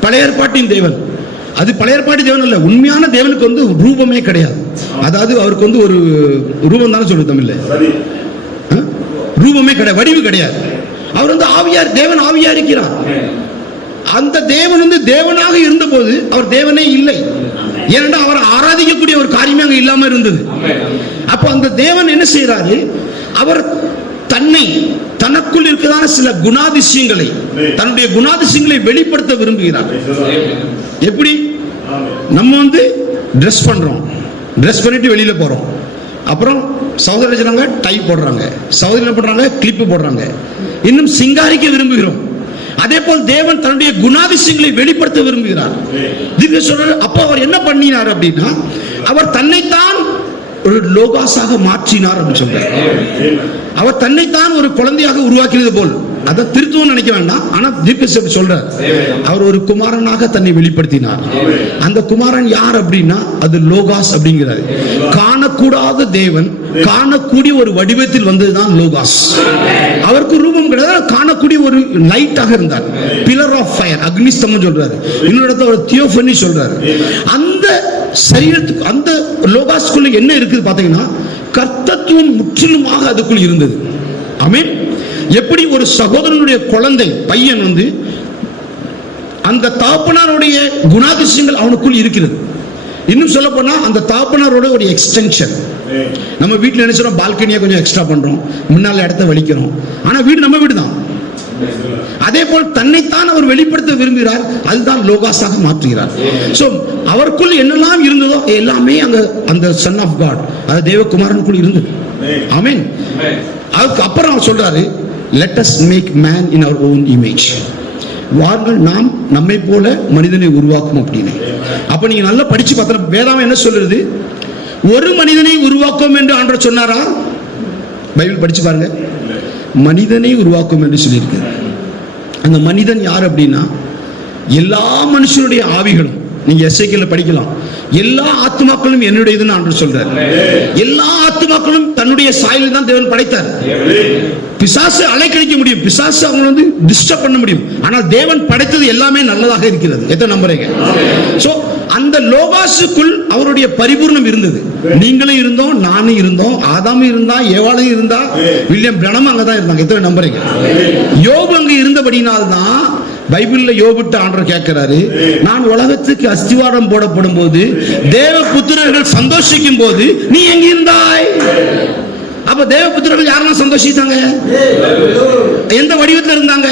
பழைய ஏற்பாட்டின் தேவன். அது பழைய ஏற்பாட்டு தேவன் அல்ல, உண்மையான தேவனுக்கு வந்து ரூபமே கிடையாது. அதாவது அவருக்கு வந்து ஒரு ரூபம் தானே சொல்லுது தமிழ்ல, ரூபமே கிடையாது, வடிவு கிடையாது. அவர் வந்து ஆவியார், தேவன் ஆவியா இருக்கிறார். அந்த தேவன் வந்து தேவனாக இருந்தபோது அவர் தேவனே இல்லை. ஏனென்றால் அவர் ஆராதிக்கக்கூடிய ஒரு காரியமே அங்க இல்லாம இருந்தது. அப்ப அந்த தேவன் என்ன செய்யறாரு, அவர் தன்னை தனக்குள் இருக்கிறதான சில குணாதிசயங்களை, தன்னுடைய குணாதிசயங்களை வெளிப்படுத்த விரும்புகிறார். எப்படி? நம்ம வந்து ட்ரெஸ் பண்றோம், ட்ரெஸ் பண்ணிட்டு வெளியில போறோம், அப்புறம் சகோதரர் சொன்னாங்க டை போடுறாங்க, சகோதரர் போடுறாங்க கிளிப்பு போடுறாங்க, இன்னும் சிங்காரிக்க விரும்புகிறோம். அதே போல் தேவன் தன்னுடைய குணாதிசயங்களை வெளிப்படுத்த விரும்புகிறார். அப்போ அவர் என்ன பண்ணினார் அப்படின்னா, அவர் தன்னைத்தான் ஒரு லோகாஸாக மாற்றினார் அப்படின்னு சொல்றார். அவர் தன்னைத்தான் ஒரு குழந்தையாக உருவாக்கினது போல், அதை திருத்தவும் நினைக்க வேண்டாம். ஆனா தீர்க்கதரிசி சொல்றார், அவர் ஒரு குமாரனாக தன்னை வெளிப்படுத்தினார். அந்த குமாரன் யார் அப்படின்னா அது லோகாஸ் அப்படிங்கிறார். காணக்கூடாத தேவன் காணக்கூடிய ஒரு வடிவத்தில் வந்ததுதான் லோகாஸ். அவருக்கு ரூபம் கிடையாது, காணக்கூடிய ஒரு லைட்டாக இருந்தார். பில்லர் ஆஃப் ஃபயர், அக்னி ஸ்தம்பம் சொல்றாரு. இன்னொரு இடத்துல ஒரு தியோஃபனி சொல்றாரு. அந்த சரீரத்துக்கு, அந்த லோகாஸ்குள்ள என்ன இருக்குது பாத்தீங்கன்னா, கர்த்தத்துவம் முற்றிலுமாக அதுக்குள் இருந்தது. ஆமென். எப்படி ஒரு சகோதரனுடைய குழந்தை பையன் வந்து அந்த தகப்பனாருடைய குணாதிசயங்கள் அவனுக்குள் இருக்கிறது. இன்னும் சொல்ல போனா அந்த தகப்பனாரோட ஒரு எக்ஸ்டென்ஷன். நம்ம வீட்டில் என்ன சொல்றோம், பால்கனியா கொஞ்சம் எக்ஸ்ட்ரா பண்றோம், முன்னால இடத்த வலிக்கிறோம், ஆனா வீடு நம்ம வீடு தான். அதே போல் தன்னைத்தான் அவர் வெளிப்படுத்த விரும்புகிறார், அதுதான் லோகாஸாக மாற்றுகிறார். சோ அவருக்குள் என்னெல்லாம் இருந்ததோ எல்லாமே அங்க அந்த சன் ஆஃப் காட், அது தேவகுமாரனுக்குள் இருந்தது. ஆமென். அதுக்கு அப்புறம் அவர் சொல்றாரு, let us make man in our own image. வாருங்கள் நாம் நம்மை போல மனிதனை உருவாக்கும் அப்படின்னு. அப்ப நீங்க நல்லா படிச்சு பார்த்தா வேதாகம் என்ன சொல்றது, ஒரு மனிதனை உருவாக்கும் என்று ஆண்டவர் சொன்னாரா? பைபிள் படிச்சு பாருங்க, மனிதனை உருவாக்கும் என்று சொல்லியிருக்கு. அந்த மனிதன் யார் அப்படின்னா, எல்லா மனுஷனுடைய ஆவிகளும், நீங்க எஸ்ஐக்கில் படிக்கலாம், எல்லா ஆத்மாக்களும் என்னுடையதுன்னு ஆண்டவர் சொல்றார். எல்லா ஆத்மாக்களும் தன்னுடைய சாயலில் தான் தேவன் படைத்தார். பிசாசு அலைக்கழிக்க முடியும், பிசாசு அவங்க வந்து டிஸ்டர்ப் பண்ண முடியும், ஆனால் தேவன் படைத்தது எல்லாமே நல்லதாக இருக்கிறது. எத்தனை நம்புறீங்க? சோ அந்த லோகாசுக்குள் அவருடைய பரிபூர்ணம் இருந்தது. நீங்களும் இருந்தோம், நானும் இருந்தோம், ஆதாமும் இருந்தா, ஏவாளும் இருந்தா, வில்லியம் பிரணம் அங்கதான் இருந்தாங்க. எத்தனை நம்புறீங்க? யோபு அங்க இருந்தபடினால்தான் பைபிள்ல யோபிட்ட ஆண்டவர் கேட்கிறாரு, நான் உலகத்துக்கு அஸ்திவாரம் போடப்படும் போது தேவ புத்திரர்கள் சந்தோஷிக்கும் போது நீ எங்க இருந்தாய்? அப்ப தேவ புத்திரர்கள் யாரெல்லாம் சந்தோஷித்தாங்க? எந்த வடிவத்தில் இருந்தாங்க?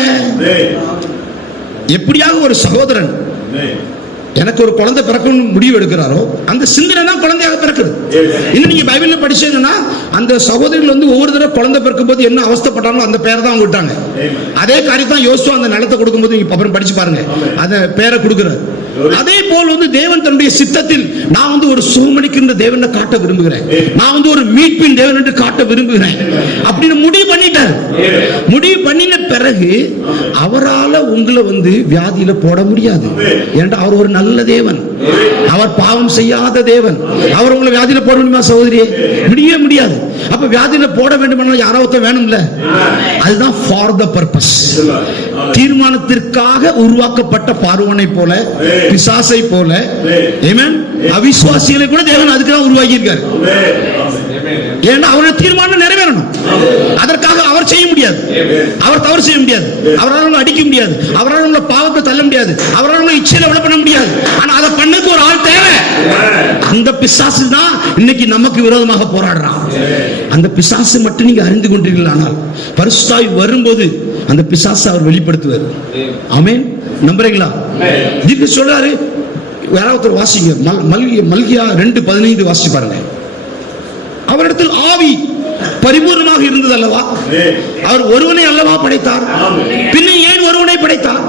எப்படியாக ஒரு சகோதரன் எனக்கு ஒரு குழந்தை பிறக்கணும் முடிவு எடுக்கிறாரோ அந்த சிந்தனை தான் குழந்தையாக பிறக்குது. இன்னும் நீங்க பைபிள்ல படிச்சீங்கன்னா அந்த சகோதரிகள் வந்து ஒவ்வொரு தடவை குழந்தை பிறக்கும் போது என்ன அவஸ்தைப்பட்டாங்களோ அந்த பேரை தான் விட்டாங்க. அதே காரியம் தான் யோசுவா அந்த நிலத்தை கொடுக்கும் போது நீங்க அப்புறம் படிச்சு பாருங்க, அந்த பேரை கொடுக்கிறார். அதே போல் வந்து தேவன் தன்னுடைய சித்தத்தில் நான் வந்து ஒரு சுகமளிக்கின்ற தேவனை காட்ட விரும்புகிறேன், நான் வந்து ஒரு மீட்பின் தேவன் என்று காட்ட விரும்புகிறேன் அப்படின்னு முடிவு பண்ணிட்டார். முடிவு பண்ணின பிறகு அவரால் உங்களை வந்து வியாதியில போட முடியாது. ஏன்னா அவர் ஒரு நல்ல தேவன், அவர் பாவம் செய்யாத தேவன். அவர் உங்களை வியாதியில போட முடியுமா சகோதரியே? முடியவே முடியாது. அப்ப வியாதியில போட வேண்டுமானால் யாராவது வேணும்ல, அதுதான் ஃபார் த பர்பஸ், தீர்மானத்திற்காக உருவாக்கப்பட்ட பார்வனை போல, பிசாசை போல, ஆமென், அவிசுவாசிகளை கூட தேவன் அதுக்காக உருவாக்கி இருக்காரு. ஏன்னா அவருடைய தீர்மானம் நிறைவேறணும். அதற்காக அவர் செய்ய முடியாது, அவர் தவறு செய்ய முடியாது, அவரால் அடிக்க முடியாது, அவரால் உங்களை பாவத்தை தள்ள முடியாது, அவரால் உங்களை இச்சையில விட பண்ண முடியாது. ஆனா அதை பண்ணதுக்கு ஒரு ஆள் தேவை. அந்த பிசாசு தான் இன்னைக்கு நமக்கு விரோதமாக போராடுறான். அந்த பிசாசு மட்டும் நீங்க அறிந்து கொண்டீர்கள், ஆனால் பரிசுத்தாய் வரும்போது அந்த பிசாசை அவர் வெளிப்படுத்துவார். ஆமென். நம்புறீங்களா? இதுக்கு சொல்றாரு, யாராவது வாசிங்க, மல்கியா 2:15 வாசிச்சு பாருங்க. அவரிடத்தில் ஆவி பரிபூர்ணமாக இருந்தது அல்லவா? அவர் ஒருவனை அல்லவா படைத்தார், பின்ன ஏன் ஒருவனை படைத்தார்?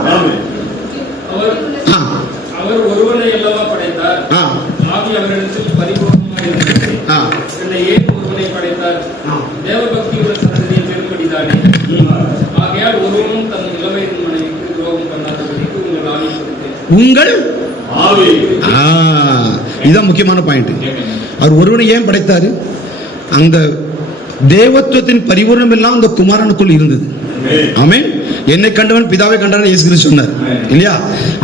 உங்கள் இதுதான் முக்கியமான பாயிண்ட். அவர் ஒருவனை ஏன் படைத்தாரு? அந்த தேவத்துவத்தின் பரிபூர்ணம் எல்லாம் அந்த குமாரனுக்குள் இருந்தது. ஆமென். என்னை கண்டவன் பிதாவை கண்டவன் இயேசு கிறிஸ்து சொன்னார் இல்லையா?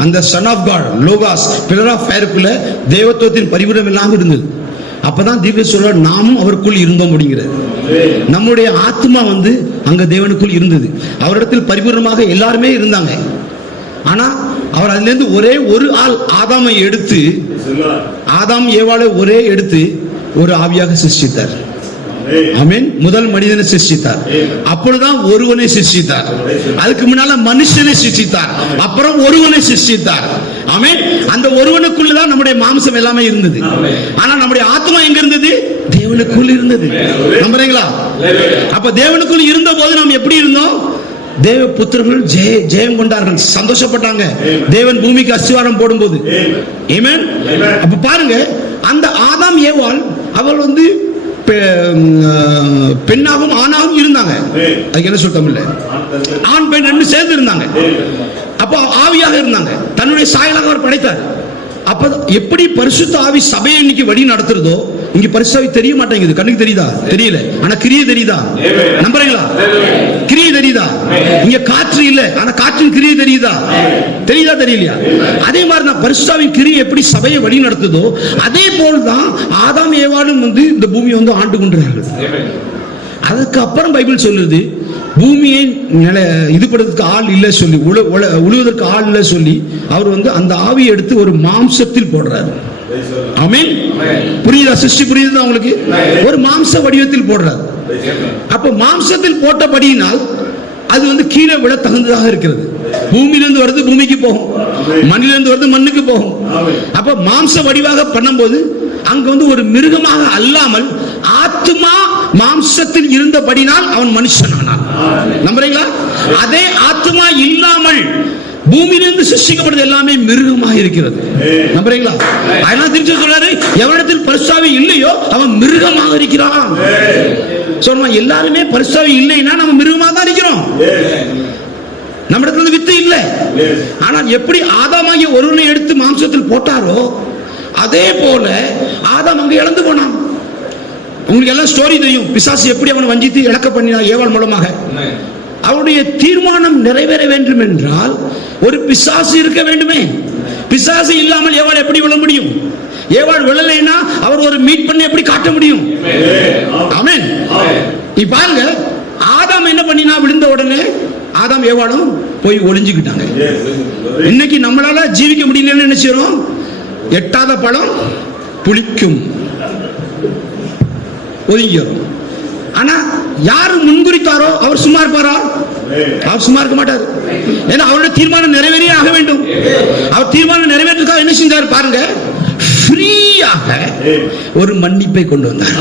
அந்த son of God logos pillar of ஃபயருக்குள்ள தேவத்துவத்தின் பரிபூர்ணம் எல்லாம் இருந்தது. அப்பதான் தீர்க்க சொல்ற நாமும் அவருக்குள் இருந்தோம் அப்படிங்கிறது. நம்முடைய ஆத்மா அங்க தேவனுக்குள் இருந்தது. அவரிடத்தில் பரிபூர்ணமாக எல்லாருமே இருந்தாங்க. ஆனா அவர் அதுல இருந்து ஒரே ஒரு ஆள் ஆதாமை எடுத்து, ஆதாம் ஏவாளை ஒரே எடுத்து ஒரு ஆவியாக சிருஷ்டித்தார். ஆமென். முதல் மனிதனை சிருஷ்டித்தார், அப்பொழுதுதான் ஒருவனை சிருஷ்டித்தார். அதுக்கு முன்னால மனுஷனை சிருஷ்டித்தார், அப்புறம் ஒருவனை சிருஷ்டித்தார். ஆமென். அந்த ஒருவனுக்குள்ளதான் நம்முடைய மாம்சம் எல்லாமே இருந்தது. ஆனா நம்முடைய ஆத்மா எங்க இருந்தது? தேவனுக்குள் இருந்தது. நம்புறீங்களா? அப்ப தேவனுக்குள் இருந்த போது நாம் எப்படி இருந்தோம்? தேவ புத்திரர்கள் ஜெயம் கொண்டார்கள், சந்தோஷப்பட்டாங்க தேவன் பூமிக்கு அஸ்திவாரம் போடும்போது. ஆமென். அப்ப பாருங்க, அந்த ஆதாம் ஏவாள் அவள் பெண்ணாகவும் ஆணாகவும் இருந்தாங்க. அதுக்கு என்ன சொல்ல தமிழ்ல? ஆண் பெண் ரெண்டு சேர்ந்து இருந்தாங்க. அப்போ ஆவியாக இருந்தாங்க. தன்னுடைய சாயலாக அவர் படைத்தார். அப்ப எப்படி பரிசுத்த ஆவி சபையை இன்னைக்கு வழி நடத்துறதோ, இங்க பரிசுத்த ஆவி தெரிய மாட்டேங்குது. கண்ணுக்கு தெரியுதா? தெரியல. ஆனா கிரியை தெரியுதா? நம்புறீங்களா? கிரியை தெரியுதா? இங்க காற்று இல்ல, ஆனா காற்றின் கிரியை தெரியுதா? தெரியுதா? தெரியலையா? அதே மாதிரி நான் பரிசுத்த ஆவியின் கிரியை எப்படி சபையை வழி நடத்துதோ, அதே போல்தான் ஆதாம் ஏவாளும் இந்த பூமியை ஆண்டு கொண்டார்கள். அதுக்கு அப்புறம் பைபிள் சொல்லுது, பூமியை இதுபடுறதுக்கு ஆள் இல்லை சொல்லி, உழுவதற்கு ஆள் இல்லை சொல்லி அவர் அந்த ஆவியை எடுத்து ஒரு மாம்சத்தில் போடுறாரு. ஆமென். புரியுதா? சிருஷ்டி புரியுதா உங்களுக்கு? ஒரு மாம்ச வடிவத்தில் போடுறாரு. அப்ப மாம்சத்தில் போட்டபடியினால் அது கீழே விட தகுந்ததாக இருக்கிறது. பூமியிலிருந்து வருது பூமிக்கு போகும், மண்ணிலிருந்து வருது மண்ணுக்கு போகும். அப்ப மாம்ச வடிவாக பண்ணும்போது அங்க ஒரு மிருகமாக அல்லாமல் ஆத்மா மாம்சத்தில் இருந்தபடினால் அவன் மனுஷனானான். நம்புறீங்களா? அதே ஆத்மா இல்லாமல் பூமியிலிருந்து சிருஷ்டிக்கப்படுறது எல்லாமே மிருகமாக இருக்கிறது. நம்புறீங்களா? அதனால திருச்சி சொல்றாரு, எவனிடத்தில் பரிசுத்த ஆவி இல்லையோ அவன் மிருகமாக இருக்கிறான். சொன்னா எல்லாருமே பரிசுத்த ஆவி இல்லைன்னா நம்ம மிருகமாக தான் இருக்கிறோம். நம்மிடத்துல வித்து இல்லை. ஆனால் எப்படி ஆதாமாகிய ஒருவனை எடுத்து மாம்சத்தில் போட்டாரோ, அதே போல ஆதாம் அங்க இழந்து போனான். உங்களுக்கு எல்லாம் ஸ்டோரி தெரியும். பிசாசு எப்படி அவனை வஞ்சித்து இழக்க பண்ணினான் ஏவாள் மூலமாக. அவருடைய தீர்மானம் நிறைவேற வேண்டும் என்றால் ஒரு பிசாசு இருக்க வேண்டுமே. பிசாசு இல்லாமல் ஏவாள் எப்படி விழ முடியும்? ஏவாள் விழலைன்னா அவர் ஒரு மீட் பண்ணி எப்படி காட்ட முடியும்? ஆமென். நீ பாருங்க, ஆதாம் என்ன பண்ணினா? விழுந்த உடனே ஆதாம் ஏவாளும் போய் ஒளிஞ்சுக்கிட்டாங்க. இன்னைக்கு நம்மளால ஜீவிக்க முடியலன்னு என்ன செய்யறோம்? எட்டாத பழம் புளிக்கும், ஒதுங்கிடும். ஆனா யாரு முன்குறித்தாரோ அவர் சும்மா இருப்பாரா? அவர் சும்மா இருக்க மாட்டார். ஏன்னா அவருடைய தீர்மானம் நிறைவேறியே ஆக வேண்டும். அவர் தீர்மானம் நிறைவேற்றுக்காக என்ன செஞ்சார் பாருங்க, ஃப்ரீயாக ஒரு மன்னிப்பை கொண்டு வந்தார்.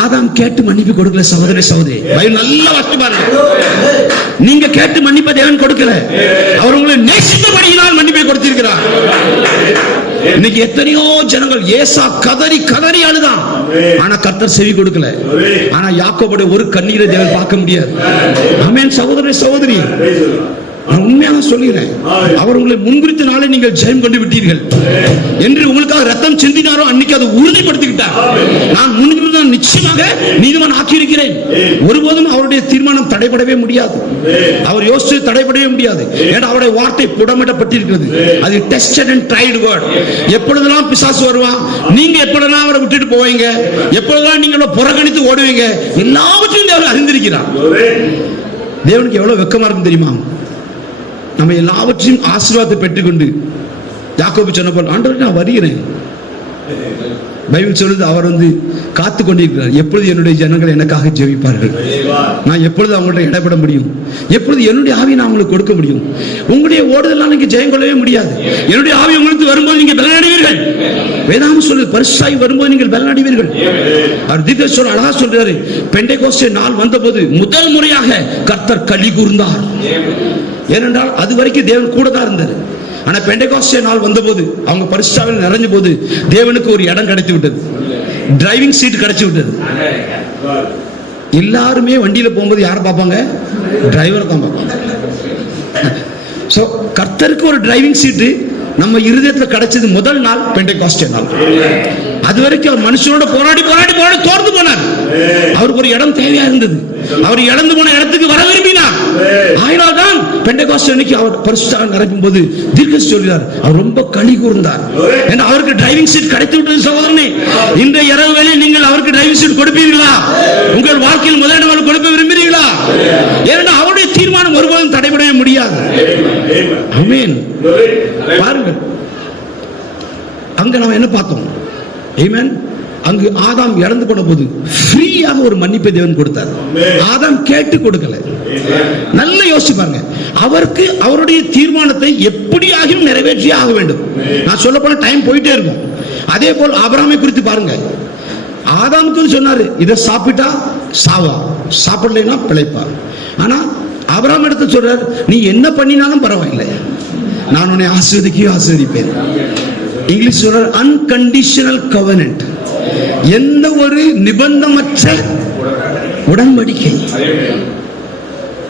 ஆதாம் கேட்டு மன்னிப்பு கொடுக்கல. சகோதரி சகோதரி, பைபிள் நல்லா வாசித்து பாருங்க. நீங்க கேட்டு மன்னிப்பை தேவன் கொடுக்கல, அவர் உங்களை நேசித்தபடியினால் மன்னிப்பை கொடுத்திருக்கிறார். இன்னைக்கு எத்தனையோ ஜனங்கள் ஏசா கதறி கதறி அழுதான், ஆனா கர்த்தர் செவி கொடுக்கல. ஆனா யாக்கோபுடைய ஒரு கண்ணீரை தேவன் பார்க்க முடியாது. ஆமென். சகோதரி சகோதரி, நான் உண்மையாக சொல்கிறேன், அவர் உங்களை முன்குறித்த நாளே நீங்கள் ஜெயம் கொண்டு விட்டீர்கள் என்று உங்களுக்காக ரத்தம் சிந்தினாரோ அன்னைக்கு அதை உறுதிப்படுத்திக்கிட்டார். நான் முன்குறித்த நிச்சயமாக நீதிமான் ஆக்கியிருக்கிறேன். ஒருபோதும் அவருடைய தீர்மானம் தடைபடவே முடியாது. அவர் யோசித்து தடைபடவே முடியாது. ஏன்னா அவருடைய வார்த்தை புடமிடப்பட்டிருக்கிறது. அது டெஸ்டட் அண்ட் ட்ரைடு வேர்ட். எப்பொழுதெல்லாம் பிசாசு வருவான், நீங்க எப்பொழுதெல்லாம் அவரை விட்டுட்டு போவீங்க, எப்பொழுதெல்லாம் நீங்க புறக்கணித்து ஓடுவீங்க, எல்லாவற்றையும் தேவன் அறிந்திருக்கிறார். தேவனுக்கு எவ்வளவு வெக்கமா இருக்கும் தெரியுமா? நம்ம எல்லாவற்றையும் ஆசீர்வாதத்தை பெற்றுக்கொண்டு யாக்கோபு சொன்ன போல், ஆண்டவரே நான் வருகிறேன். பைபிள் சொல்லுது, அவர் காத்து கொண்டிருக்கிறார். எப்பொழுது என்னுடைய ஜனங்கள் எனக்காக ஜெபிப்பார்கள், நான் எப்பொழுது அவங்கள்ட்ட இடப்பட முடியும், எப்பொழுது என்னுடைய ஆவியை நான் உங்களுக்கு கொடுக்க முடியும். உங்களுடைய ஓடுதலாம் நீங்க ஜெயம் கொள்ளவே முடியாது. என்னுடைய ஆவி உங்களுக்கு வரும்போது நீங்க பலனடைவீர்கள். வேதாகம் சொல்லுது, பரிசுத்தாவி வரும்போது நீங்கள் பலனடைவீர்கள். அவர் தீர்க்கதரிசி அழகா சொல்றாரு, பெண்டெகோஸ்தே நாள் வந்தபோது முதல் முறையாக கர்த்தர் களி கூர்ந்தார். ஏனென்றால் அது வரைக்கும் தேவன் கூட தான் இருந்தார். ஆனா பெண்டெகோஸ்தே நாள் வந்தபோது அவங்க பரிசுத்தாவியில் நிறைஞ்ச போது தேவனுக்கு ஒரு இடம் கிடைத்து விட்டது, டிரைவிங் சீட் கிடைச்சு விட்டது. எல்லாருமே வண்டியில போகும்போது யாரை பார்ப்பாங்க? டிரைவர் தான் பார்ப்பாங்க. சோ கர்த்தருக்கு ஒரு டிரைவிங் சீட்டு நம்ம இருதயத்துல கிடைச்சது முதல் நாள் பெண்டெகாஸ்டே நாள். அது வரைக்கும் அவர் மனுஷனோட போராடி தோர்ந்து போனார். அவருக்கு ஒரு இடம் தேவையா இருந்தது. அவர் இழந்து போன இடத்துக்கு வர விரும்பினார். ஆயினால் தான் பெண்டெகாஸ்டே அன்னைக்கு அவர் பரிசுத்த நிரப்பும் போது தீர்க்கதரிசி சொல்கிறார், அவர் ரொம்ப களி கூர்ந்தார். ஏன்னா அவருக்கு டிரைவிங் சீட் கிடைத்து விட்டது. சகோதரனே, இந்த இரவு வேளை நீங்கள் அவருக்கு டிரைவிங் சீட் கொடுப்பீர்களா? உங்கள் வாழ்க்கையில் முதலிடம் அவர் கொடுக்க விரும்புகிறீர்களா? ஏன்னா அவருடைய தீர்மானம் ஒருபோதும் தடைபடவே முடியாது. ஆமென். பாருங்க, அங்க நம்ம என்ன பார்த்தோம்? ஆமென். அங்கு ஆதாம் இறந்து போன போது ஃப்ரீயாக ஒரு மன்னிப்பை தேவன் கொடுத்தார். ஆதாம் கேட்டு கொடுக்கல. நல்ல யோசிச்சு பாருங்க. அவருக்கு அவருடைய தீர்மானத்தை எப்படியாகவும் நிறைவேற்றியே ஆக வேண்டும். நான் சொல்ல போன டைம் போயிட்டே இருக்கும். அதே போல் ஆபிரகாமை குறித்து பாருங்க. ஆதாமுக்கு சொன்னாரு, இதை சாப்பிட்டா சாவா, சாப்பிடலைன்னா பிழைப்பா. ஆனா ஆபிரகாம் எடுத்து சொல்றாரு, நீ என்ன பண்ணினாலும் பரவாயில்லை, நான் உன்னை ஆசீர்வதிப்பேன். இங்கிலீஷ் சொல்றாரு அன்கண்டிஷனல் கவர்னன்ட், எந்த ஒரு நிபந்தமற்ற உடன்படிக்கை.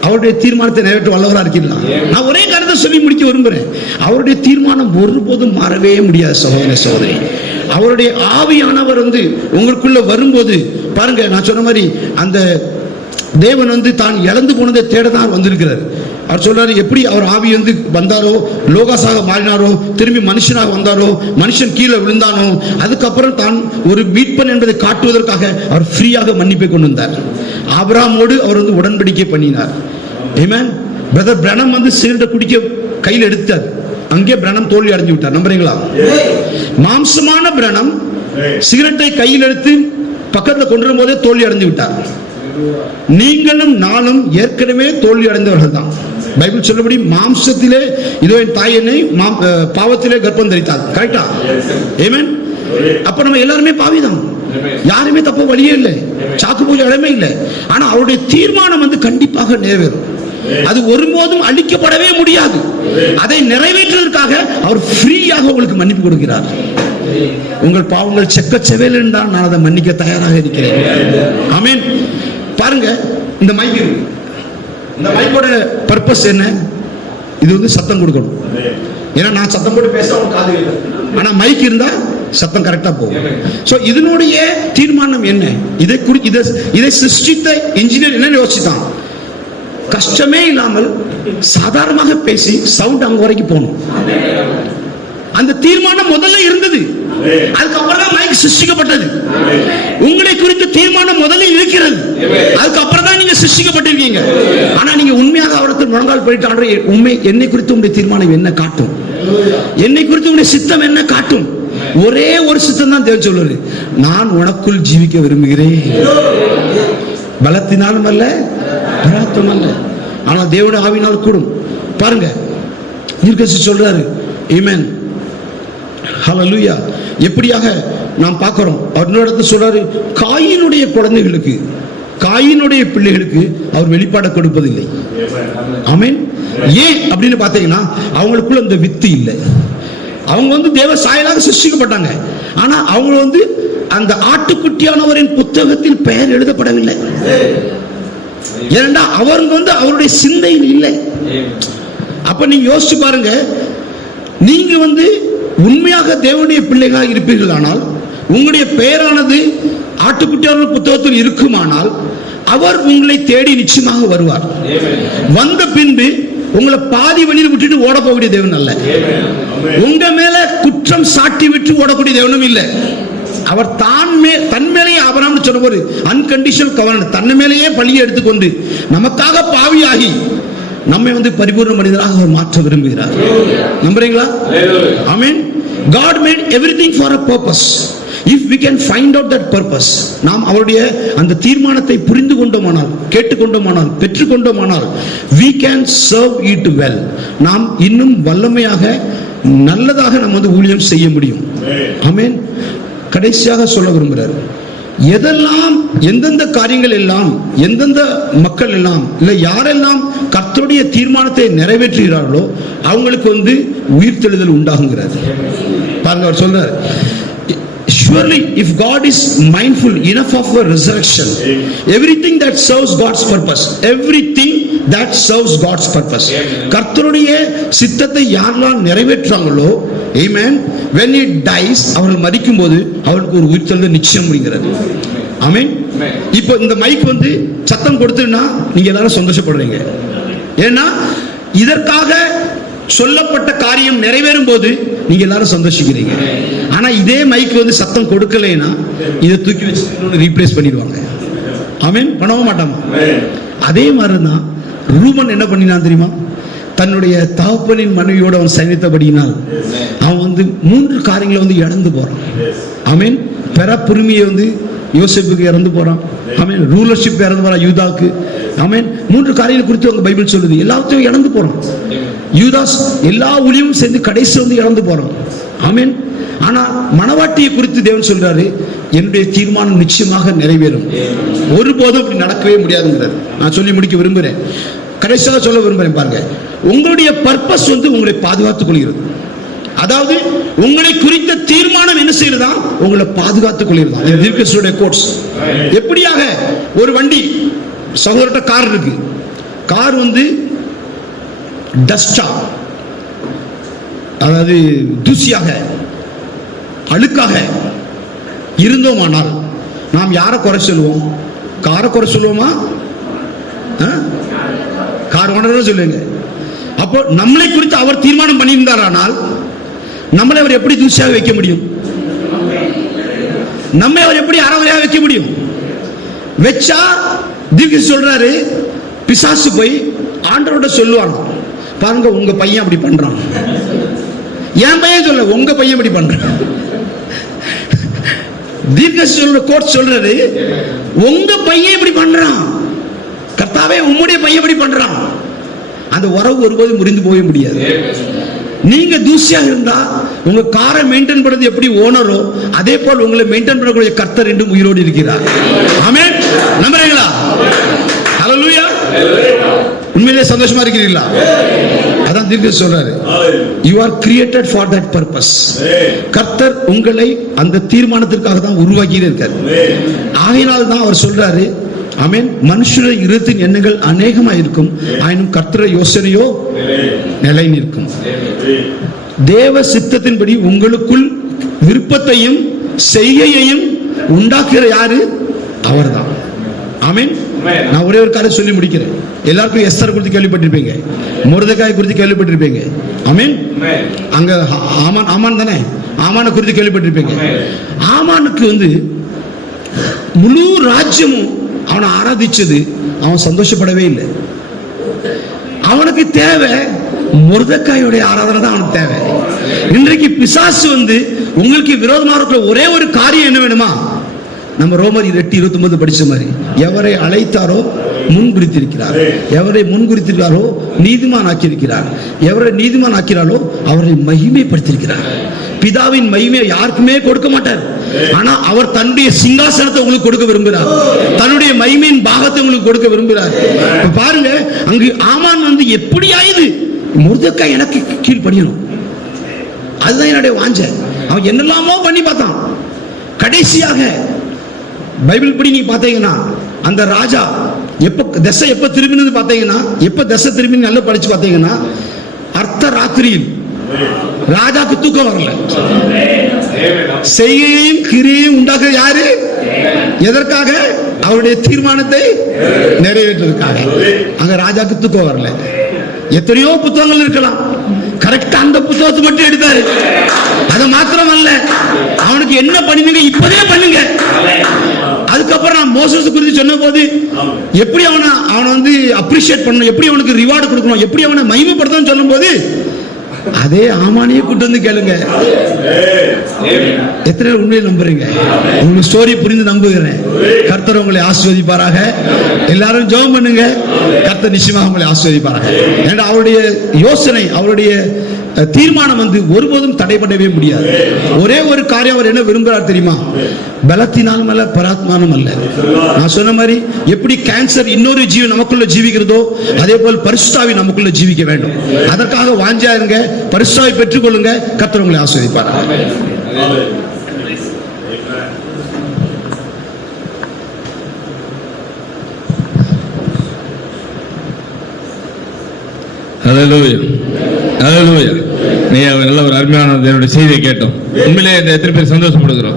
அவருடைய தீர்மானத்தை நிறைவேற்ற வல்லவரா இருக்கீங்களா? நான் ஒரே கருத்தை சொல்லி முடிக்க விரும்புறேன். அவருடைய தீர்மானம் ஒருபோதும் மாறவே முடியாது சகோதர சகோதரி. அவருடைய ஆவியானவர் உங்களுக்குள்ள வரும்போது பாருங்க, நான் சொன்ன மாதிரி அந்த தேவன் தான் இழந்து போனதை தேடதான் வந்திருக்கிறார். அவர் சொல்றாரு, எப்படி அவர் ஆவி வந்தாரோ, லோகாசாக மாறினாரோ, திரும்பி மனுஷனாக வந்தாரோ, மனுஷன் கீழே விழுந்தானோ, அதுக்கப்புறம் தான் ஒரு மீட்பன் என்பதை காட்டுவதற்காக அவர் ஃப்ரீயாக மன்னிப்பை கொண்டு வந்தார். ஆபிரகாமோடு அவர் உடன்படிக்கை பண்ணினார். ஆமென். பிரதர் பிரணம் சிகரெட்டை குடிக்க கையில் எடுத்தார். அங்கே பிரணம் தோல்வி அடைஞ்சு விட்டார். நம்புறீங்களா? மாம்சமான பிரணம் சிகரெட்டை கையில் எடுத்து பக்கத்தில் கொண்டு வரும் போதே தோல்வி அடைஞ்சு விட்டார். நீங்களும் நானும் ஏற்கனவே தோல்வி அடைந்தவர்கள் தான். பைபிள் சொல்லபடி மாம்சத்திலே இதோ என் தாய் என்னை பாவத்திலே கர்ப்பம் தரித்தார். கரெக்டா? ஆமென். அப்ப நம்ம எல்லாருமே பாவிதான். யாருமே தப்பு வழியே இல்லை, சாக்கு போல இடமே இல்லை. ஆனா அவருடைய தீர்மானம் கண்டிப்பாக நிறைவேறும். அது ஒருபோதும் அழிக்கப்படவே முடியாது. அதை நிறைவேற்றுவதற்காக அவர் ஃப்ரீயாக உங்களுக்கு மன்னிப்பு கொடுக்கிறார். உங்கள் பாவங்கள் செக்க செவேல் என்றால் நான் அதை மன்னிக்க தயாராக இருக்கிறேன். ஆமென். பாருங்க, இந்த மைக்கோட பர்பஸ் என்ன? இது சத்தம் கொடுக்கணும். ஏன்னா நான் சத்தம் போட்டு பேச காது இல்லை, ஆனா மைக் இருந்தா சத்தம் கரெக்டா போகும். சோ இதனுடைய தீர்மானம் என்ன? இதை சிருஷ்டித்த இன்ஜினியர் என்ன யோசிச்சான்? கஷ்டமே இல்லாமல் சாதாரணமாக பேசி சவுண்ட் அங்க வரைக்கும் போகணும். அந்த தீர்மானம் முதல்ல இருந்தது. அதுக்கப்புறம் தான் மைக் சிருஷ்டிக்கப்பட்டது. உங்களை குறித்த தீர்மானம் முதல்ல இருக்கிறது. அதுக்கப்புறம் தான் நீங்க சிருஷ்டிக்கப்பட்டிருக்கீங்க. ஆனா நீங்க உண்மையாக அவருக்கு முழங்கால் போயிட்டு, உண்மை என்னை குறித்து உங்களுடைய தீர்மானம் என்ன காட்டும்? என்னை குறித்து உங்களுடைய சித்தம் என்ன காட்டும்? ஒரே ஒரு சித்தம் தான் தேவன் சொல்லுவாரு, நான் உனக்குள் ஜீவிக்க விரும்புகிறேன், பலத்தினாலும் அல்ல பராத்தம் அல்ல, ஆனால் தேவனுடைய ஆவியினால் கூடும். பாருங்க, தீர்க்கதரிசி சொல்றாரு. ஆமென். ஹல்லேலூயா. எப்படியாக நாம் பார்க்கிறோம், அவர் இன்னொரு இடத்துல சொல்றாரு, காயினுடைய குழந்தைகளுக்கு, காயினுடைய பிள்ளைகளுக்கு அவர் வெளிப்பாட கொடுப்பதில்லை. ஆமென். ஏன் அப்படின்னு பார்த்தீங்கன்னா, அவங்களுக்குள்ள அந்த வித்து இல்லை. அவங்க தேவ சாயலாக சிருஷ்டிக்கப்பட்டாங்க. ஆனா அவங்க அந்த ஆட்டுக்குட்டியானவரின் புத்தகத்தில் பெயர் எழுதப்படவில்லை. ஏனென்றா அவங்க அவருடைய சிந்தையில் இல்லை. அப்ப நீங்க யோசிச்சு பாருங்க, நீங்க உண்மையாக தேவனுடைய பிள்ளைகளாக இருப்பீர்கள், ஆனால் உங்களுடைய பெயரானது ஆட்டுக்குட்டியான புத்தகத்தில் இருக்குமானால் அவர் உங்களை தேடி நிச்சயமாக வருவார். வந்த பின்பு உங்களை பாதி வழியில் விட்டுட்டு ஓட போகக்கூடிய தேவன் அல்ல. உங்க மேல குற்றம் சாட்டி விட்டு ஓடக்கூடிய தேவனும் இல்லை. அவர் தன் மேலேயே ஆபிரகாம் சொன்னபோது அன்கண்டிஷனல் கவர்னன்ட், தன் மேலேயே பழியை எடுத்துக்கொண்டு நமக்காக பாவியாகி நம்மை பரிபூர்ண மனிதராக அவர் மாற்ற விரும்புகிறார். நம்புறீங்களா? ஆமென். God made everything for a purpose. If we can find out that purpose, நாம் அவருடைய அந்த தீர்மானத்தை புரிந்து கொண்டோமானால், கேட்டுக்கொண்டோமானால், பெற்றுக்கொண்டோமானால், we can serve it well. நாம் இன்னும் வல்லமையாக நல்லதாக நம்ம ஊழியம் செய்ய முடியும். ஆமென். கடைசியாக சொல்ல விரும்புகிறார், எதெல்லாம் எந்தெந்த காரியங்கள் எல்லாம் எந்தெந்த மக்கள் எல்லாம் இல்லை யாரெல்லாம் கர்த்தருடைய தீர்மானத்தை நிறைவேற்றுகிறார்களோ அவங்களுக்கு உயிர்த்தெழுதல் உண்டாகுங்கிறார். பாருங்க, அவர் சொல்றார், surely if God is mindful enough of a resurrection, everything that serves God's purpose, everything that serves God's purpose. கர்த்தருடைய சித்தத்தை யாரெல்லாம் நிறைவேற்றாங்களோ, amen, when he dies, அவர்கள் மரிக்கும் போது அவருக்கு ஒரு உயிர்த்தெழுதல் நிச்சயம் முடிகிறது. ஆமென். இப்போ இந்த மைக் வந்து சத்தம் கொடுத்துன்னா நீங்க எல்லாரும் சந்தோஷப்படுறீங்க. ஏன்னா இதற்காக சொல்லப்பட்ட காரியம் நிறைவேறும் போது நீங்க எல்லாரும் சந்தோஷிக்கிறீங்க. ஆனா இதே மைக் வந்து சத்தம் கொடுக்கலைன்னா இதை தூக்கி வச்சு ரீப்ளேஸ் பண்ணிடுவாங்க. ஆமென். பண்ணவும் மாட்டாமா? அதே மாதிரிதான் ரூபன் என்ன பண்ணினான் தெரியுமா? தன்னுடைய தகப்பனின் மனைவியோட அவன் சயனித்தபடியினால் அவன் வந்து 3 காரியங்களை வந்து இழந்து போறான். ஆமென். பெறப்புரிமையை வந்து யோசேப்புக்கு இறந்து போறான். ஆமென். ரூலர்ஷிப் இறந்து போறான் யூதாவுக்கு. ஆமென். 3 காரியங்களை குறித்து அவங்க பைபிள் சொல்லுது. எல்லாத்தையும் இழந்து போறான். யூதாஸ் எல்லா ஊழியமும் சேர்ந்து கடைசி வந்து இழந்து போறான். ஆமென். ஆனா மணவாட்டியை குறித்து தேவன் சொல்றாரு, என்னுடைய தீர்மானம் நிச்சயமாக நிறைவேறும், ஒருபோதும் அப்படி நடக்கவே முடியாதுங்கிறார். நான் சொல்லி முடிக்க விரும்புகிறேன், கடைசியாக சொல்ல விரும்புகிறேன். பாருங்க, உங்களுடைய பர்பஸ் வந்து உங்களை பாதுகாத்துக் கொள்கிறது. அதாவது உங்களை குறித்த தீர்மானம் என்ன செய்யறதா? உங்களை பாதுகாத்துக் கொள்கிறதா. கோட்ஸ் எப்படியாக ஒரு வண்டி, சகோதரட்ட கார் இருக்கு, கார் வந்து டஸ்டா, அதாவது தூசியாக அழுக்காக இருந்தோமானால் நாம் யாரை குறை சொல்லுவோம்? காரை குறை சொல்லுவோமா? கார் ஓனர் சொல்லுங்க. அப்போ நம்மளை குறித்து அவர் தீர்மானம் பண்ணியிருந்தாரானால் நம்மளை அவர் எப்படி தூசியாக வைக்க முடியும்? நம்மை அவர் எப்படி அறவரையாக வைக்க முடியும்? வச்சா தீர்க்க சொல்றாரு, பிசாசு போய் ஆண்டவரோட சொல்லுவாங்க, பாருங்க உங்க பையன் அப்படி பண்றான். என் பையன் சொல்ல, உங்க பையன் அப்படி பண்றான். தீர்க்க சொல்ற கோட் சொல்றது, உங்க பையன் இப்படி பண்றான், கர்த்தாவே உம்முடைய பையன் இப்படி பண்றான். அந்த உறவு ஒருபோதும் முறிந்து போக முடியாது. நீங்க தூசியாக இருந்தா உங்க காரை மெயின்டைன் பண்றது எப்படி ஓனரோ, அதே போல் உங்களை மெயின்டைன் பண்ணக்கூடிய கர்த்தர் என்றும் உயிரோடு இருக்கிறார். ஆமென். நம்புறீங்களா? ஹல்லேலூயா. உண்மையிலே சந்தோஷமா இருக்கிறீங்களா? அதான் தீர்க்க சொல்றாரு, you are created for that purpose. கர்த்தர் உங்களை அந்த தீர்மானத்திற்காக தான் உருவாக்கி இருக்கார். ஆகையினால் தான் அவர் சொல்றாரு, ஆமென், மனுஷருடைய இருதயத்தின் எண்ணங்கள் அநேகமாக இருக்கும், ஆயினும் கர்த்தருடைய யோசனையோ நிலை நிற்கும். தேவ சித்தத்தின்படி உங்களுக்குள் விருப்பத்தையும் செய்கையையும் உண்டாக்குற யாரு? அவர்தான். ஆமென். நான் ஒரே ஒரு காரியம் சொல்லி முடிக்கிறேன். எல்லாருக்கும் எஸ்தர் குறித்து கேள்விப்பட்டிருப்பீங்க, மொர்தெகாய் குறித்து கேள்விப்பட்டிருப்பீங்க. ஆமென். அங்க ஆமான் தானே, ஆமான குறித்து கேள்விப்பட்டிருப்பீங்க. ஆமானுக்கு வந்து முழு ராஜ்யமும் அவனை ஆராதிச்சது, அவன் சந்தோஷப்படவே இல்லை. அவனுக்கு தேவை மொர்தெகாயோட ஆராதனை தான் அவனுக்கு தேவை. இன்றைக்கு பிசாசு வந்து உங்களுக்கு விரோதமாக இருக்கிற ஒரே ஒரு காரியம் என்ன வேணுமா? நம்ம ரோமர் 8:29 படிச்ச மாதிரி, எவரை அழைத்தாரோ முன்குறித்திருக்கிறார், எவரை முன்குறித்திருக்காரோ நீதிமான் ஆக்கியிருக்கிறார், எவரை நீதிமான் ஆக்கிறாரோ அவரை மகிமைப்படுத்தியிருக்கிறார். பிதாவின் மகிமையை யாருக்குமே கொடுக்க மாட்டார். ஆனா அவர் தன்னுடைய சிங்காசனத்தை உங்களுக்கு கொடுக்க விரும்புகிறார், தன்னுடைய மகிமையின் பாகத்தை உங்களுக்கு கொடுக்க விரும்புகிறார். பாருங்க, அங்கு ஆமான் வந்து எப்படி ஆயுது, மொர்தெகாய் எனக்கு கீழ்ப்படியணும், அதுதான் என்னுடைய வாஞ்சை. அவன் என்னெல்லாமோ பண்ணி பார்த்தான். கடைசியாக பைபிள் படி நீங்க பாத்தீங்கன்னா அந்த ராஜா எப்ப திரும்பினது பாத்தீங்கன்னா, எப்ப திசை திரும்பி நல்லா படிச்சு பாத்தீங்கன்னா, அர்த்த ராத்திரியில் ராஜாக்கு தூக்கம் வரல. செய்கையும் கிரியையும் உண்டாக்க யாரு? எதற்காக? அவருடைய தீர்மானத்தை நிறைவேற்றுவதற்காக. அங்க ராஜாக்கு தூக்கம் வரல. எத்தனையோ புத்தகங்கள் இருக்கலாம், கரெக்டா அந்த புத்தகத்தை மட்டும் எடுத்தாரு. அது மாத்திரம் அல்ல, அவனுக்கு என்ன பண்ணுவீங்க இப்பதே பண்ணுங்க. அதுக்கப்புறம் நான் மோசஸ் குறித்து சொன்ன போது எப்படி அவனை வந்து அப்ரிஷியேட் பண்ணணும், எப்படி அவனுக்கு ரிவார்டு கொடுக்கணும், எப்படி அவனை மகிமைப்படுத்தணும் சொல்லும் போது அதே ஆமானியே கூட்டு வந்து கேளுங்க. எத்தனை உண்மையை நம்புறீங்க? உங்களுக்கு ஸ்டோரி புரிந்து நம்புகிறேன். கர்த்தர் உங்களை ஆசீர்வதிப்பாராக. எல்லாரும் ஜெபம் பண்ணுங்க, கர்த்தர் நிச்சயமாக உங்களை ஆசீர்வதிப்பாராக. ஏன்னா அவருடைய யோசனை, அவருடைய தீர்மானம் வந்து ஒருபோதும் தடைபடவே முடியாது. ஒரே ஒரு காரியம் அவர் என்ன விரும்புகிறார் தெரியுமா? பலத்தினாலும் அல்ல, பராத்மானம் அல்ல. நான் சொன்ன மாதிரி எப்படி கேன்சர் இன்னொரு ஜீவி நமக்குள்ள ஜீவிக்கிறதோ, அதே போல் பரிசுத்தாவி நமக்குள்ள ஜீவிக்க வேண்டும். அதற்காக வாஞ்சா இருங்க, பரிசுத்தாவை பெற்றுக்கொள்ளுங்க. கர்த்தர் உங்களை ஆசீர்வதிப்பாராக. ஹல்லேலூயா, ஹல்லேலூயா. நல்ல ஒரு அருமையான என்னுடைய செய்தியை கேட்டோம். உண்மையிலே இந்த எத்தனை பேர் சந்தோஷப்படுகிறோம்.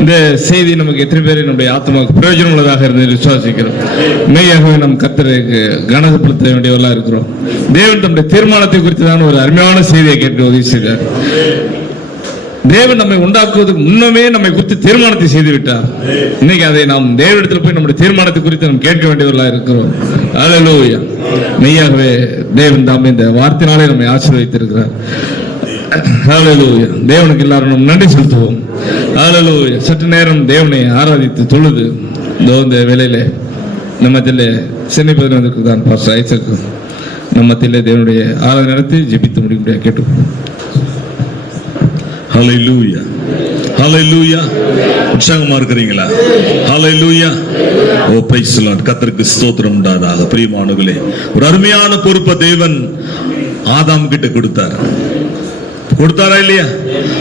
இந்த செய்தி நமக்கு எத்தனை பேர் நம்முடைய ஆத்மாவுக்கு பிரயோஜனம் உள்ளதாக இருந்து விசுவாசிக்கிறோம். மெய்யாகவே நம் கர்த்தருக்கு கனப்படுத்த வேண்டியவர்களாக இருக்கிறோம். தேவன் தம்முடைய தீர்மானத்தை குறித்துதான் ஒரு அருமையான செய்தியை கேட்டு உதவி செய்தார். தேவன் நம்மை உண்டாக்குவதற்கு முன்னமே நம்மை குறித்து தீர்மானத்தை செய்து விட்டார். இன்னைக்கு அதை நாம் தேவனிடத்தில் போய் நம்முடைய தீர்மானத்தை குறித்து நாம் கேட்க வேண்டியவர்களாக இருக்கிறோம். ஹல்லேலூயா. மெய்யாகவே தேவன் தாமே இந்த வார்த்தையினாலே நம்மை ஆசீர்வதித்திருக்கிறார். ஹல்லேலூயா. தேவனுக்கு எல்லாரும் நாம் நன்றி செலுத்துவோம். ஹல்லேலூயா. சற்று நேரம் தேவனை ஆராதித்து தொழுது இந்த வேளையிலே நம்மத்திலே சென்னை பகுதியில் வந்திருக்கிறான் பாஸ்டர் ஐசக். நம்மத்திலே தேவனுடைய ஆராதனை நடத்தி ஜெபித்து முடிக்க கேட்டுக்கொள்வோம். ஹல்லேலூயா, ஹல்லேலூயா. உற்சாகமா இருக்கிறீங்களா? ஹல்லேலூயா. ஓ பிரைஸ் தி லார்ட். கர்த்தருக்கு ஸ்தோத்திரம் உண்டாதாக. பிரியமானவர்களே, ஒரு அருமையான பொறுப்பை தேவன் ஆதாம் கிட்ட கொடுத்தாரா இல்லையா?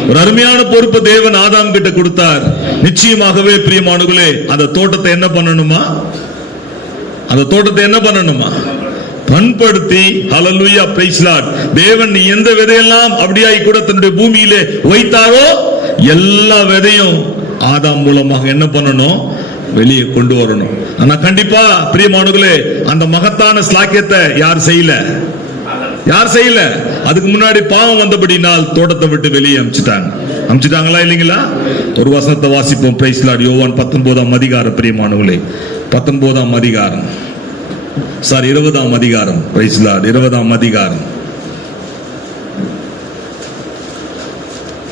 ஒரு அருமையான பொறுப்பை தேவன் ஆதாம் கிட்ட கொடுத்தார். நிச்சயமாகவே பிரியமானவர்களே, அந்த தோட்டத்தை என்ன பண்ணணுமா? பண்படுத்தி, ஹல்லேலூயா, பிரைஸ் தி லார்ட். தேவன் நீ எந்த விதையெல்லாம் அப்படியாய் கூட தன்னுடைய பூமியிலே வைத்தாரோ எல்லா விதையும் ஆதாம் மூலமாக என்ன பண்ணணும்? வெளியே கொண்டு வரணும். ஆனா கண்டிப்பா பிரியமானவர்களே, அந்த மகத்தான ஸ்லாக்கியத்தை யார் செய்யல? அதுக்கு முன்னாடி பாவம் வந்தபடினால் தோட்டத்தை விட்டு வெளியே அமிச்சிட்டாங்களா இல்லைங்களா? ஒரு வசனத்தை வாசிப்போம். Praise the Lord. யோவான் 19ஆம் அதிகாரம் பிரியமானவர்களே, 19ஆம் அதிகாரம் 20ஆம் அதிகாரம். Praise the Lord. 20ஆம் அதிகாரம்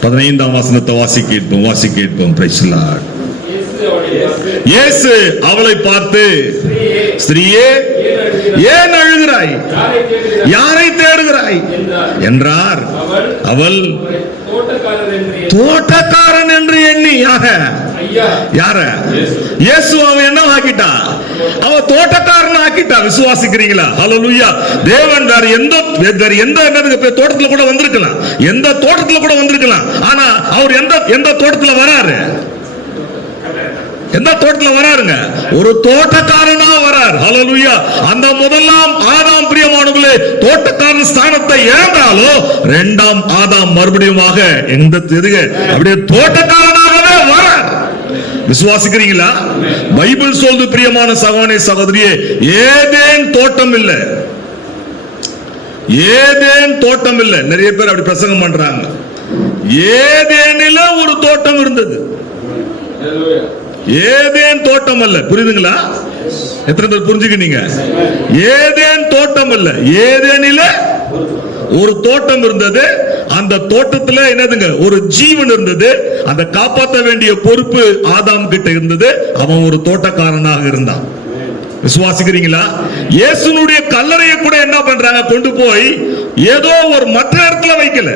15ஆம் வசனத்தை வாசி கேட்போம். Praise the Lord. இயேசு அவளை பார்த்து, ஸ்திரீயே, ஏன் அழுகிறாய்? யாரை தேடுகிறாய் என்றார். அவள் தோட்டக்காரன் என்று எண்ணி, யார? இயேசு அவன் என்ன ஆக்கிட்டா? அவ தோட்டக்காரன் ஆக்கிட்டா. விசுவாசிக்கிறீங்களா? ஹல்லேலூயா. தேவன் வேற எந்த தோட்டத்துல கூட வந்திருக்கலாம், எந்த தோட்டத்துல கூட வந்திருக்கலாம். ஆனா அவர் எந்த தோட்டத்துல வராரு? எந்த தோட்டத்துல வராருங்க? ஒரு தோட்டக்காரனா வரார். ஹல்லேலூயா. அந்த முதலாம் ஆதாம் பிரியமானவர்களே தோட்டக்காரன் ஸ்தானத்தை இழந்தாலோ இரண்டாம் ஆதாம் மறுபடியுமாக அப்படியே தோட்டக்காரனாகவே வரார். விசுவாசிக்கிறீங்களா? பைபிள் சொல்லுது பிரியமான சகோதரனே சகோதரியே, ஏதேன் தோட்டம் இல்ல. நிறைய பேர் அப்படி பிரசங்கம் பண்றாங்க. ஏதேனில ஒரு தோட்டம் இருந்தது. ஏதேன் தோட்டம் அல்ல. புரியுதுங்களா? எத்தனை பேர் புரிஞ்சுக்கிட்டீங்க? ஏதேன் தோட்டம் அல்ல. ஏதேனில ஒரு தோட்டம் இருந்தது. அந்த தோட்டத்துல என்னதுங்க? ஒரு ஜீவன் இருந்தது. அந்த காப்பாற்ற வேண்டிய பொறுப்பு ஆதாம் கிட்ட இருந்தது. அவன் ஒரு தோட்டக்காரனாக இருந்தான். விசுவாசிக்கிறீங்களா? இயேசுனுடைய கல்லறையை கூட என்ன பண்றாங்க? கொண்டு போய் ஏதோ ஒரு மற்ற இடத்துல வைக்கல.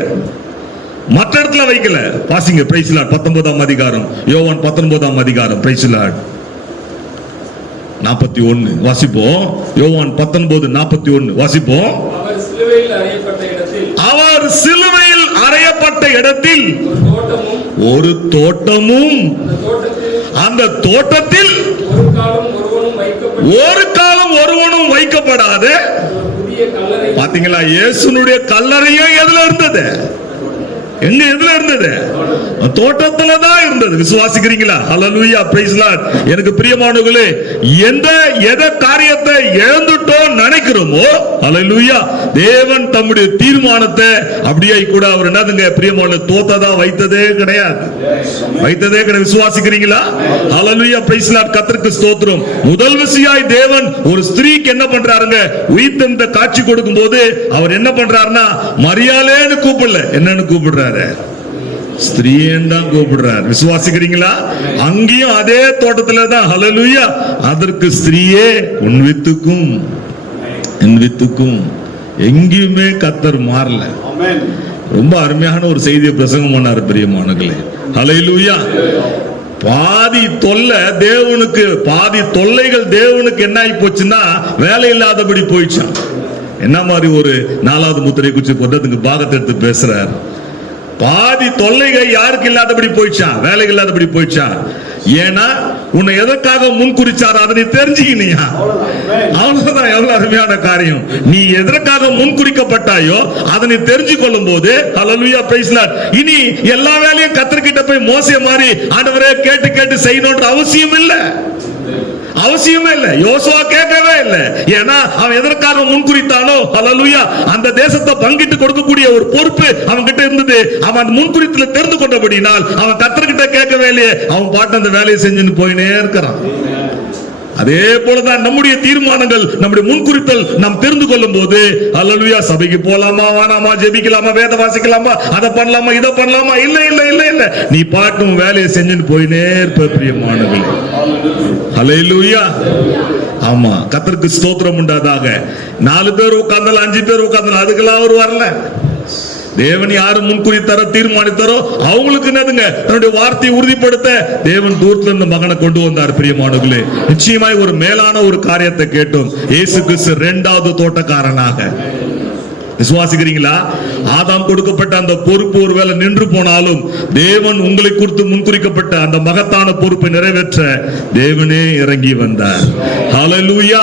வாசிங்க. Praise the Lord. 19ஆம் அதிகாரம், யோவான் 19ஆம் அதிகாரம். Praise the Lord. 41 வாசிப்போம். யோவான் 19:41 வாசிப்போம். அவர் சிலுவையில் அறையப்பட்ட இடத்தில் ஒரு தோட்டமும், அந்த தோட்டத்தில் ஒரு காலம் ஒருவனும் வைக்கப்படாத, பாத்தீங்களா? இயேசுனுடைய கல்லறையும் எதுல இருந்தது? எதுல இருந்தது? தோட்டத்துல தான் இருந்தது. விசுவாசிக்கிறீங்களா? ஹல்லேலூயா, பிரைஸ் தி லார்ட். எனக்கு பிரியமானவர்களே, எந்த காரியத்தை இழந்துட்டோம் நினைக்கிறோமோ, ஹல்லேலூயா, தேவன் தம்முடைய தீர்மானத்தை அப்படியே கூட அவர் என்னதுங்க பிரியமான தோத்ததா வைத்ததே கிடையாது. விசுவாசிக்கிறீங்களா? ஹல்லேலூயா, பிரைஸ் தி லார்ட். கர்த்தருக்கு ஸ்தோத்திரம். முதல் விஷயம் தேவன் ஒரு ஸ்திரீக்கு என்ன பண்றாருங்க? உயிர்த்தெழுந்த காட்சி கொடுக்கும் போது அவர் என்ன பண்றாருன்னா, மரியாளேன்னு கூப்பிடல. என்னன்னு கூப்பிடுறாரு? ஸ்திரீன்னு தான் கூப்பிடுறார். விசுவாசிக்கிறீங்களா? அங்கேயும் அதே தோட்டத்துல தான். ஹல்லேலூயா. அதற்கு ஸ்திரீயே, உன் வித்துக்கும் என் வித்துக்கும். எங்கேயுமே கர்த்தர் மாறல. ரொம்ப அருமையான ஒரு செய்தியை பிரசங்கம் பண்ணார் பிரியமானவர்களே. ஹல்லேலூயா. பாதி தொல்லைகள் தேவனுக்கு என்ன ஆகி போச்சுன்னா, வேலை இல்லாதபடி போயிடுச்சான். என்ன மாதிரி ஒரு 4வது முத்திரை குறிச்சு போட்டு பாகத்தை எடுத்து பேசுறார். பாதி தொல்லைகள் யாருக்கு இல்லாதபடி போயிடுச்சான்? வேலை இல்லாதபடி போயிடுச்சான். ஏன்னா உன்னை எதற்காக முன்குறிச்சார் அதை நீ தெரிஞ்சுக்கினியா? அவ்வளவுதான். எவ்வளவு அருமையான காரியம். நீ எதற்காக முன்குறிக்கப்பட்டாயோ அதை நீ தெரிஞ்சு கொள்ளும் போது ஹல்லேலூயா பிரைஸ் லார்ட். இனி எல்லா வேலையும் கர்த்தர்கிட்ட போய் மோசே மாதிரி ஆண்டவரே கேட்டு கேட்டு செய்யணும்ன்ற அவசியம் இல்லை. அவசியமே இல்லை. யோசுவா கேட்கவே இல்லை. ஏன்னா அவன் எதற்காக முன்குறித்தானோ ஹல்லேலூயா அந்த தேசத்தை பங்கிட்டு கொடுக்கக்கூடிய ஒரு பொறுப்பு அவன் கிட்ட இருந்தது. அவன் முன்குறித்துல தெரிந்து கொண்டபடினால் அவன் கர்த்தர்கிட்ட கேட்கவே இல்லையே. அவன் பாட்டு அந்த வேலையை செஞ்சுன்னு போயினே இருக்கிறான். அதே போலதான் நம்முடைய தீர்மானங்கள், நம்முடைய முன்குறித்தல் நாம் தெரிந்து கொள்ளும் போது ஹல்லேலூயா சபைக்கு போலாமா வேணாமா, ஜெபிக்கலாமா, வேத வாசிக்கலாமா, அதை பண்ணலாமா, இதை பண்ணலாமா, இல்ல இல்ல இல்ல இல்ல, நீ பாட்டும் வேலையை செஞ்சுன்னு போயினே இருப்ப பிரியமானவர்களே. ஹல்லேலூயா. ஆமா, கர்த்தருக்கு ஸ்தோத்திரம் உண்டாதாக. 4 பேர் உட்கார்ந்தாலும் 5 பேர் உட்கார்ந்தாலும் அதுக்கெல்லாம் அவர் வரல. தேவன் யாரு முன்குறித்தாரோ தீர்மானித்தாரோ அவங்களுக்கு என்னதுங்க தன்னுடைய வார்த்தையை உறுதிப்படுத்த தேவன் தூரத்துல இருந்து மகனை கொண்டு வந்தார். பிரியமானவர்களே, நிச்சயமாய் ஒரு மேலான ஒரு காரியத்தை கேட்டோம். இயேசு கிறிஸ்து 2வது தோட்டக்காரனாக. விசுவாசிக்கிறீங்களா? ஆதாம் கொடுக்கப்பட்ட அந்த பொறுப்பு ஒருவேளை நின்று போனாலும் தேவன் உங்களை குறித்து முன்குறிக்கப்பட்ட அந்த மகத்தான பொறுப்பை நிறைவேற்ற தேவனே இறங்கி வந்தார். ஹல்லேலூயா,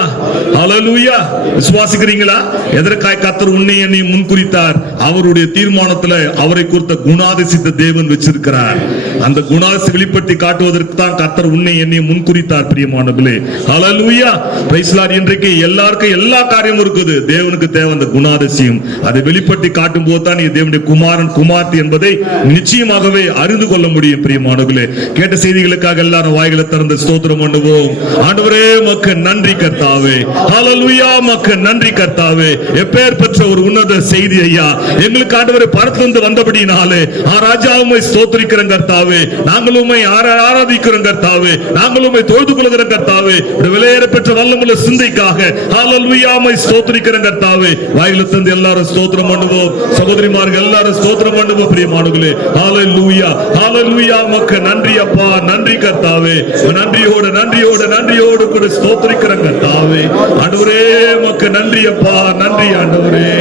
ஹல்லேலூயா. விசுவாசிக்கிறீங்களா? எதற்காக கர்த்தர் உன்னை என்னை முன்குறித்தார்? அவருடைய தீர்மானத்துல அவரை குறித்த குணாதிசயத்தை தேவன் வச்சிருக்கிறார். அந்த குணாதிசை வெளிப்படுத்தி காட்டுவதற்கு தான் கர்த்தர் உன்னை என்னை முன்குறித்தார். பிரியமானவர்களே, ஹல்லேலூயா பிரைஸ் லார்ட். இன்றைக்கு எல்லாருக்கும் எல்லா காரியமும் இருக்குது. தேவனுக்கு தேவை அந்த குணாதிசயம். அதை வெளிப்படுத்தி காட்டும் போது தான் நீ தேவனுடைய குமாரன் குமார்த்தி என்பதை நிச்சயமாகவே அறிந்து கொள்ள முடியும். பிரியமானவர்களே, கேட்ட செய்திகளுக்காக எல்லாரும் வாய்களை திறந்து ஸ்தோத்திரம் பண்ணுவோம். ஆண்டவரே உமக்கு நன்றி கர்த்தாவே. ஹல்லேலூயா, உமக்கு நன்றி கர்த்தாவே. எப்பேர் பெற்ற ஒரு உன்னத செய்தி ஐயா எங்களுக்கு ஆண்டவரே பரத்திலிருந்து வந்தபடினாலே ராஜா உம்மை ஸ்தோத்திரிக்கிறோம் கர்த்தாவே. நாங்கள் உம்மை ஆராதிக்கிறோம் கர்த்தாவே. நாங்கள் உம்மை தொழுது கொள்கிறோம் கர்த்தாவே. விலையேற பெற்ற வல்லமுள்ள சிந்தைக்காக ஹல்லேலூயா உம்மை ஸ்தோத்திரிக்கிறோம் கர்த்தாவே. வாய்களை திறந்து எல்லாரும் ஸ்தோத்திரம் பண்ணுவோம். சகோதரிமார்கள் எல்லாரும் ஸ்தோத்திரம் பண்ணுவோம். பிரியமானவர்களே, ஹல்லேலூயா, ஹல்லேலூயா. உமக்கு நன்றி அப்பா, நன்றி கர்த்தாவே. நன்றியோடு நன்றியோடு நன்றியோடு கூட ஸ்தோத்திரிக்கிறோம் கர்த்தாவே. ஆண்டவரே உமக்கு நன்றி அப்பா, நன்றி ஆண்டவரே.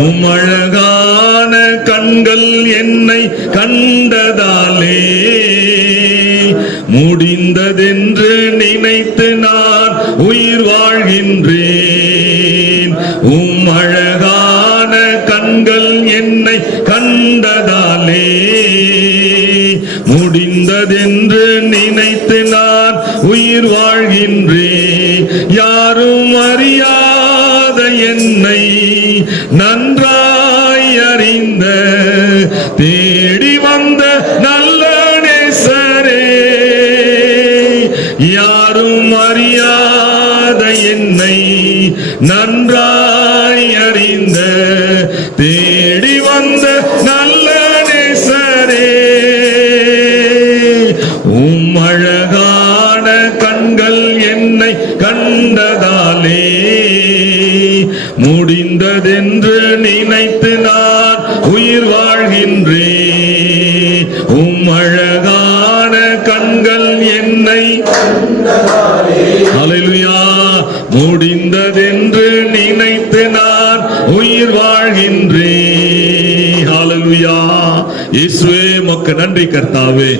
உம் அழகான கண்கள் என்னை கண்டதாலே முடிந்ததென்று நினைத்து நான் உயிர் வாழ்கின்றேன். உம் அழகான கண்கள் என்னை கண்டதாலே முடிந்ததென்று நினைத்து நான் உயிர் வாழ்கின்றேன். யாரும் அறியாத என்னை நன்றாய் அறிந்த தேடி வந்த நல்ல நேசரே. யாரும் அறியாத என்னை நன்றாய் அறிந்த தேடி வந்த நல்ல நேசரே. உம் அழகான கண்கள் என்னை கண்டதாலே முடிந்ததென்று நினைத்து நான் உயிர் வாழ்கின்றேன். உம் அழகான கண்கள் என்னை ஹல்லேலூயா முடிந்ததென்று நினைத்து நான் உயிர் வாழ்கின்றேன். ஹல்லேலூயா. இயேசுவே உமக்கு நன்றி கர்த்தாவே.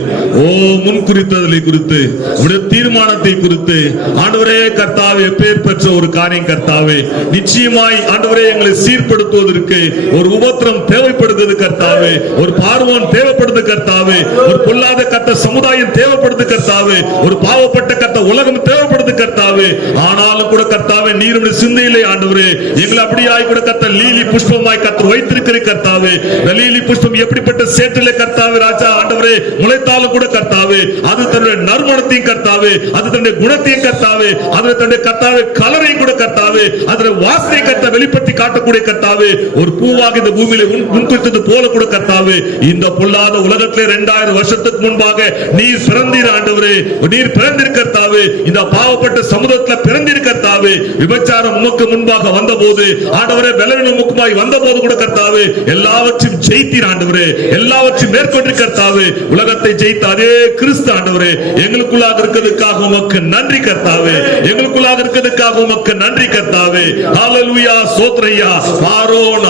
ஓ முன்குறித்ததை குறித்து உடைய தீர்மானத்தை குறித்து ஆண்டவரே கர்த்தாவே பேர் பெற்ற ஒரு காரியம் கர்த்தாவே. நிச்சயமாய் ஆண்டவரே எங்களை சீர்படுத்துவதற்கு ஒரு உபத்திரம் தேவைப்படுகிறது கர்த்தாவே. ஒரு பார்வோன் தேவைப்படுது கர்த்தாவே. ஒரு பொல்லாத கட்ட சமுதாயம் தேவைப்படுது கர்த்தாவே. ஒரு பாவப்பட்ட கட்ட உலகம் தேவைப்படுது கர்த்தாவே. ஆனாலும் கூட கர்த்தாவே நீருடைய சிந்தையிலே ஆண்டவரே எங்களை அப்படியாய் கூட கத்த லீலி புஷ்பமாய் கத்த வைத்திருக்கிற கர்த்தாவே. லீலி புஷ்பம் எப்படிப்பட்ட சேற்றிலே கர்த்தாவே ராஜா ஆண்டவரே முளைத்தாலும் கூட கர்த்தாவே அது தன்னுடைய நறுமணத்தையும் கர்த்தாவே, அது தன்னுடைய குணத்தையும் கர்த்தாவே, அது தன்னுடைய கர்த்தாவே கலரையும் கூட கர்த்தாவே, அதனுடைய வாசனை கர்த்த வெளிப்படுத்தி காட்டக்கூடிய கர்த்தாவே. ஒரு பூவாக இந்த பூமியில முன்குறித்தது போல கூட கர்த்தாவே இந்த பொல்லாத உலகத்திலே 2000 வருஷத்துக்கு முன்பாக நீர் பிறந்தீர் ஆண்டவரே. நீர் பிறந்தீர் கர்த்தாவே. இந்த பாவப்பட்ட சமுதாயத்துல பிறந்தீர் கர்த்தாவே. விபச்சாரம் உமக்கு முன்பாக வந்தபோது ஆண்டவரே பலவீனம் முகமாய் வந்தபோது கூட கர்த்தாவே எல்லாவற்றையும் ஜெயித்தீர் ஆண்டவரே. எல்லாவற்றையும் மேற்கொண்டு நன்றி கர்த்தாவே. உலகத்தை ஜெயித்த அதே கிறிஸ்து ஆண்டவரே எங்களுக்குள்ளாக இருக்கிறதுக்காக உமக்கு நன்றி கர்த்தாவே. எங்களுக்குள்ளாக இருக்கிறதுக்காக உமக்கு நன்றி கர்த்தாவே. ஹalleluya ஸ்தோத்திரையா. பார்வோன்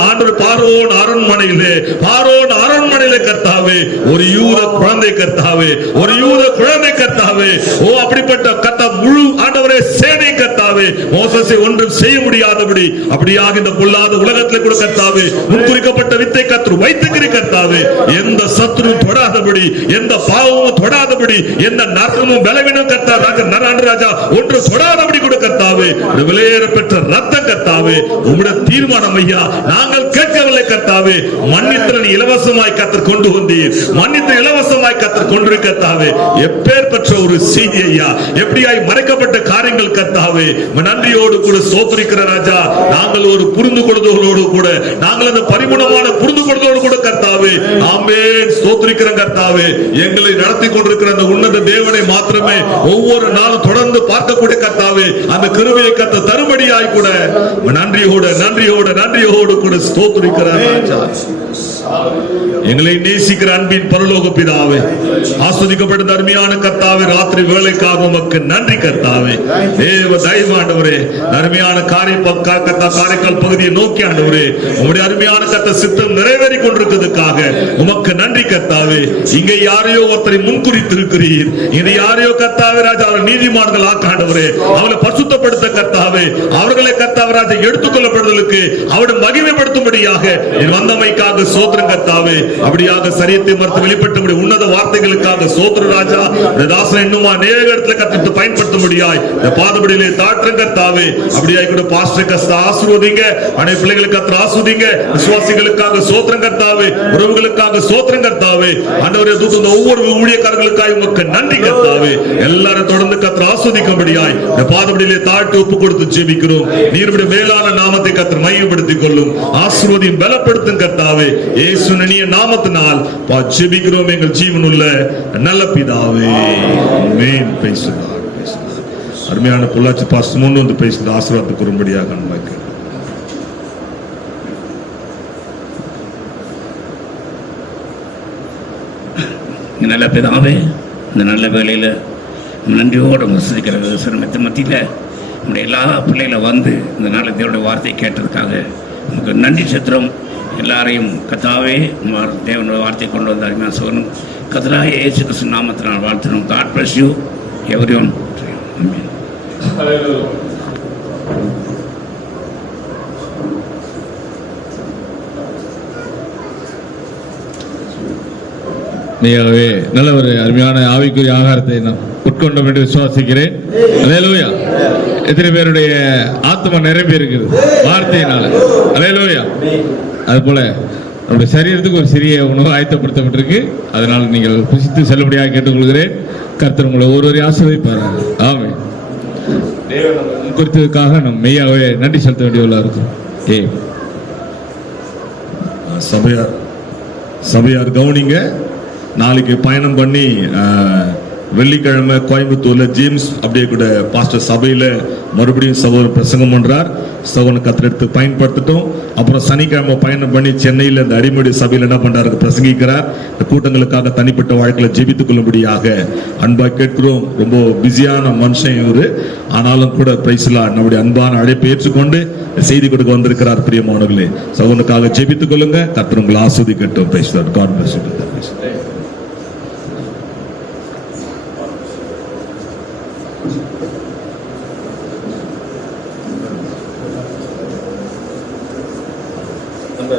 அரண்மனையிலே கர்த்தாவே ஒரு யூத குழந்தை கர்த்தாவே, ஒரு யூத குழந்தை கர்த்தாவே. ஓ அப்படிப்பட்ட கர்த்தா முழு ஆண்டவரே சேனை கர்த்தாவே மோசேயை ஒன்றும் செய்ய முடியாதபடி அப்படியாக இந்த பொல்லாத உலகத்திலே கூட கர்த்தாவே முன்குறிக்கப்பட்ட வித்தை கர்த்தர் வைத்துக்கிற கர்த்தாவே எந்த சத்துரும் தொடாதபடி, எந்த பாவமும் தொடாதபடி, எந்த நரகமும் பலவீனம் கர்த்தாவே ராஜா ஒன்று தொடாதபடி கூட கர்த்தாவே விலையேற பெற்ற ரத்தம் கர்த்தாவே உம்முடைய தீர்மானம் ஐயா. நாங்கள் கேட்கவில்லை கர்த்தாவே, மன்னித்தல் நீ இலவசமாய் கர்த்தர் கொண்டு வந்தீர், மன்னித்தல் இலவசமாய் கர்த்தர் கொண்டு கர்த்தாவே. எப்பேர் பெற்ற ஒரு செய்தி ஐயா, எப்படியாய் மறைக்கப்பட்ட காரியங்கள் கர்த்தாவே நன்றியோடு கூட ஸ்தோத்திரிக்கிற ராஜா. நாங்கள் ஒரு புரிந்து கொள்வதோடு கூட, நாங்கள் அந்த பரிபூர்ணமான புரிந்து கொள்வதோடு கூட கர்த்தாவே ஆமென் ஸ்தோத்திரிக்கிற கர்த்தாவே. எங்களை நடத்தி கொண்டிருக்கிற அந்த உன்னத தேவனை மாத்திரமே ஒவ்வொரு நாளும் தொடர்ந்து பார்க்கக்கூடிய கர்த்தாவே அந்த கிருபையை கர்த்தர் தரும்படியாய் கூட நன்றியோடு கூட ஸ்தோத்திரிக்கிறார் ராஜா. எங்களை நேசிக்கிற அன்பின் பரலோக பிதாவே, ஆஸ்வதிக்கப்பட்ட அருமையான கர்த்தாவே, ராத்திரி வேளைக்காக உமக்கு நன்றி கர்த்தாவே. தேவ தயவாண்டவரே, அருமையான காரைக்கால் பகுதியை நோக்கி ஆண்டவரே உங்களுடைய அருமையான கர்த்தர் சித்தம் நிறைவேறி கொண்டிருக்கிறதுக்காக உமக்கு நன்றி கர்த்தாவே. இங்க யாரையோ ஒருத்தரை முன்குறித்திருக்கிறீர், இது யாரையோ கர்த்தாவே ராஜா அவர் நீதிமான்கள் ஆக்காண்டவரே அவளை பரிசுத்தப்படுத்த கர்த்தாவே, அவர்களை கர்த்தாவே ராஜா எடுத்துக்கொள்ளப்படுவதற்கு அவருடைய மகிமைப்படுத்தும்படியாக வந்தமைக்காக சோத்திரம் கர்த்தாவே. அப்படியாக சரியத்தை மறுத்து வெளிப்பட்ட உன்னத வார்த்தைகளுக்காக சோத்திர ராஜா. இந்த தாசன் இன்னுமா அநேக இடத்துல கத்திட்டு பயன்படுத்த முடியாய் இந்த பாதபடியிலே தாற்றம் கர்த்தாவே. அப்படியாய் கூட பாஸ்டர் கர்த்தர் ஆசீர்வதிங்க, அனைத்து பிள்ளைகளுக்கு கர்த்தர் ஆசீர்வதிங்க, விசுவாசிகளுக்காக சோத்திரம் கர்த்தாவே, உறவுகளுக்காக சோத்திரம் கர்த்தாவே. ஆண்டவரே தூத்துள்ள ஒவ்வொரு ஊழியக்காரர்களுக்காக உமக்கு நன்றி கர்த்தாவே. எல்லாரும் தொடர்ந்து கர்த்தர் ஆசீர்வதிக்கும்படியாய் இந்த பாதபடியிலே தாழ்த்தி ஒப்பு கொடுத்து ஜெபிக்கிறோம். நீருடைய மேலான நாமத்தை கர்த்தர் மையப்படுத்திக் கொள்ளும், ஆசீர்வதியும் பலப்படுத்தும் கர்த்தாவே. இயேசுவின் இனிய நாமத்தினால் ஜெபிக்கிறோம் எங்கள் ஜீவனுள்ள நல்ல பிதாவே. ஆமென். பேசுகிறார் அருமையான பொள்ளாச்சி பாஸ்டர் முன் வந்து பேசுகிற ஆசீர்வாதத்தை கூறும்படியாக அனுமதிக்கிறேன். நல்ல பிதாவே, இந்த நல்ல வேளையில் நன்றியோடு வசிக்கிற சிரமத்தின் மத்தியில் நம்முடைய எல்லா பிள்ளைகளை வந்து இந்த நல்ல தேவனுடைய வார்த்தையை கேட்டதுக்காக நமக்கு நன்றி செலுத்துகிறோம். எல்லாரையும் கர்த்தாவே தேவனுடைய வார்த்தையை கொண்டு வந்த அருமையான சோதனும் கர்த்தராகிய இயேசு கிறிஸ்து நாமத்தினால் வாழ்த்துகிறோம். God bless you everyone. Amen. நீங்களாவே நல்ல ஒரு அருமையான ஆவிக்குரிய ஆகாரத்தை நான் உட்கொண்டோம் என்று விசுவாசிக்கிறேன். அல்லேலூயா. எத்தனை பேருடைய ஆத்மா நிரம்பி இருக்குது வார்த்தையினால. அல்லேலூயா. அது போல நம்முடைய சரீரத்துக்கு ஒரு சிறிய உணவு ஆயத்தப்படுத்தப்பட்டிருக்கு. அதனால் நீங்கள் புசித்து செல்லுபடியாக கேட்டுக்கொள்கிறேன். கர்த்தர் உங்களை ஒருவரையும் ஆசீர்வதிப்பார். ஆமென். தேவன் குறித்ததுக்காக நம்ம மெய்யாகவே நன்றி செலுத்த வேண்டியவர்களாக இருக்கும். சபையார் கவனிங்க. நாளைக்கு பயணம் பண்ணி வெள்ளிக்கிழமை கோயம்புத்தூர்ல ஜேம்ஸ் அப்படியே கூட பாஸ்டர் சபையில மறுபடியும் சகோதரர் பிரசங்கம் பண்றார். சகோதரன் கத்திரத்து பயன்படுத்தட்டும். அப்புறம் சனிக்கிழமை பயணம் பண்ணி சென்னையில் இந்த அடிமடி சபையில் என்ன பண்றாரு, பிரசங்கிக்கிறார். இந்த கூட்டங்களுக்காக தனிப்பட்ட வாழ்க்கையில ஜெபித்துக் கொள்ளும்படியாக அன்பா கேட்கிறோம். ரொம்ப பிஸியான மனுஷன் இவரு, ஆனாலும் கூட பிரைஸ்லா நம்முடைய அன்பான அழைப்பை ஏற்றுக்கொண்டு செய்தி கொடுக்க வந்திருக்கிறார். பிரியமானவர்களே, சகோதரனுக்காக ஜெபித்துக் கொள்ளுங்க. கர்த்தர் உங்களை ஆஸ்வதிக்கட்டும். பிரைஸ்லா. God bless you. அந்த